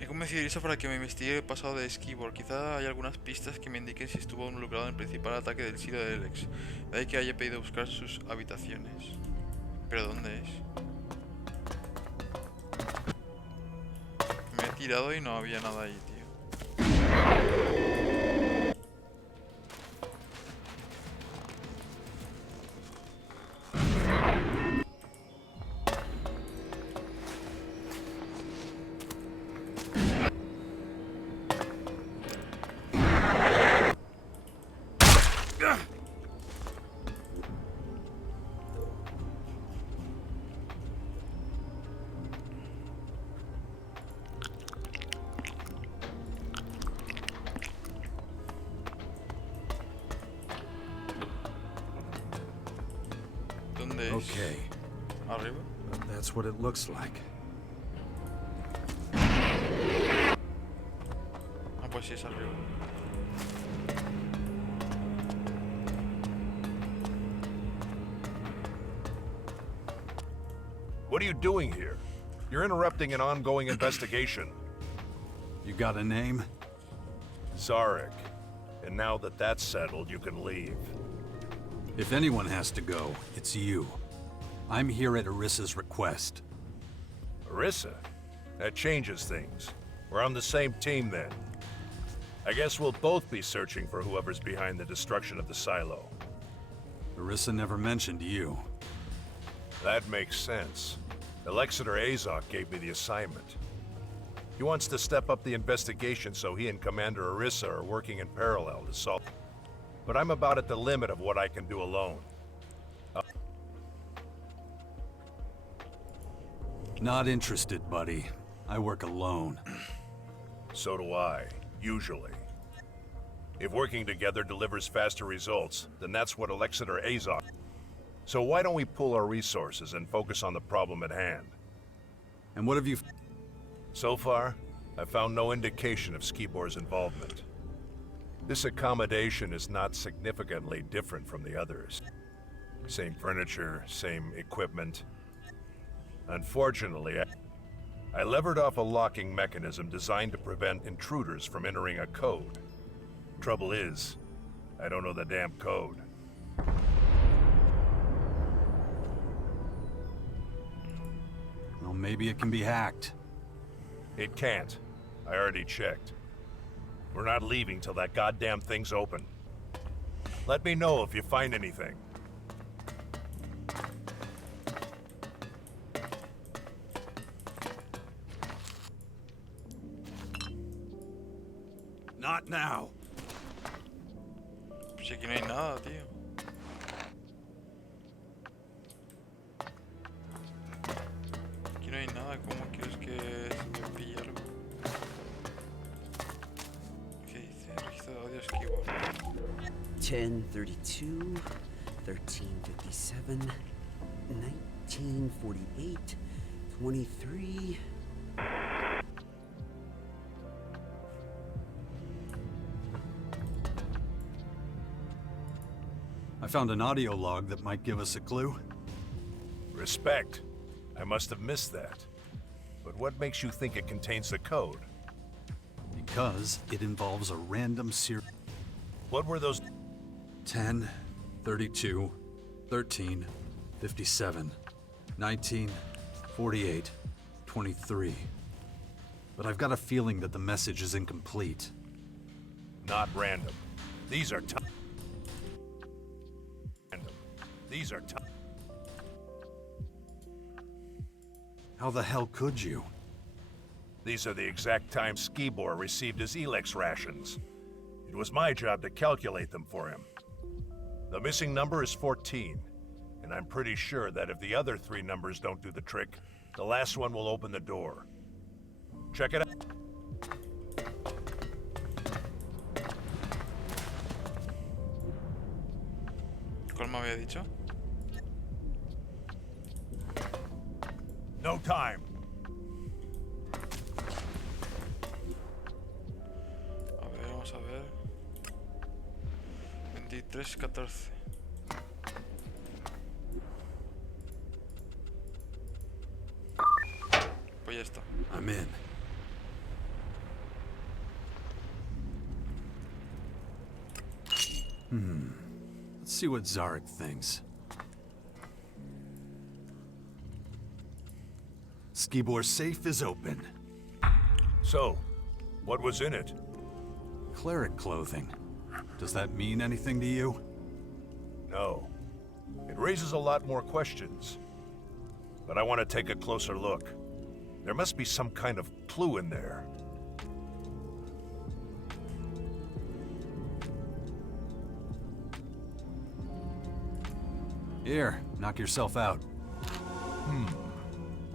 He convencido a Elisa para que me investigue el pasado de Skibor. Quizá hay algunas pistas que me indiquen si estuvo involucrado en el principal ataque del silo de Alex. De ahí que haya pedido buscar sus habitaciones. ¿Pero dónde es? Me he tirado y no había nada ahí, tío. ¿Dónde es? Okay. ¿Arriba? That's what it looks like. Ah, pues sí, es arriba. What are you doing here? You're interrupting an ongoing investigation. You got a name? Zarek. And now that that's settled, you can leave. If anyone has to go, it's you. I'm here at Arissa's request. Arissa? That changes things. We're on the same team then. I guess we'll both be searching for whoever's behind the destruction of the silo. Arissa never mentioned you. That makes sense. Alexander Azok gave me the assignment. He wants to step up the investigation so he and Commander Arissa are working in parallel to solve. But I'm about at the limit of what I can do alone. Not interested, buddy. I work alone. So do I, usually. If working together delivers faster results, then that's what Alexander Azok. So why don't we pool our resources and focus on the problem at hand? And what have you... So far, I've found no indication of Skibor's involvement. This accommodation is not significantly different from the others. Same furniture, same equipment. Unfortunately, I levered off a locking mechanism designed to prevent intruders from entering a code. Trouble is, I don't know the damn code. Well, maybe it can be hacked. It can't. I already checked. We're not leaving till that goddamn thing's open. Let me know if you find anything. Not now. Pues aquí no hay nada, tío. Aquí no hay nada. ¿Cómo quieres que se me pille algo? ¿Qué dice? Registro de audio esquivo. 1032, 1357, 1948, 23. I found an audio log that might give us a clue. Respect. I must have missed that. But what makes you think it contains the code? Because it involves a random series. What were those? 10, 32, 13, 57, 19, 48, 23. But I've got a feeling that the message is incomplete. Not random. These are random. These are How the hell could you? These are the exact times Skibor received his Elex rations. It was my job to calculate them for him. The missing number is 14, and I'm pretty sure that if the other 3 numbers don't do the trick, the last one will open the door. Check it out. ¿Cuál me había dicho? No time. A ver, vamos a ver. 23-14. Pues ya está. I'm in. Let's see what Zarek thinks. Skibor's safe is open. So, what was in it? Cleric clothing. Does that mean anything to you? No. It raises a lot more questions. But I want to take a closer look. There must be some kind of clue in there. Here, knock yourself out.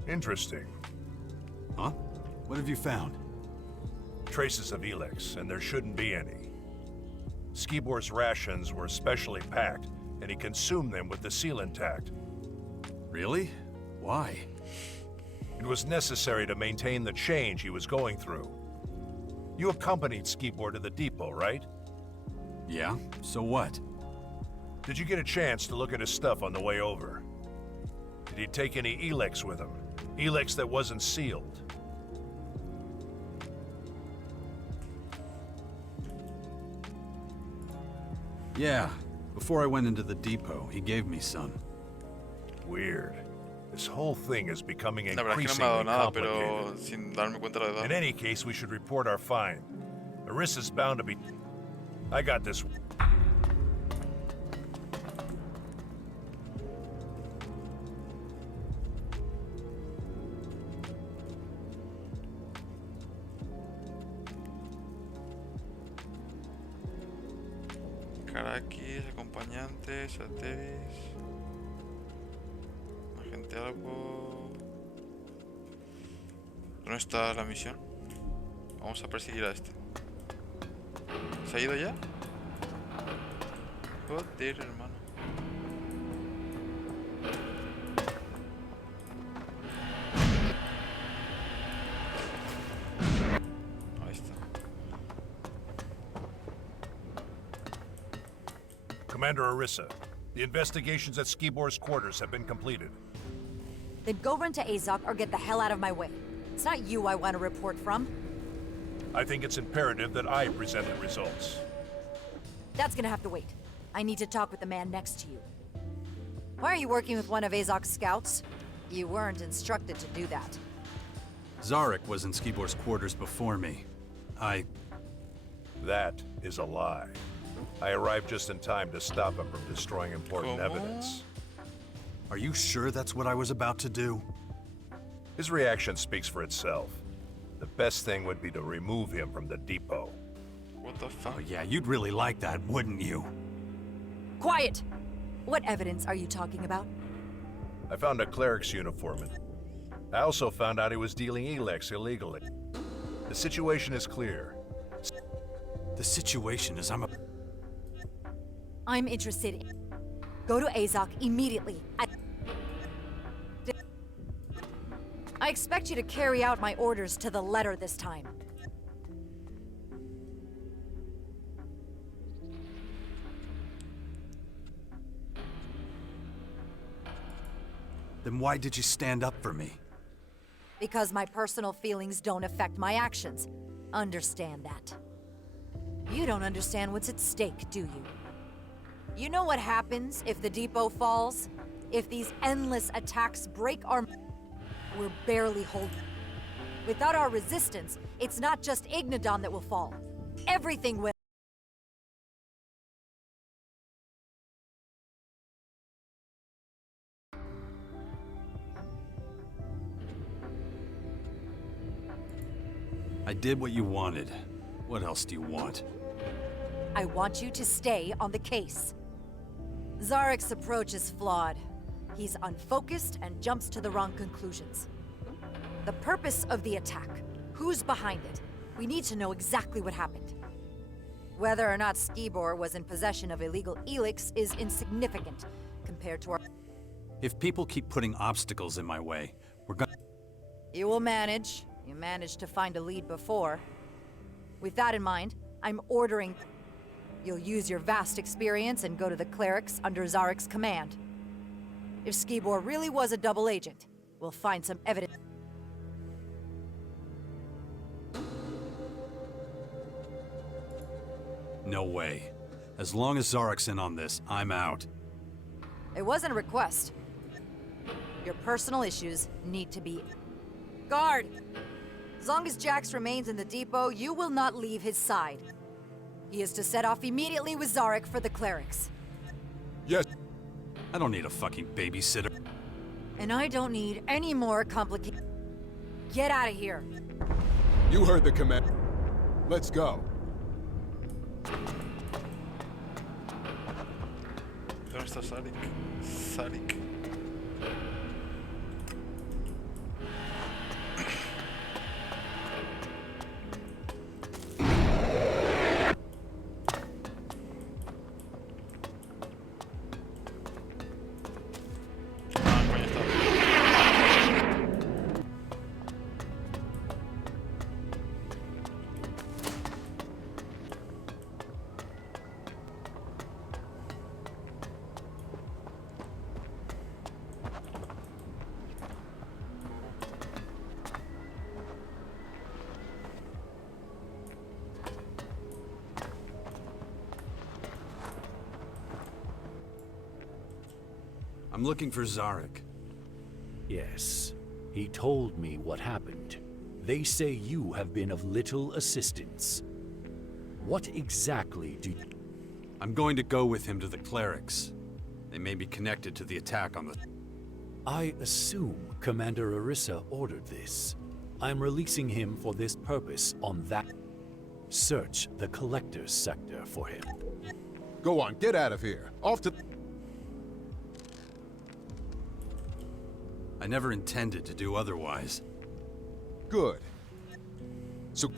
Interesting. Huh? What have you found? Traces of Elex, and there shouldn't be any. Skibor's rations were specially packed, and he consumed them with the seal intact. Really? Why? It was necessary to maintain the change he was going through. You accompanied Skibor to the depot, right? Yeah, so what? Did you get a chance to look at his stuff on the way over? Did he take any Elex with him? Elex that wasn't sealed? Yeah, before I went into the depot, he gave me some. Weird. This whole thing is becoming La verdad es que no me ha dado increasingly nada, complicated. pero sin darme cuenta la In edad. any case, we should report our find. Arissa's bound to be... I got this. Karakis, acompañantes, Ateris. Agente algo. ¿Dónde está la misión? Vamos a perseguir a este. ¿Se ha ido ya? Joder, hermano. Ahí está. Commander Arissa, the investigations at Skibor's quarters have been completed. Then go run to Azok or get the hell out of my way. It's not you I want to report from. I think it's imperative that I present the results. That's gonna have to wait. I need to talk with the man next to you. Why are you working with one of Azok's scouts? You weren't instructed to do that. Zarek was in Skibor's quarters before me. That is a lie. I arrived just in time to stop him from destroying important evidence. Are you sure that's what I was about to do? His reaction speaks for itself. The best thing would be to remove him from the depot. What the fuck? Oh yeah, you'd really like that, wouldn't you? Quiet! What evidence are you talking about? I found a cleric's uniform. I also found out he was dealing Elex illegally. The situation is clear. The situation is I'm interested in... Go to Azok immediately. I expect you to carry out my orders to the letter this time. Then why did you stand up for me? Because my personal feelings don't affect my actions. Understand that. You don't understand what's at stake, do you? You know what happens if the depot falls? If these endless attacks break our... We're barely holding. Without our resistance, it's not just Ignadon that will fall. Everything will. I did what you wanted. What else do you want? I want you to stay on the case. Zarek's approach is flawed. He's unfocused and jumps to the wrong conclusions. The purpose of the attack, who's behind it, we need to know exactly what happened. Whether or not Skibor was in possession of illegal Elix is insignificant compared to our... If people keep putting obstacles in my way, we're gonna... You will manage. You managed to find a lead before. With that in mind, I'm ordering... You'll use your vast experience and go to the clerics under Zarek's command. If Skibor really was a double agent, we'll find some evidence. No way. As long as Zarek's in on this, I'm out. It wasn't a request. Your personal issues need to be... Guard! As long as Jax remains in the depot, you will not leave his side. He is to set off immediately with Zarek for the clerics. Yes. I don't need a fucking babysitter. And I don't need any more complicated... Get out of here. You heard the command. Let's go. ¿Dónde está Sarik? Sarik. I'm looking for Zarek. Yes, he told me what happened. They say you have been of little assistance. What exactly do you... I'm going to go with him to the clerics. They may be connected to the attack on the... I assume Commander Orisa ordered this. I'm releasing him for this purpose on that... Search the Collector's sector for him. Go on, get out of here. Off to... I never intended to do otherwise. Good. So...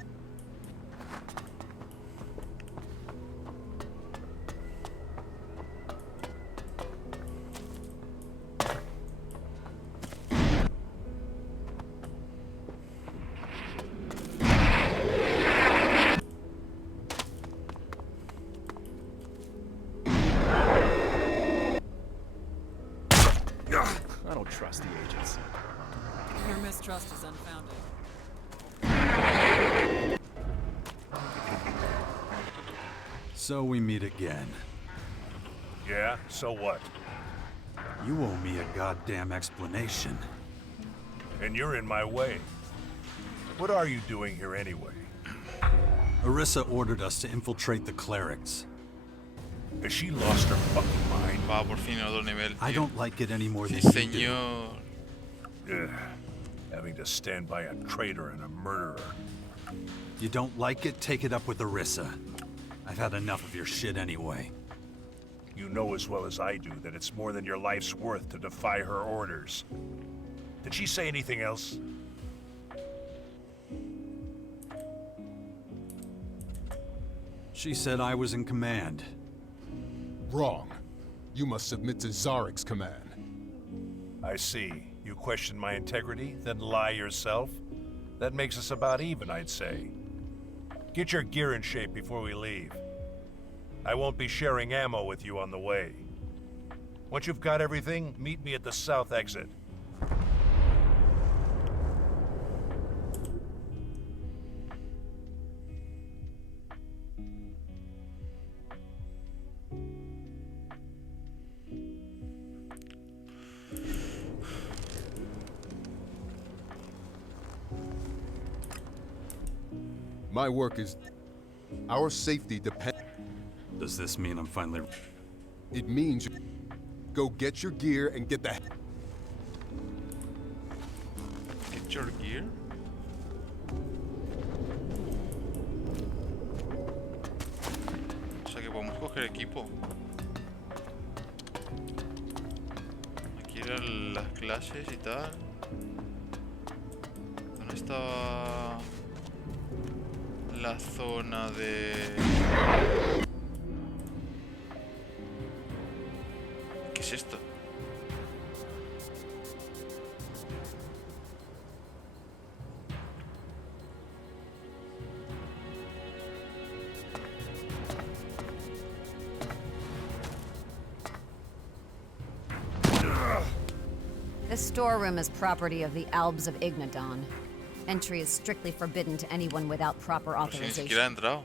I don't trust the agents. Your mistrust is unfounded. So we meet again. Yeah, so what? You owe me a goddamn explanation. And you're in my way. What are you doing here anyway? Orisa ordered us to infiltrate the clerics. Has she lost her fucking mind? Va, por fin otro nivel. I don't like it any more Sí, than you do. señor. Ugh. Having to stand by a traitor and a murderer. You don't like it? Take it up with Orisa. I've had enough of your shit anyway. You know as well as I do that it's more than your life's worth to defy her orders. Did she say anything else? She said I was in command. Wrong. You must submit to Zarek's command. I see. You question my integrity, then lie yourself? That makes us about even, I'd say. Get your gear in shape before we leave. I won't be sharing ammo with you on the way. Once you've got everything, meet me at the south exit. My work is... Our safety depends... Does this mean I'm finally... It means you... Go get your gear and get the... Get your gear? O sea que podemos coger equipo. Aquí eran las clases y tal. ¿Dónde estaba la zona de... ¿Qué es esto? This storeroom is property of the Albs of Ignadon. Entry is strictly forbidden to anyone without proper Pues si ni authorization. siquiera ha entrado.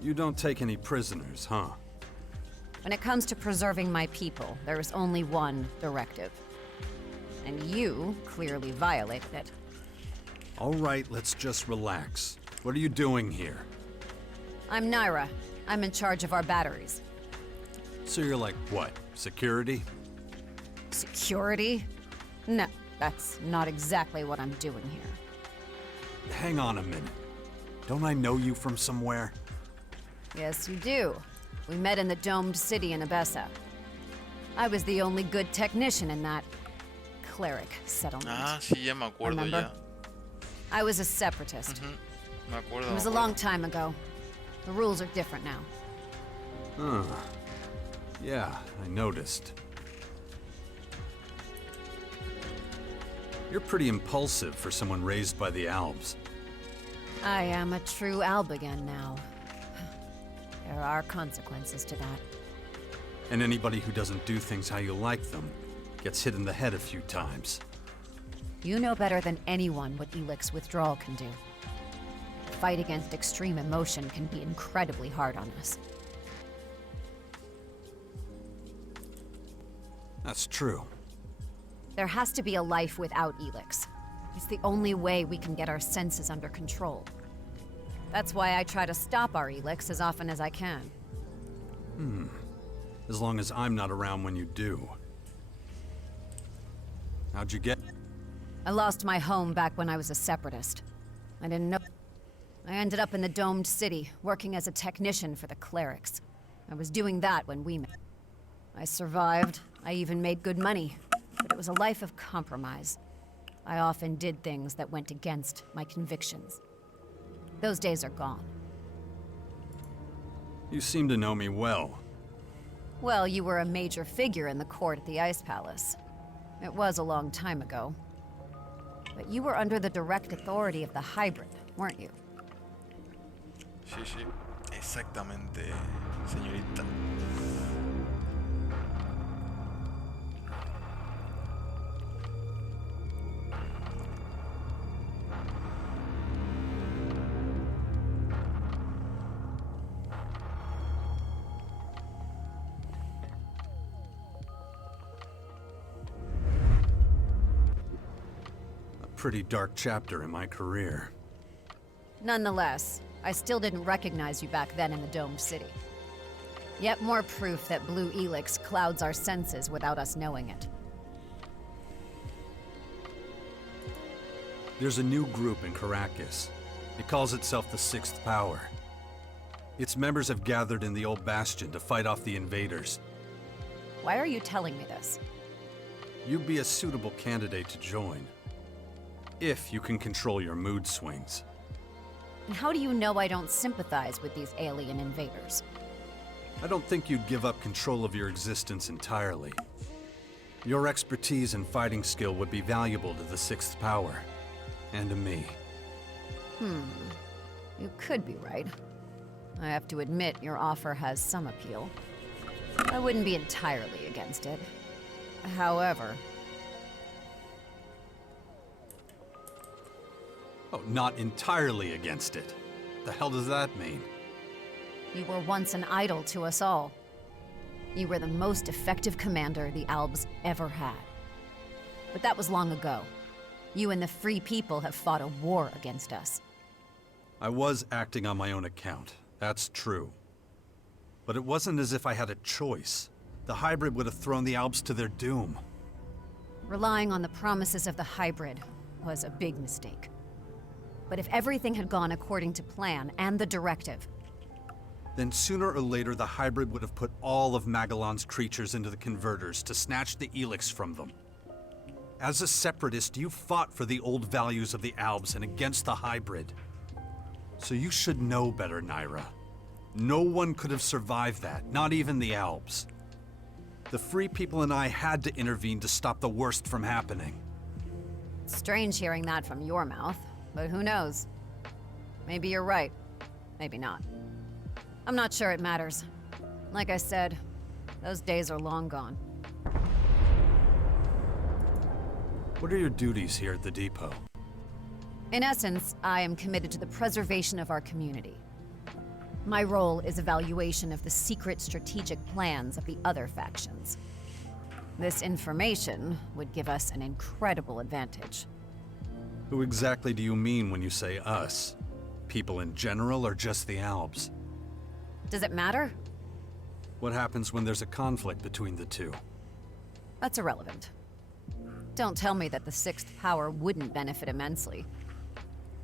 You don't take any prisoners, huh? When it comes to preserving my people, there is only one directive. And you clearly violate it. All right, let's just relax. What are you doing here? I'm Naira. I'm in charge of our batteries. So you're like, what, security? Security? No, that's not exactly what I'm doing here. Hang on a minute. Don't I know you from somewhere? Yes, you do. We met in the domed city in Abessa. I was the only good technician in that cleric settlement. Ah, sí, ya me acuerdo Remember? ya. I was a separatist. Me acuerdo. It was a long time ago. The rules are different now. Huh. Yeah, I noticed. You're pretty impulsive for someone raised by the Albs. I am a true Albigan now. There are consequences to that. And anybody who doesn't do things how you like them gets hit in the head a few times. You know better than anyone what Elix withdrawal can do. The fight against extreme emotion can be incredibly hard on us. That's true. There has to be a life without Elix. It's the only way we can get our senses under control. That's why I try to stop our Elix as often as I can. As long as I'm not around when you do. How'd you get? I lost my home back when I was a separatist. I didn't know. I ended up in the domed city, working as a technician for the clerics. I was doing that when we met. I survived. I even made good money. But it was a life of compromise. I often did things that went against my convictions. Those days are gone. You seem to know me well. Well, you were a major figure in the court at the Ice Palace. It was a long time ago. But you were under the direct authority of the hybrid, weren't you? Sí, sí, exactamente, señorita. Pretty dark chapter in my career. Nonetheless, I still didn't recognize you back then in the domed city. Yet more proof that Blue Elix clouds our senses without us knowing it. There's a new group in Caracas. It calls itself the Sixth Power. Its members have gathered in the old bastion to fight off the invaders. Why are you telling me this? You'd be a suitable candidate to join. If you can control your mood swings. And how do you know I don't sympathize with these alien invaders? I don't think you'd give up control of your existence entirely. Your expertise and fighting skill would be valuable to the Sixth Power. And to me. You could be right. I have to admit, your offer has some appeal. I wouldn't be entirely against it. However... Oh, not entirely against it. The hell does that mean? You were once an idol to us all. You were the most effective commander the Albs ever had. But that was long ago. You and the Free People have fought a war against us. I was acting on my own account. That's true. But it wasn't as if I had a choice. The hybrid would have thrown the Albs to their doom. Relying on the promises of the hybrid was a big mistake. But if everything had gone according to plan and the directive... Then sooner or later the hybrid would have put all of Magellan's creatures into the converters to snatch the Elix from them. As a separatist, you fought for the old values of the Albs and against the hybrid. So you should know better, Naira. No one could have survived that, not even the Albs. The Free People and I had to intervene to stop the worst from happening. Strange hearing that from your mouth. But who knows? Maybe you're right. Maybe not. I'm not sure it matters. Like I said, those days are long gone. What are your duties here at the depot? In essence, I am committed to the preservation of our community. My role is evaluation of the secret strategic plans of the other factions. This information would give us an incredible advantage. Who exactly do you mean when you say us? People in general or just the Albs? Does it matter? What happens when there's a conflict between the two? That's irrelevant. Don't tell me that the Sixth Power wouldn't benefit immensely.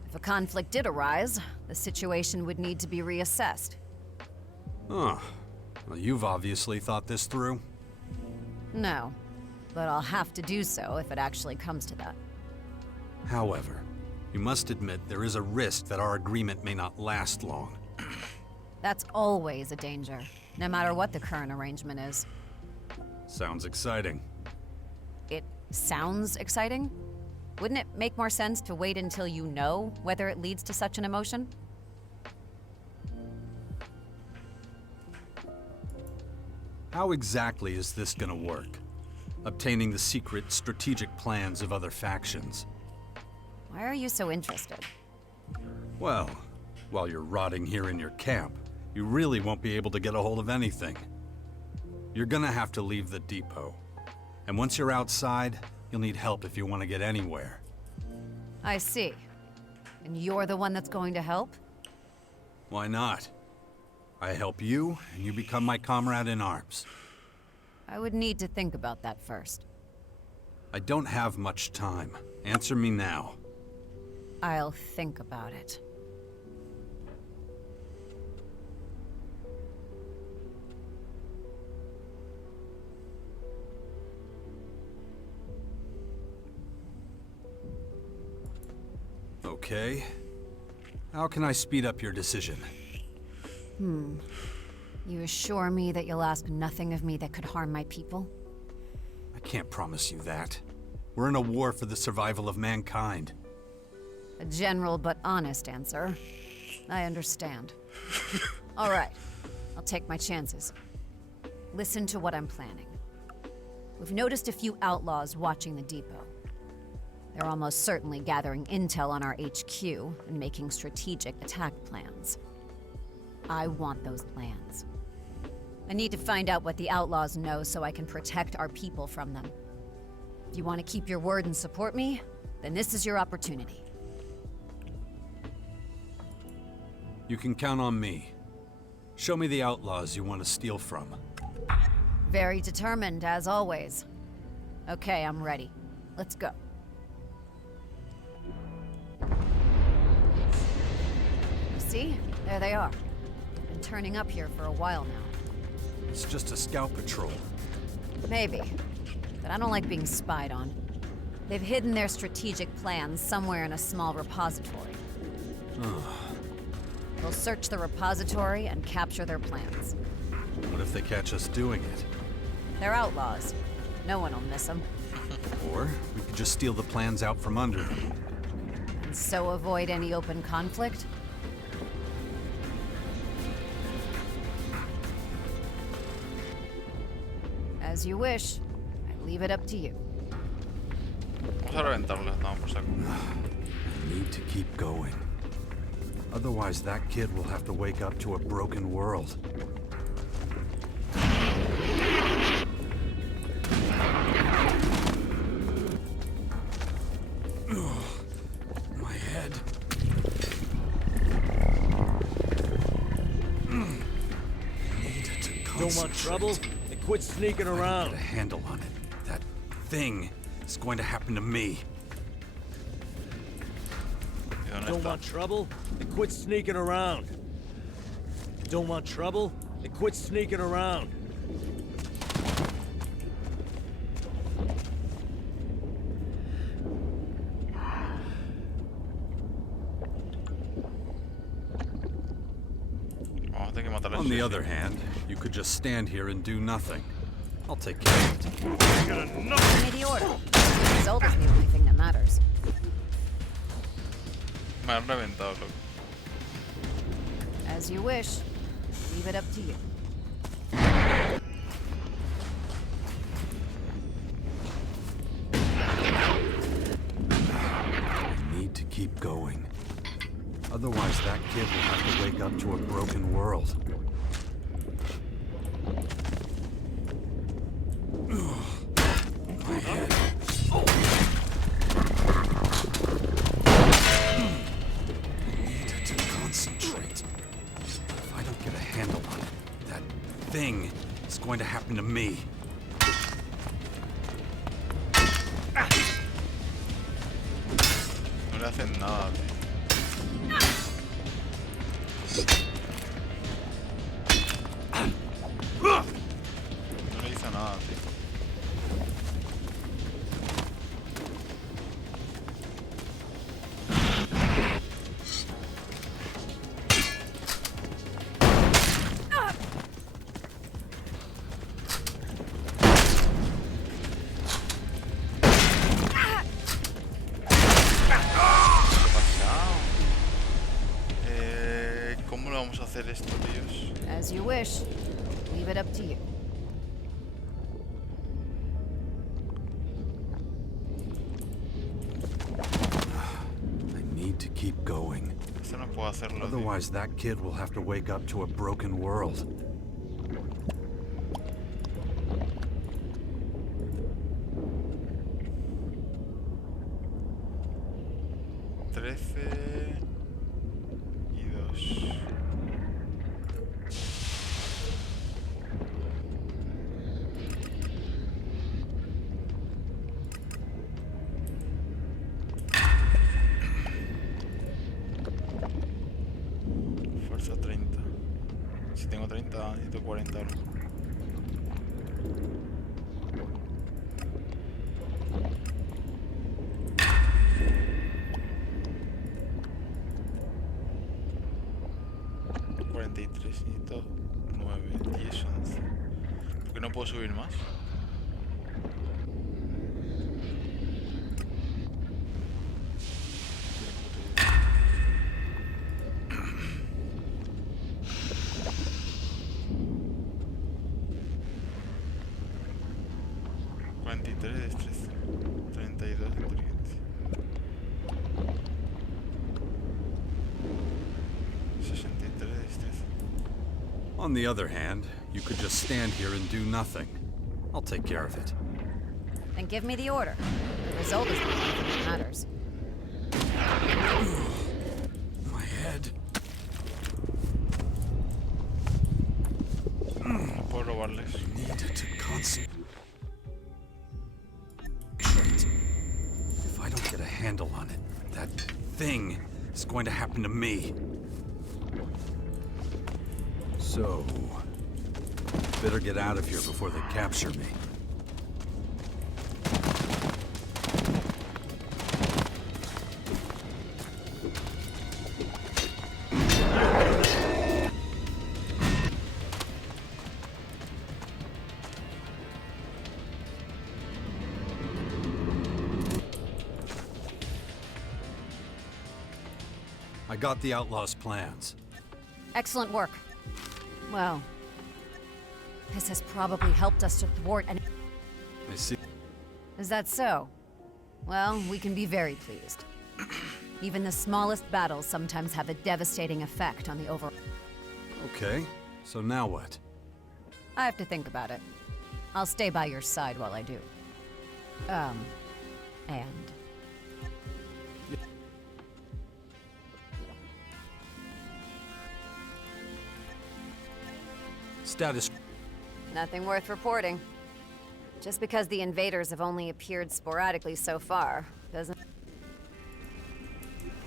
If a conflict did arise, the situation would need to be reassessed. Huh. Well, you've obviously thought this through. No, but I'll have to do so if it actually comes to that. However, you must admit there is a risk that our agreement may not last long. That's always a danger, no matter what the current arrangement is. Sounds exciting. It sounds exciting? Wouldn't it make more sense to wait until you know whether it leads to such an emotion? How exactly is this gonna work? obtaining the secret, strategic plans of other factions. Why are you so interested? Well, while you're rotting here in your camp, you really won't be able to get a hold of anything. You're gonna have to leave the depot. And once you're outside, you'll need help if you want to get anywhere. I see. And you're the one that's going to help? Why not? I help you, and you become my comrade in arms. I would need to think about that first. I don't have much time. Answer me now. I'll think about it. Okay. How can I speed up your decision? You assure me that you'll ask nothing of me that could harm my people? I can't promise you that. We're in a war for the survival of mankind. A general but honest answer. I understand. All right. I'll take my chances. Listen to what I'm planning. We've noticed a few outlaws watching the depot. They're almost certainly gathering intel on our HQ and making strategic attack plans. I want those plans. I need to find out what the outlaws know so I can protect our people from them. If you want to keep your word and support me, then this is your opportunity. You can count on me. Show me the outlaws you want to steal from. Very determined, as always. Okay, I'm ready. Let's go. See? There they are. Been turning up here for a while now. It's just a scout patrol. Maybe. But I don't like being spied on. They've hidden their strategic plans somewhere in a small repository. We'll search the repository and capture their plans. What if they catch us doing it? They're outlaws. No one will miss them. Or we could just steal the plans out from under them. And so avoid any open conflict? As you wish. I leave it up to you. I need to keep going. Otherwise, that kid will have to wake up to a broken world. My head. Need to concentrate. Don't want trouble? Then quit sneaking around. Get a handle on it. That thing is going to happen to me. Don't want trouble? Then quit sneaking around. Don't want trouble? Then quit sneaking around. On the other hand, you could just stand here and do nothing. I'll take care of it. Give me the order. The result is the only thing that matters. Me han reventado, loco. As you wish. Leave it up to you. I need to keep going. Otherwise, that kid will have to wake up to a broken world. My head. Need to concentrate. If I don't get a handle on it, that thing is going to happen to me. No le hacen nada, tío. No le hizo nada, tío. ¿Cómo lo vamos a hacer esto, tíos? As you wish. Leave it up to you. hacerlo, tío. Otherwise, that kid will have to wake up to a broken world. Fuerza 30. Si tengo 30, necesito 40 ahora. Necesito 9, 10, 11. ¿Por qué no puedo subir más? Destreza, 32 de inteligencia, 63 de destreza. On the other hand, you could just stand here and do nothing. I'll take care of it. Then give me the order. The result is the only thing that matters. My head. No puedo robarles. Need to concentrate. If I don't get a handle on it, that thing is going to happen to me. So, better get out of here before they capture me. I got the outlaws' plans. Excellent work. Well, this has probably helped us to thwart any... I see. Is that so? Well, we can be very pleased. Even the smallest battles sometimes have a devastating effect on the overall... Okay, so now what? I have to think about it. I'll stay by your side while I do. And... Status. Nothing worth reporting. Just because the invaders have only appeared sporadically so far, doesn't...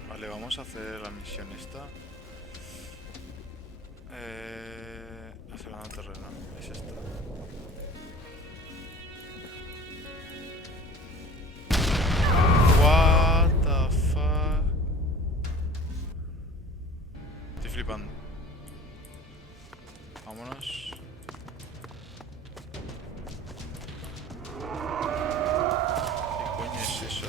Vale, vamos a hacer la misión esta. Acelerando terreno, es esta. What the fuck? Estoy flipando. Vámonos. ¿Qué coño es eso?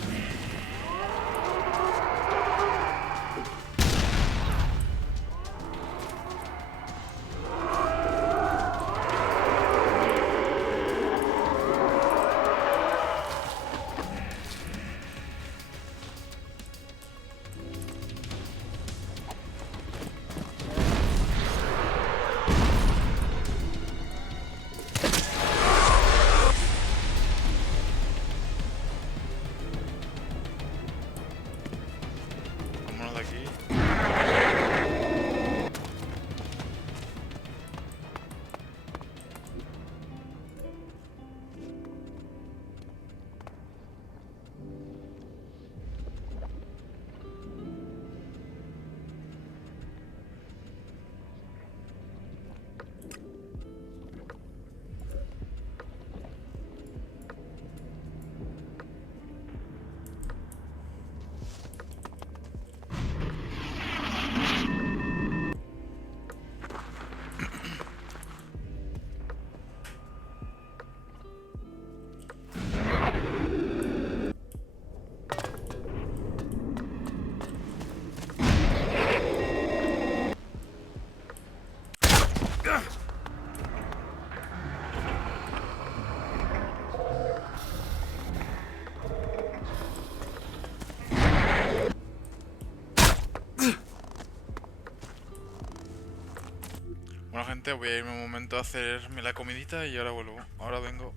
Bueno, gente, voy a irme un momento a hacerme la comidita y ahora vuelvo. Ahora vengo.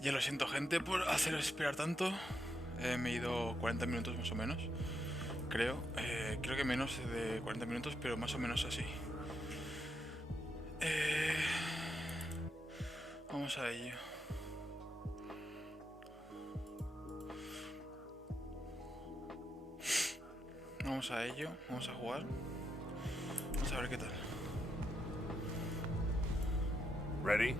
Ya lo siento, gente, por haceros esperar tanto. Me he ido 40 minutos más o menos, creo. Creo que menos de 40 minutos, pero más o menos así. Vamos a ello. Vamos a ello, vamos a jugar. Vamos a ver qué tal. Ready?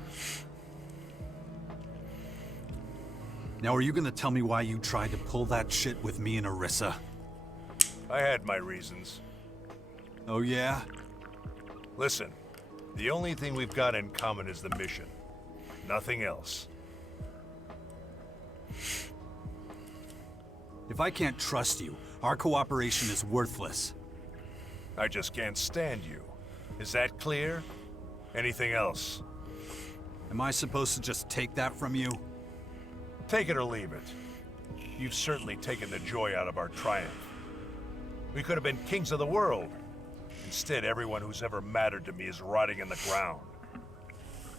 Now, are you gonna tell me why you tried to pull that shit with me and Arissa? I had my reasons. Oh, yeah? Listen, the only thing we've got in common is the mission. Nothing else. If I can't trust you, our cooperation is worthless. I just can't stand you. Is that clear? Anything else? Am I supposed to just take that from you? Take it or leave it. You've certainly taken the joy out of our triumph. We could have been kings of the world. Instead, everyone who's ever mattered to me is rotting in the ground.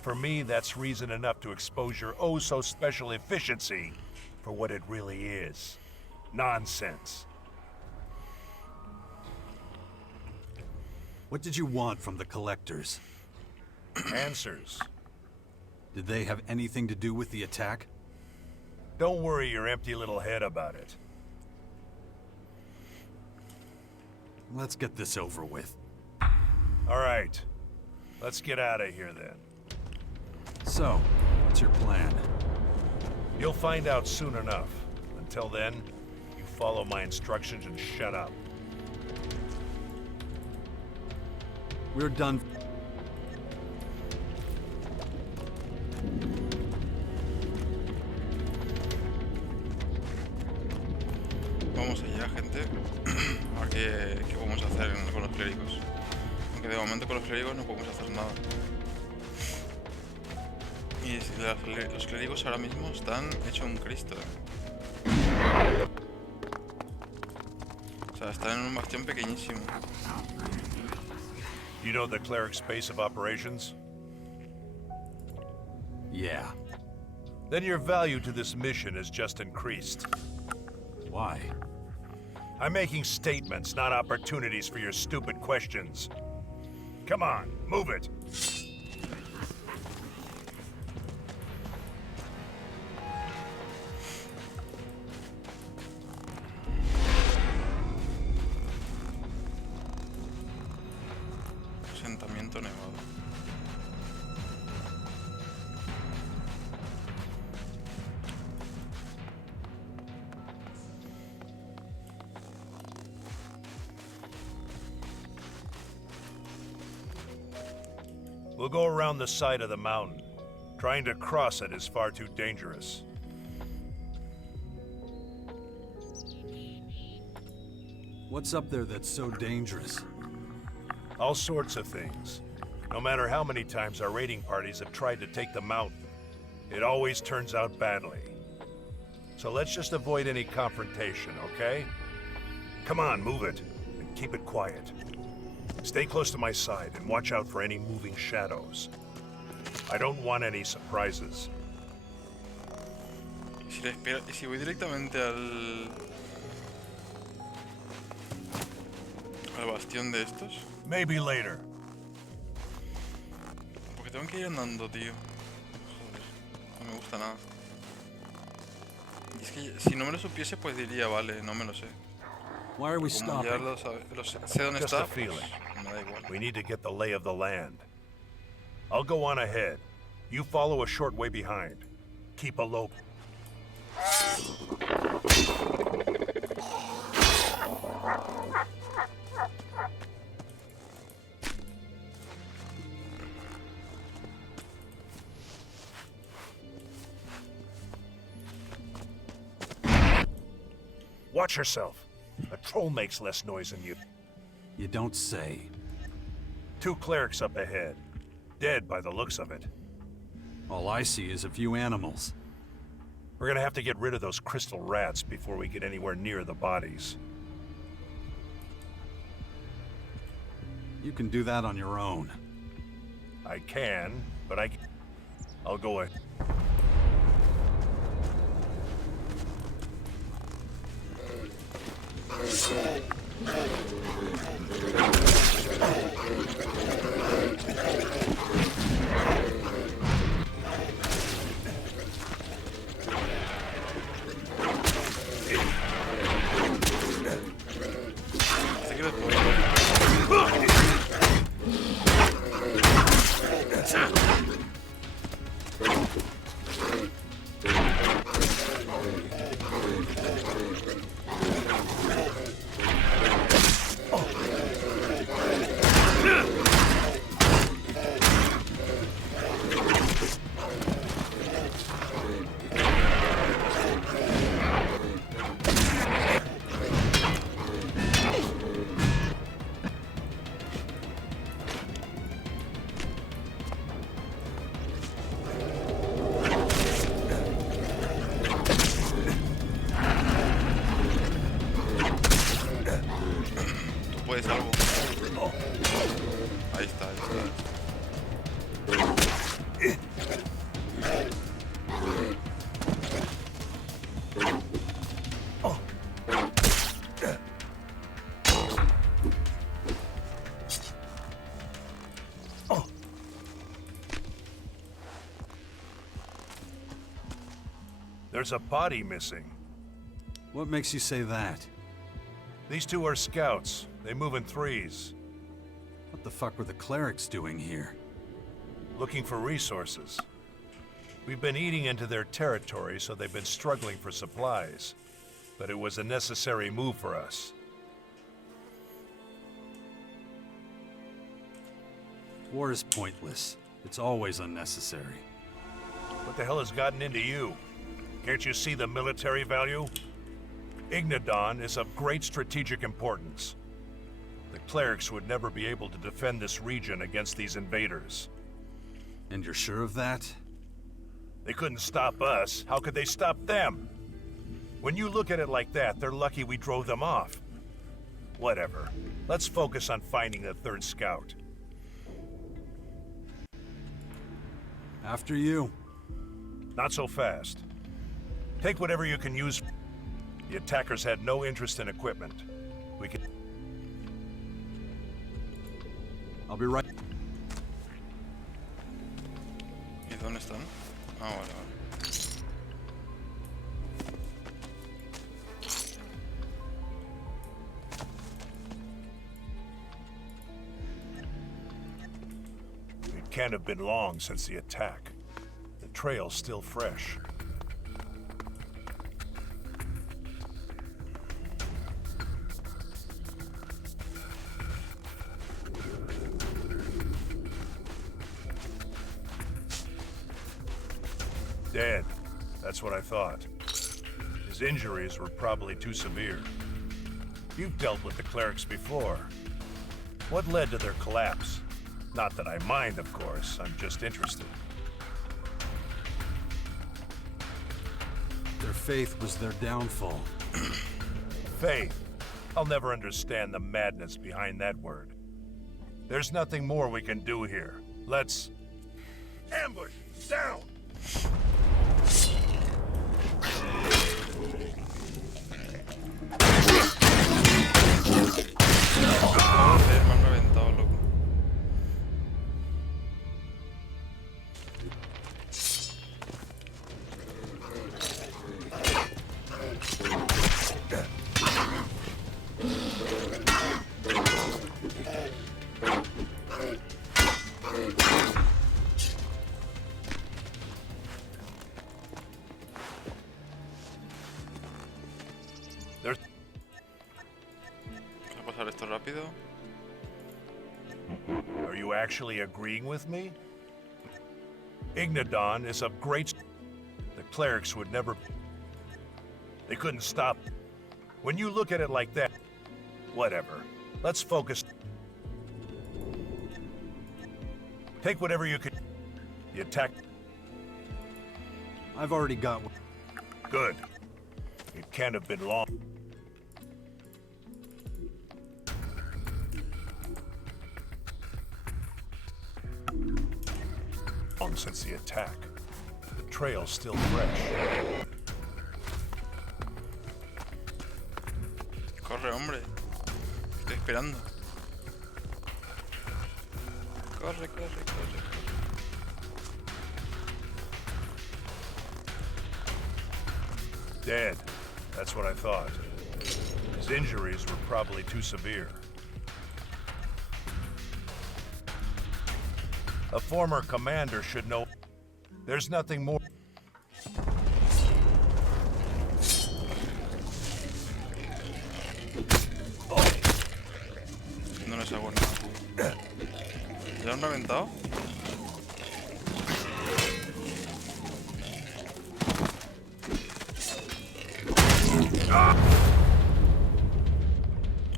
For me, that's reason enough to expose your oh-so-special efficiency for what it really is. Nonsense. What did you want from the collectors? Answers. Did they have anything to do with the attack? Don't worry your empty little head about it. Let's get this over with. All right. Let's get out of here then. So, what's your plan? You'll find out soon enough. Until then, you follow my instructions and shut up. We're done. Vamos allá, gente. A ver qué podemos hacer con los clérigos. Aunque de momento con los clérigos no podemos hacer nada. Y los clérigos ahora mismo están hechos un Cristo. O sea, están en un bastión pequeñísimo. You know the cleric's base of operations? Yeah. Then your value to this mission has just increased. Why? I'm making statements, not opportunities for your stupid questions. Come on, move it. Asentamiento nevado. We'll go around the side of the mountain. Trying to cross it is far too dangerous. What's up there that's so dangerous? All sorts of things. No matter how many times our raiding parties have tried to take the mountain, it always turns out badly. So let's just avoid any confrontation, okay? Come on, move it, and keep it quiet. Stay close to my side and watch out for any moving shadows. I don't want any surprises. ¿Y si voy directamente al bastión de estos? Maybe later. Porque tengo que ir andando, tío. Joder, no me gusta nada. Y es que si no me lo supiese, pues diría, vale, no me lo sé. Why are we Como ya sé dónde Just está, a feeling. pues me da igual. We need to get the lay of the land. I'll go on ahead. You follow a short way behind. Keep a low. Watch yourself. A troll makes less noise than you. You don't say. 2 clerics up ahead. Dead by the looks of it. All I see is a few animals. We're gonna have to get rid of those crystal rats before we get anywhere near the bodies. You can do that on your own. I can, but I'll go ahead. Puedes algo. Ahí está, ahí There's a body missing. What makes you say that? These two are scouts. They move in threes. What the fuck were the clerics doing here? Looking for resources. We've been eating into their territory, so they've been struggling for supplies. But it was a necessary move for us. War is pointless. It's always unnecessary. What the hell has gotten into you? Can't you see the military value? Ignadon is of great strategic importance. The clerics would never be able to defend this region against these invaders. And you're sure of that? They couldn't stop us. How could they stop them? When you look at it like that, they're lucky we drove them off. Whatever. Let's focus on finding the third scout. After you. Not so fast. Take whatever you can use. The attackers had no interest in equipment. We can... I'll be right... ¿Y dónde están? Ah, vale, vale. It can't have been long since the attack. The trail's still fresh. Dead. That's what I thought. His injuries were probably too severe. You've dealt with the clerics before. What led to their collapse? Not that I mind, of course. I'm just interested. Their faith was their downfall. Faith. I'll never understand the madness behind that word. There's nothing more we can do here. Let's... ambush! Down! Joder, me han reventado, loco. ¿Voy a pasar esto rápido? Are you actually agreeing with me? Ignadon is of great... The clerics would never... They couldn't stop. When you look at it like that... Whatever. Let's focus. Take whatever you can... The attack... I've already got one. Good. It can't have been long. Long since the attack. The trail's still fresh. Corre. Corre, hombre. Estoy esperando. Corre, corre, corre. Dead. That's what I thought. His injuries were probably too severe. A former commander should know. There's nothing more. No les hago nada. ¿Ya lo han reventado?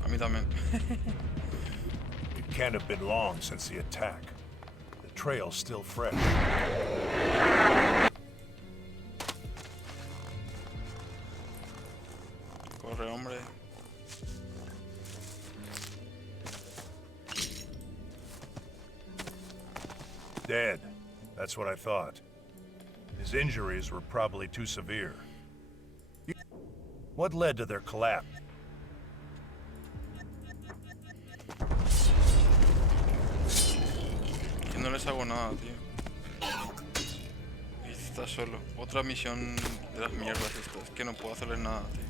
A mí también. It can't have been long since the attack. The trail's still fresh. Corre, hombre. Dead. That's what I thought. His injuries were probably too severe. What led to their collapse? Que no les hago nada, tío. Y está solo. Otra misión de las mierdas estas. Que no puedo hacerles nada, tío.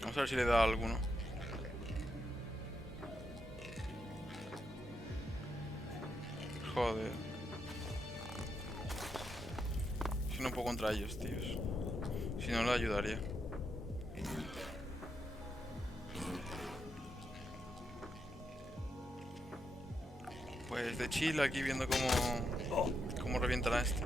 Vamos a ver si le da a alguno. Joder. Si no puedo contra ellos, tíos. Si no, le ayudaría. Pues de chill aquí viendo cómo revientan a este.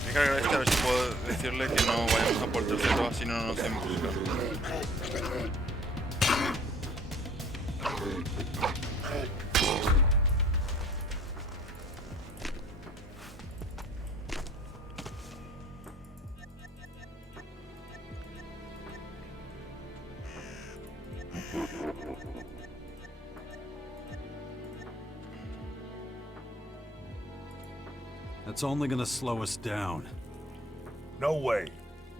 Voy a cargar este a ver si puedo decirle que no vayamos a por el tercero, así no nos embusca. That's only gonna slow us down. No way.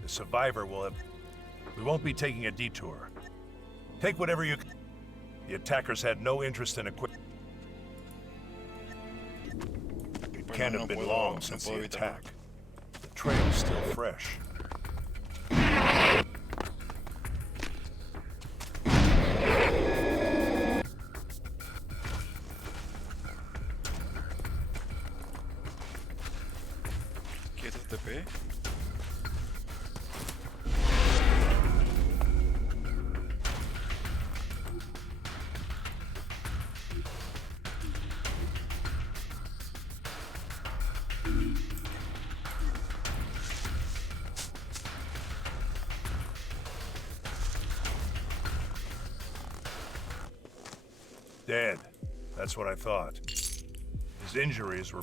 The survivor will have... We won't be taking a detour. Take whatever you... The attackers had no interest in equipment. It can't have been long since the attack. The trail's still fresh. ¿Quieres TP? Dead. That's what I thought. His injuries were...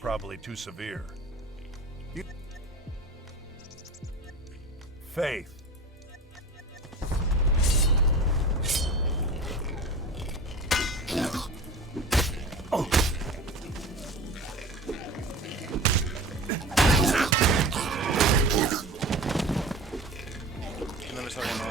probably too severe. Faith. No les hago nada.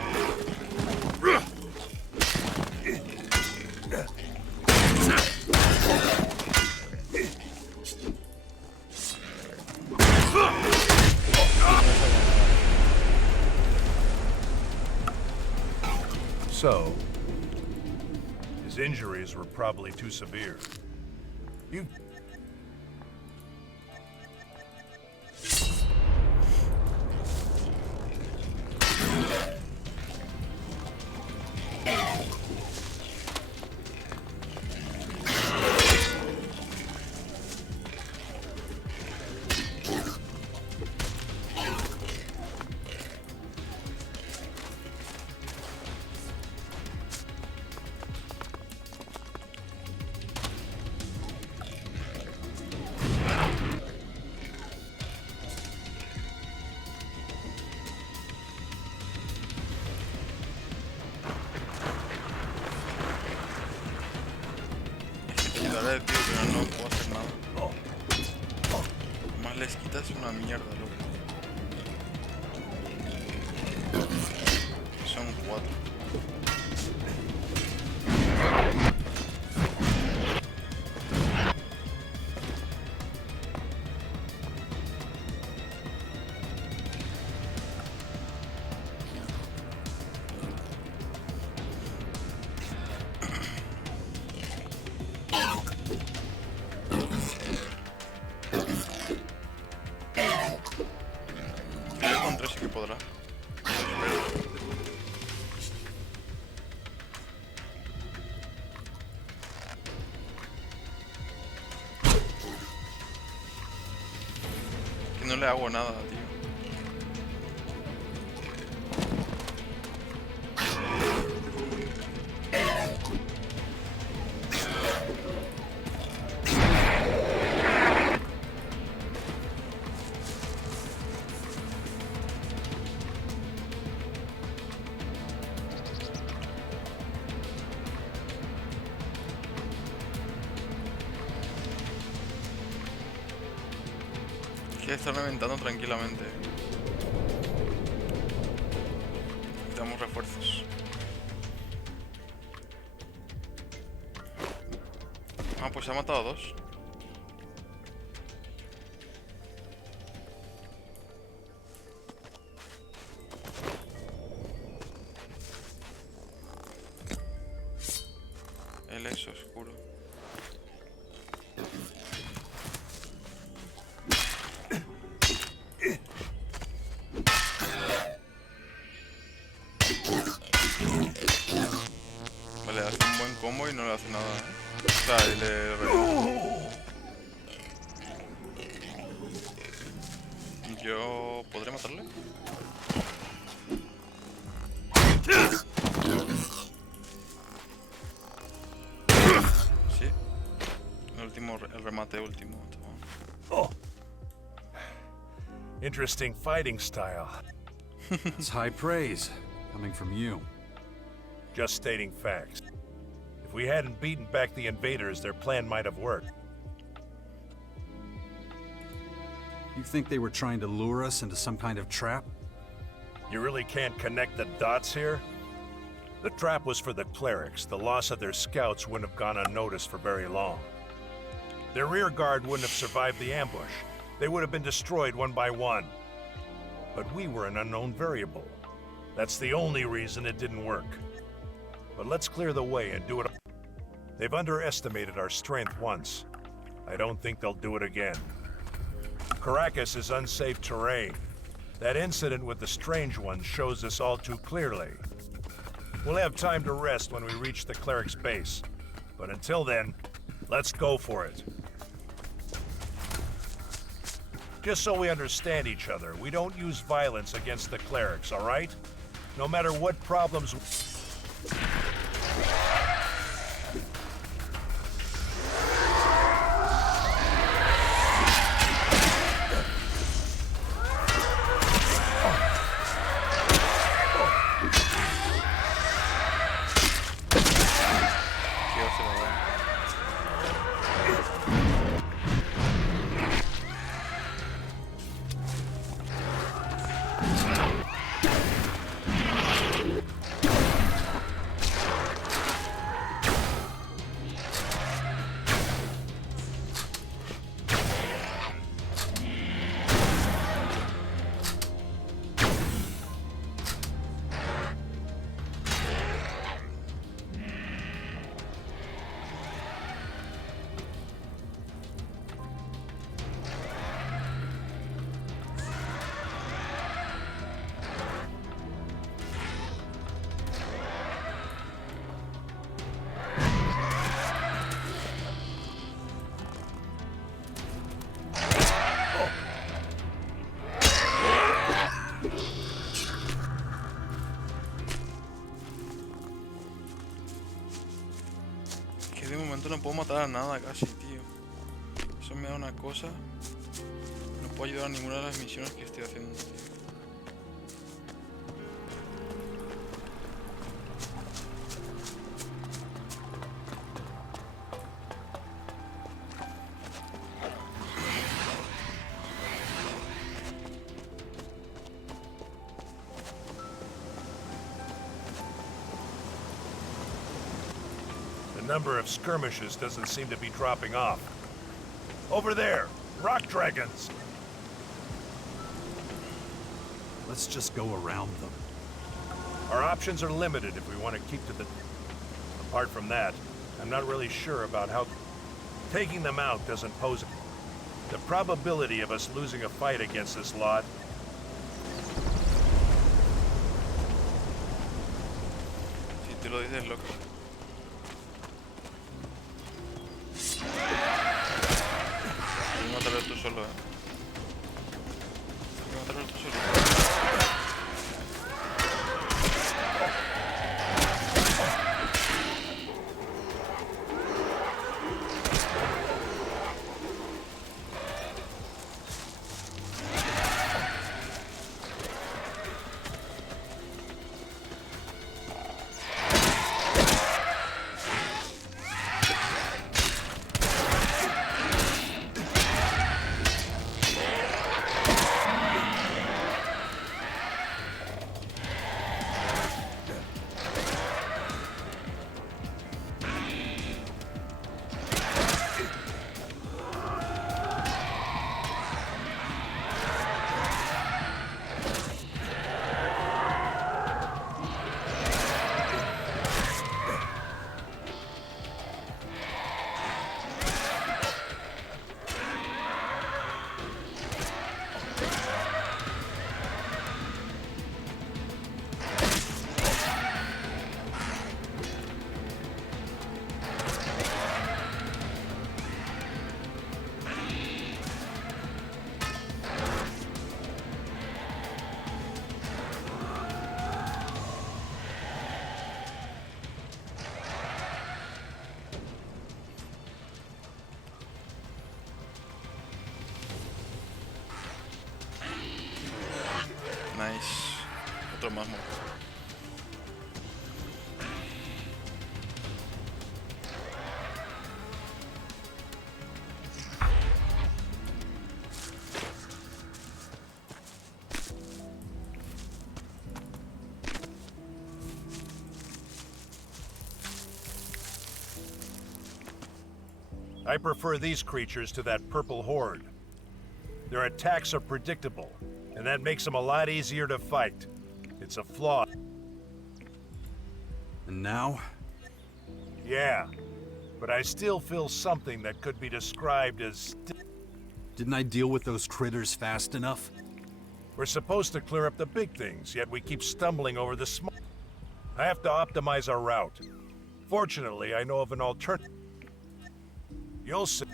So, his injuries were probably too severe. You... pared, tío, pero no puedo hacer nada. Más les quitas una mierda, loco. Son 4. Con 3 sí que podrá. Que no le hago nada, tío. Que está reventando tranquilamente. Necesitamos refuerzos. Ah, pues se ha matado a 2. Él es oscuro. Vale, hace un buen combo y no le hace nada, ¿eh? O sea, y le ¿Yo podré matarle? Sí. El remate último. Oh. Interesting fighting style. It's high praise, coming from you. Just stating facts. If we hadn't beaten back the invaders, their plan might have worked. You think they were trying to lure us into some kind of trap? You really can't connect the dots here? The trap was for the clerics. The loss of their scouts wouldn't have gone unnoticed for very long. Their rear guard wouldn't have survived the ambush. They would have been destroyed one by one. But we were an unknown variable. That's the only reason it didn't work. But let's clear the way and do it. They've underestimated our strength once. I don't think they'll do it again. Caracas is unsafe terrain. That incident with the Strange Ones shows this all too clearly. We'll have time to rest when we reach the cleric's base. But until then, let's go for it. Just so we understand each other, we don't use violence against the clerics, all right? No matter what problems... De momento no puedo matar a nada casi, tío. Eso me da una cosa. No puedo ayudar a ninguna de las misiones que estoy haciendo, tío. Number of skirmishes doesn't seem to be dropping off. Over there! Rock dragons! Let's just go around them. Our options are limited if we want to keep to the... Apart from that, I'm not really sure about how... Taking them out doesn't pose... The probability of us losing a fight against this lot... Si tú lo dices, loco. Tienes que matarlo tú solo, Tienes que matarlo tú solo. Nice. Otro más muerto. I prefer these creatures to that purple horde. Their attacks are predictable, and that makes them a lot easier to fight. It's a flaw. And now? Yeah, but I still feel something that could be described as... Didn't I deal with those critters fast enough? We're supposed to clear up the big things, yet we keep stumbling over the small... I have to optimize our route. Fortunately, I know of an alternative. You'll see.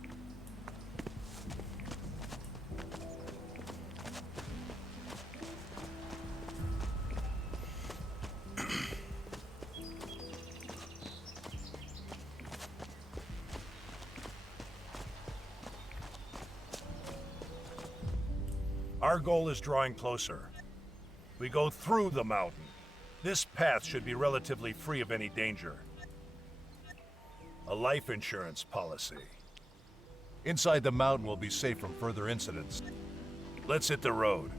Our goal is drawing closer. We go through the mountain. This path should be relatively free of any danger. A life insurance policy. Inside the mountain will be safe from further incidents. Let's hit the road,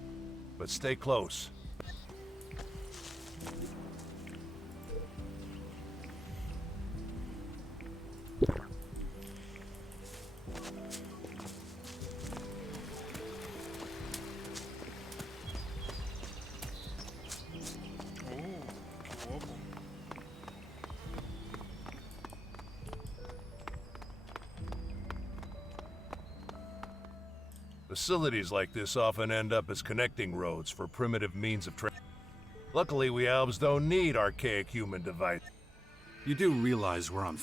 but stay close. Facilities like this often end up as connecting roads for primitive means of transport. Luckily, we elves don't need archaic human device. You do realize we're on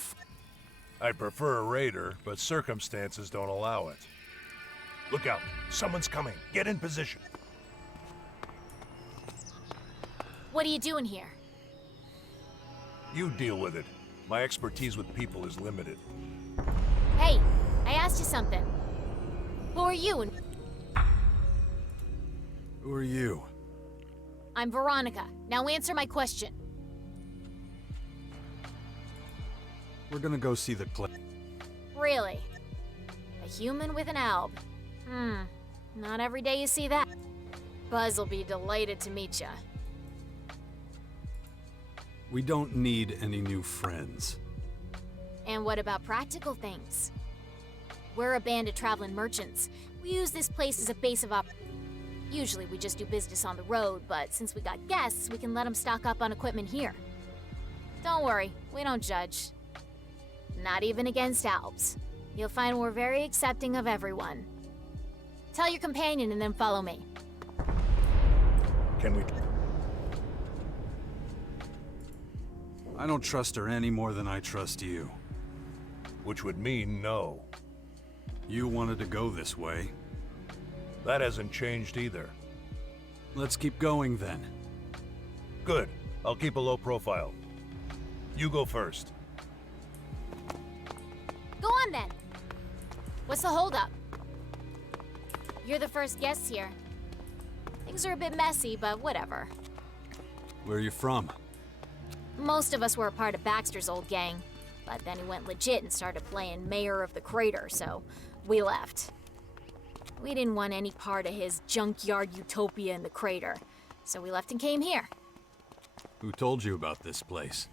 I'd prefer a raider, but circumstances don't allow it. Look out. Someone's coming. Get in position. What are you doing here? You deal with it. My expertise with people is limited. Hey, I asked you something. Who are you and... Who are you? I'm Veronica. Now answer my question. We're gonna go see the cliff. Really? A human with an alb. Not every day you see that. Buzz will be delighted to meet ya. We don't need any new friends. And what about practical things? We're a band of traveling merchants. We use this place as a base of Usually we just do business on the road, but since we got guests, we can let them stock up on equipment here. Don't worry, we don't judge. Not even against Alps. You'll find we're very accepting of everyone. Tell your companion and then follow me. Can we... I don't trust her any more than I trust you. Which would mean no. You wanted to go this way. That hasn't changed either. Let's keep going then. Good. I'll keep a low profile. You go first. Go on then. What's the holdup? You're the first guests here. Things are a bit messy, but whatever. Where are you from? Most of us were a part of Baxter's old gang, but then he went legit and started playing Mayor of the Crater, so we left. We didn't want any part of his junkyard utopia in the crater, so we left and came here. Who told you about this place?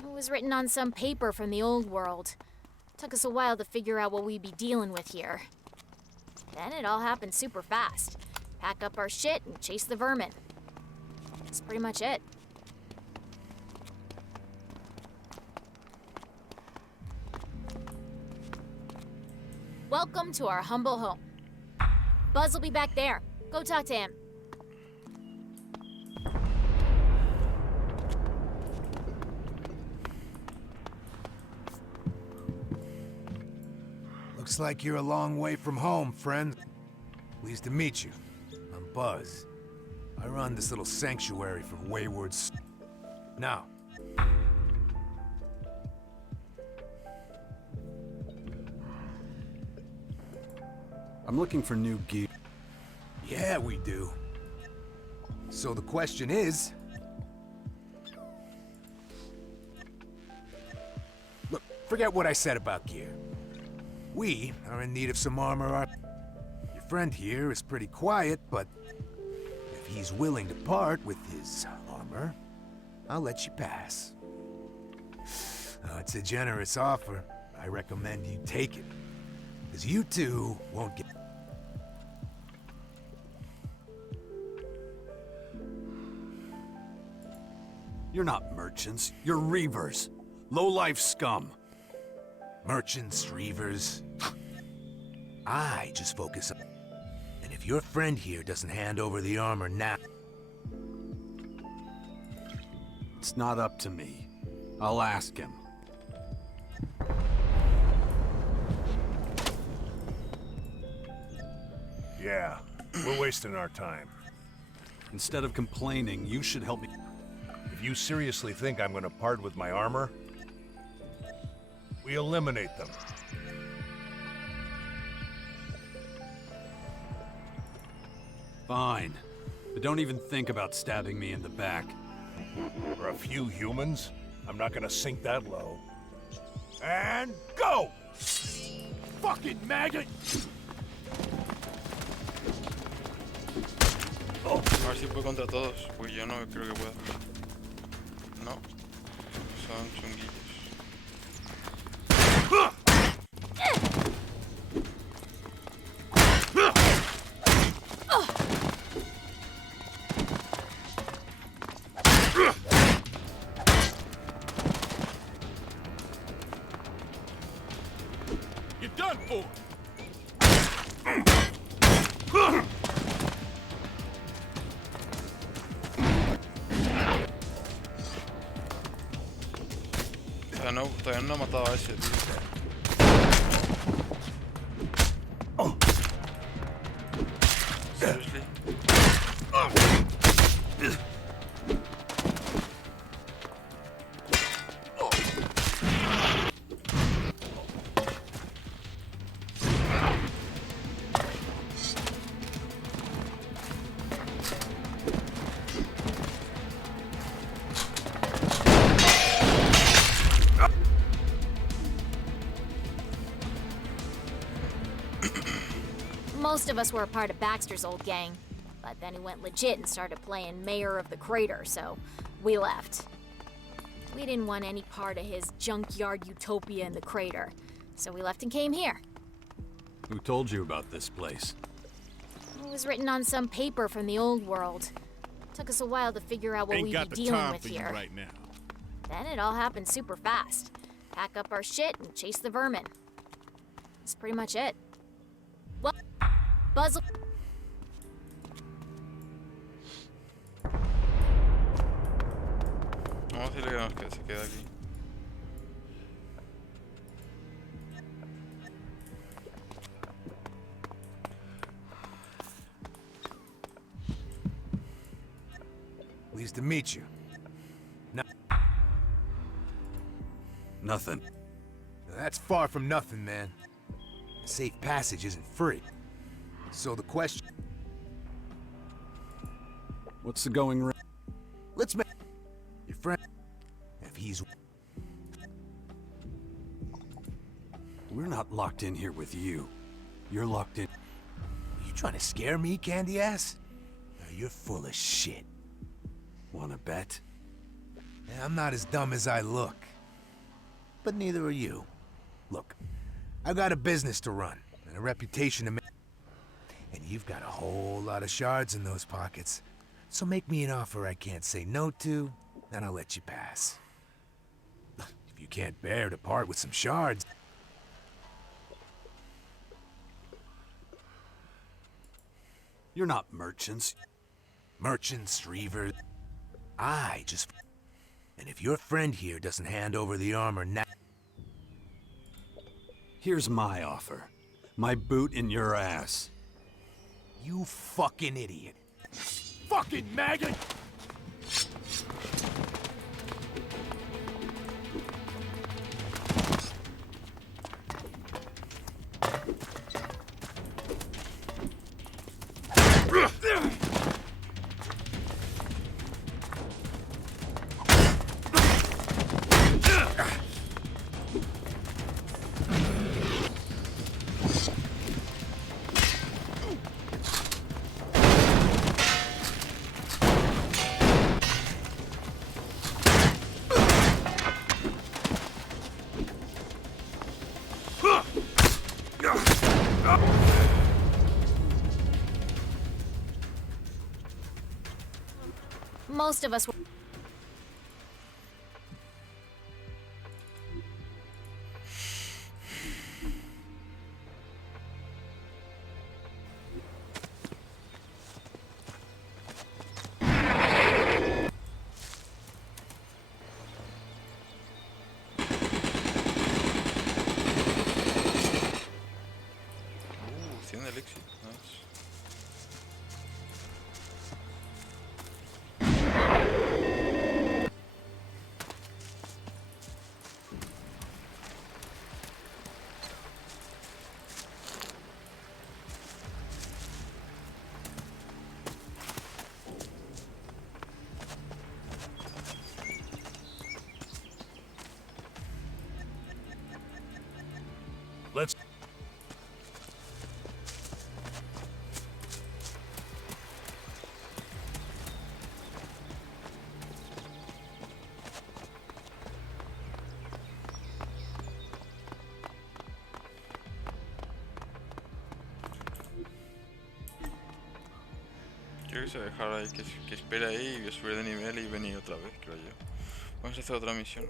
It was written on some paper from the old world. Took us a while to figure out what we'd be dealing with here. Then it all happened super fast. Pack up our shit and chase the vermin. That's pretty much it. Welcome to our humble home. Buzz will be back there. Go talk to him. Looks like you're a long way from home, friend. Pleased to meet you. I'm Buzz. I run this little sanctuary for waywards. Now, I'm looking for new gear. yeah, we do. So the question is... Look, forget what I said about gear. We are in need of some armor. Your friend here is pretty quiet, but if he's willing to part with his armor, I'll let you pass. It's a generous offer. I recommend you take it, because you two won't get... You're not merchants, you're reavers. Low-life scum. Merchants, reavers. I just focus on... And if your friend here doesn't hand over the armor now... It's not up to me. I'll ask him. Yeah, we're wasting our time. Instead of complaining, you should help me. If you seriously think I'm gonna part with my armor, we eliminate them. Fine. But don't even think about stabbing me in the back. For a few humans, I'm not gonna sink that low. And go! Fucking maggot! A ver si puedo contra todos, pues yo no creo que pueda. No, son chunguillos. You're done for! Todavía no he matado a ese, tío. Seriously? Most of us were a part of Baxter's old gang, but then he went legit and started playing Mayor of the Crater, so we left. We didn't want any part of his junkyard utopia in the crater, so we left and came here. Who told you about this place? It was written on some paper from the old world. Took us a while to figure out what Ain't we'd got be the dealing time with for here. you right now. Then it all happened super fast. Pack up our shit and chase the vermin. That's pretty much it. Well, Buzzle. Vamos a decirle que se queda aquí. Pleased to meet you. Nothing. That's far from nothing, man. Safe passage isn't free. So the question... What's the going rate? Let's make... Your friend... If he's... We're not locked in here with you. You're locked in... You trying to scare me, candy ass? No, you're full of shit. Wanna bet? I'm not as dumb as I look. But neither are you. Look, I've got a business to run, and a reputation to make. And you've got a whole lot of shards in those pockets. So make me an offer I can't say no to, and I'll let you pass. If you can't bear to part with some shards... You're not merchants. Merchants, Reaver. I just... And if your friend here doesn't hand over the armor now... Here's my offer. My boot in your ass. You fucking idiot. Fucking maggot! Most of us were... Tiene elixir. Nice. Let's... Creo que se va a dejar ahí, que espere ahí y voy a subir de nivel y venir otra vez, creo yo. Vamos a hacer otra misión.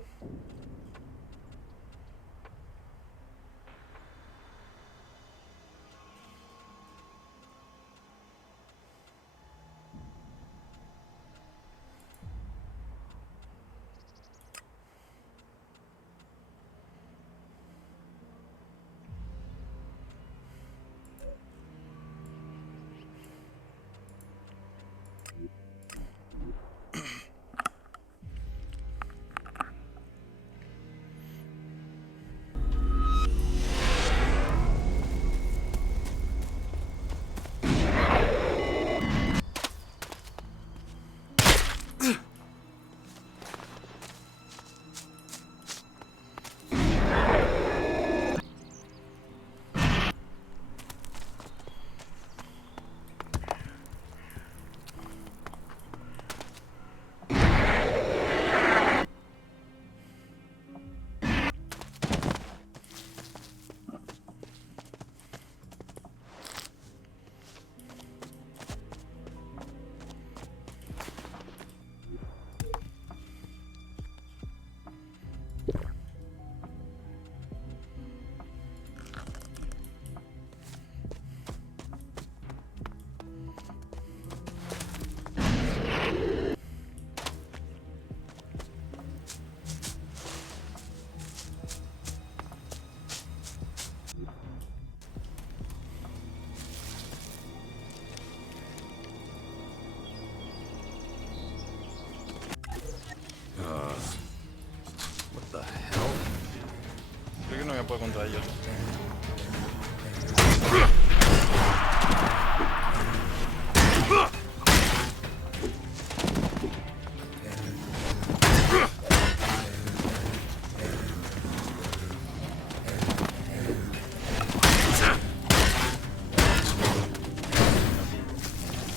me puedo contra ellos.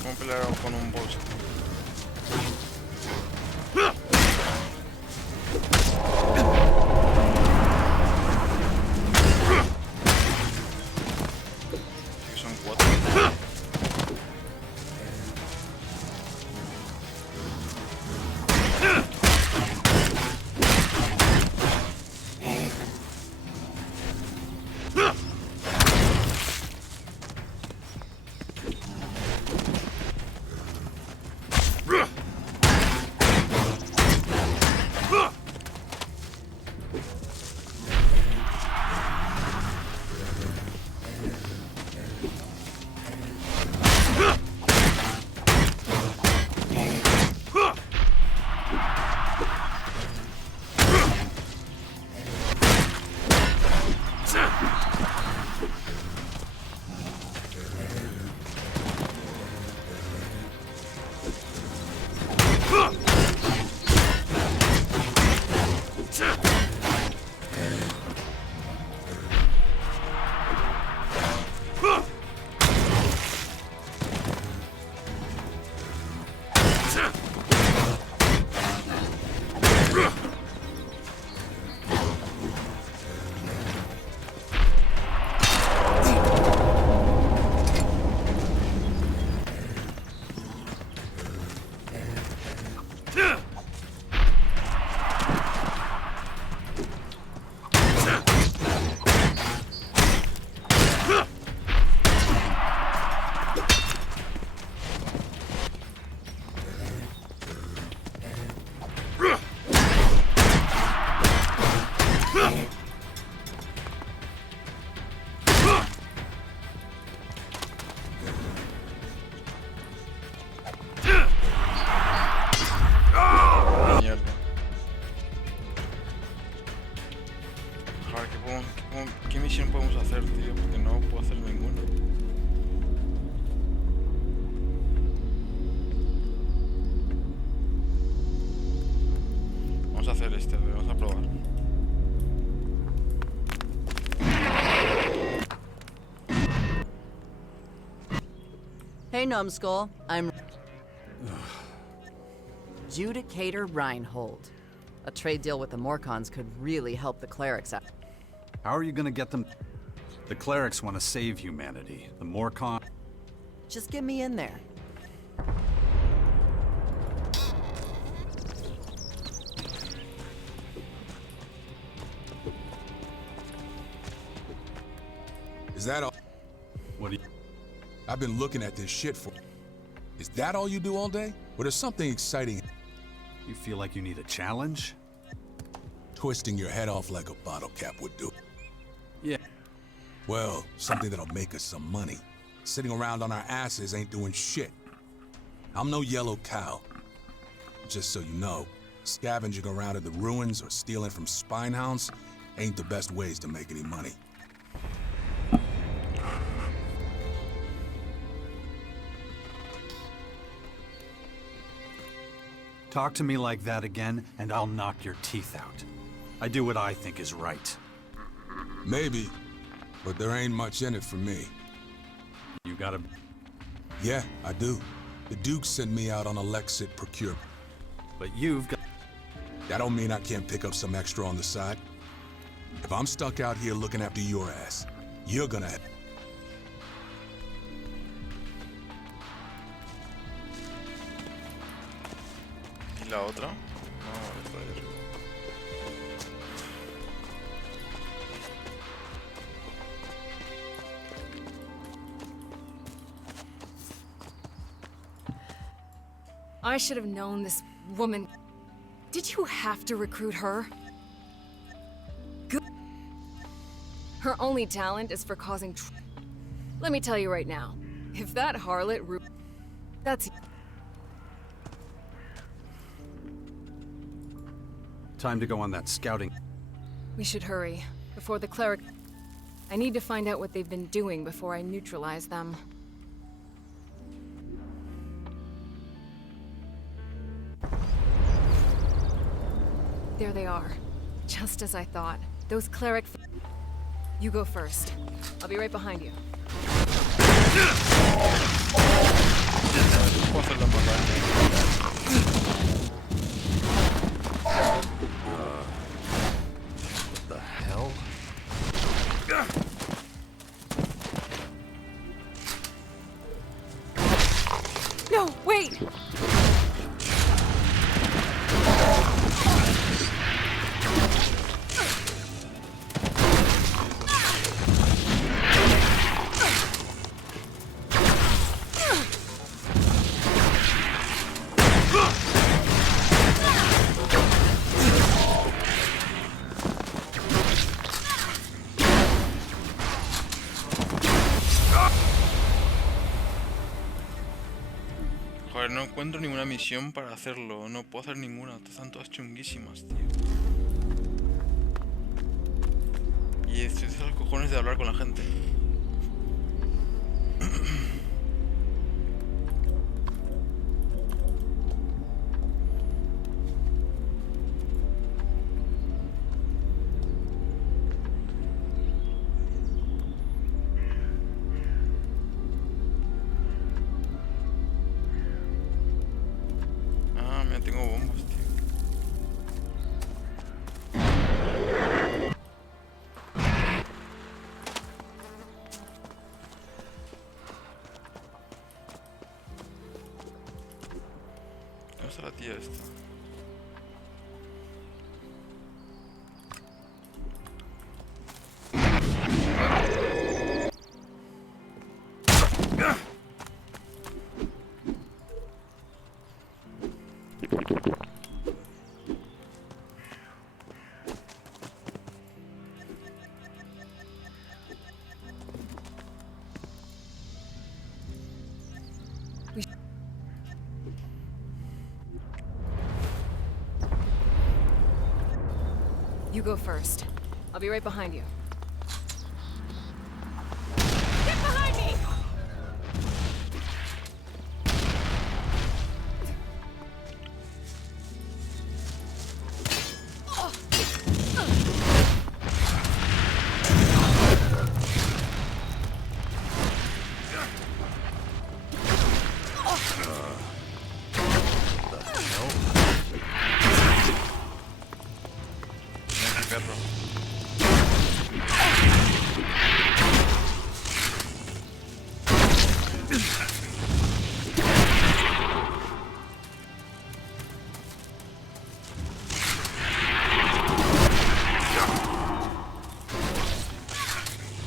¿Cómo pelear con un boss? Son 4. ¿Qué misión podemos hacer, tío? Porque no puedo hacer ninguna. Vamos a hacer este, a ver, vamos a probar. Hey, numbskull. I'm Judicator Reinhold. A trade deal with the Morcons could really help the clerics out. How are you gonna get them? The clerics want to save humanity. The Morcon... Just get me in there. Is that all? What do you... I've been looking at this shit for... Is that all you do all day? Or there's something exciting? You feel like you need a challenge? Twisting your head off like a bottle cap would do. Yeah. Well, something that'll make us some money. Sitting around on our asses ain't doing shit. I'm no yellow cow. Just so you know, scavenging around in the ruins or stealing from spinehounds ain't the best ways to make any money. Talk to me like that again, and I'll knock your teeth out. I do what I think is right. Maybe, but there ain't much in it for me. You gotta... Yeah, I do. The Duke sent me out on a Lexit procurement. But you've got... That don't mean I can't pick up some extra on the side. If I'm stuck out here looking after your ass, you're gonna have... ¿Y la otra? No, está ahí arriba. I should have known this woman. Did you have to recruit her? Good. Her only talent is for causing Let me tell you right now, if that harlot that's... Time to go on that scouting. We should hurry. before the cleric... I need to find out what they've been doing before I neutralize them. There they are. Just as I thought. Those cleric... You go first. I'll be right behind you. What the hell? No, wait! Joder, no encuentro ninguna misión para hacerlo. No puedo hacer ninguna. Están todas chunguísimas, tío. Y estoy de los cojones de hablar con la gente. Tengo bombas, tío. ¿Dónde está la tía esta? You go first. I'll be right behind you. Get behind me!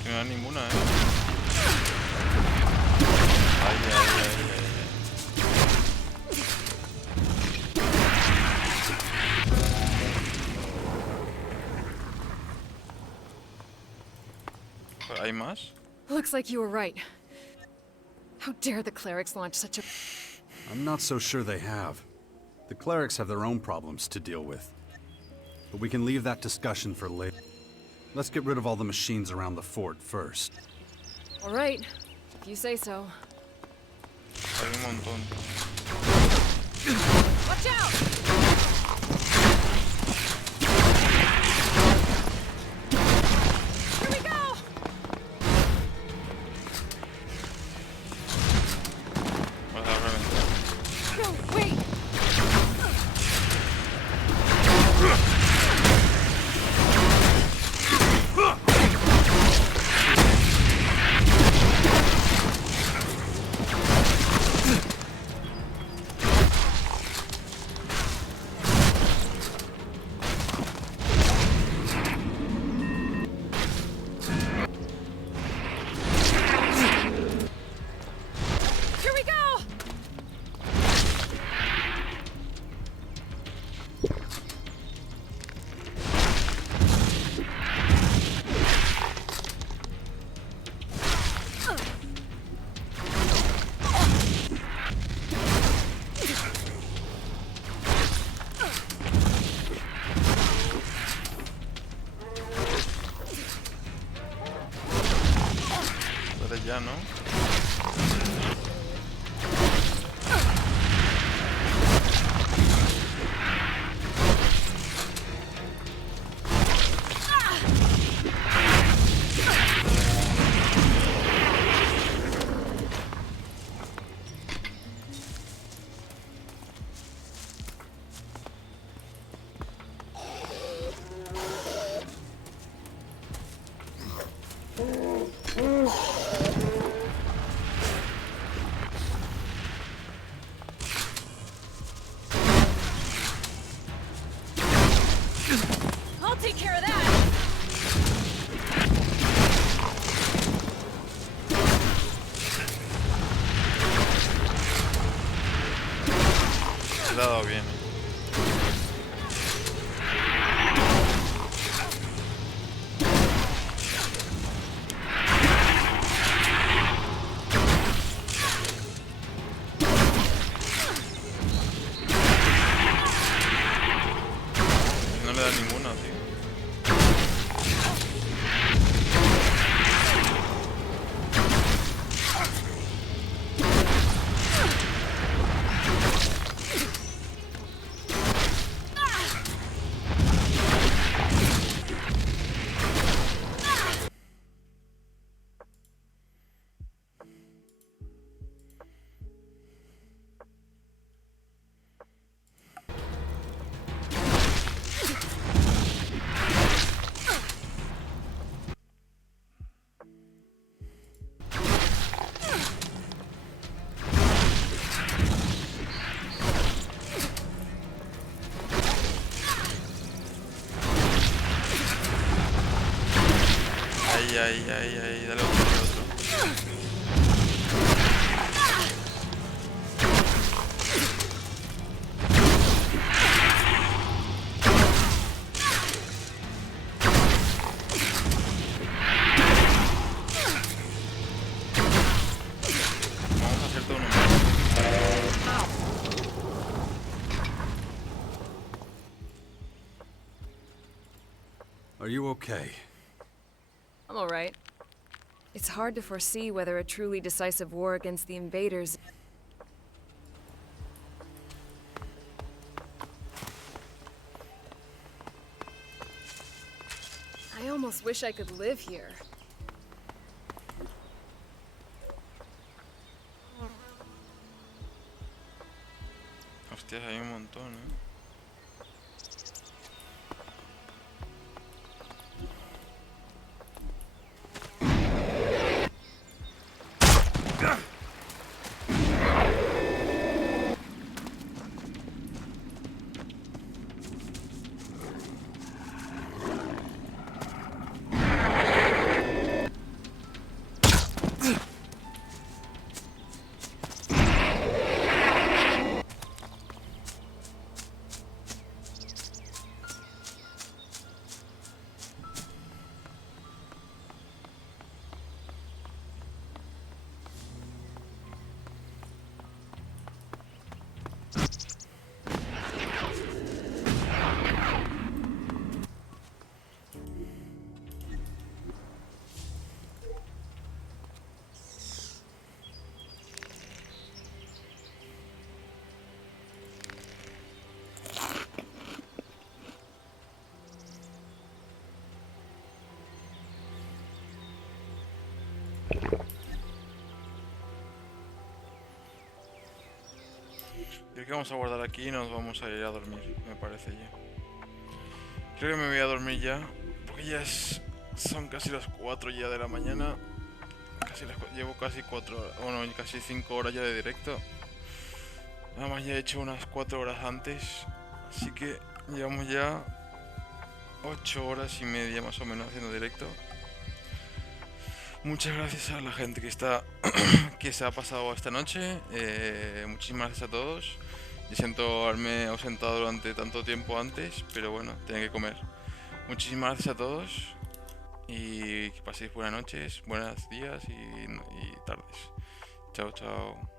No hay ninguna, Ay, ay, ay, ay. ¿Hay más? Looks like you were right. How dare the clerics launch such a... I'm not so sure they have. The clerics have their own problems to deal with. But we can leave that discussion for later. Let's get rid of all the machines around the fort first. All right, if you say so. Hay un montón. Watch out! Here we go! Vale, a reventar. No, wait! ya, ¿no? I'll take care of that. Le ha dado bien. No le da ninguna, tío. Ahí, dale otro, dale otro. Vamos a hacer todo uno más. Are you okay? I'm alright. It's hard to foresee whether a truly decisive war against the invaders... I almost wish I could live here. Hostias, hay un montón, ¿eh? Creo que vamos a guardar aquí y nos vamos a ir a dormir, me parece ya. Creo que me voy a dormir ya, porque ya son casi las 4 ya de la mañana. Llevo casi 4 horas, bueno, casi 5 horas ya de directo. Nada más ya he hecho unas 4 horas antes, así que llevamos ya 8 horas y media más o menos haciendo directo. Muchas gracias a la gente que se ha pasado esta noche. Muchísimas gracias a todos. Y siento haberme ausentado durante tanto tiempo antes, pero bueno, tenía que comer. Muchísimas gracias a todos y que paséis buenas noches, buenos días y tardes. Chao, chao.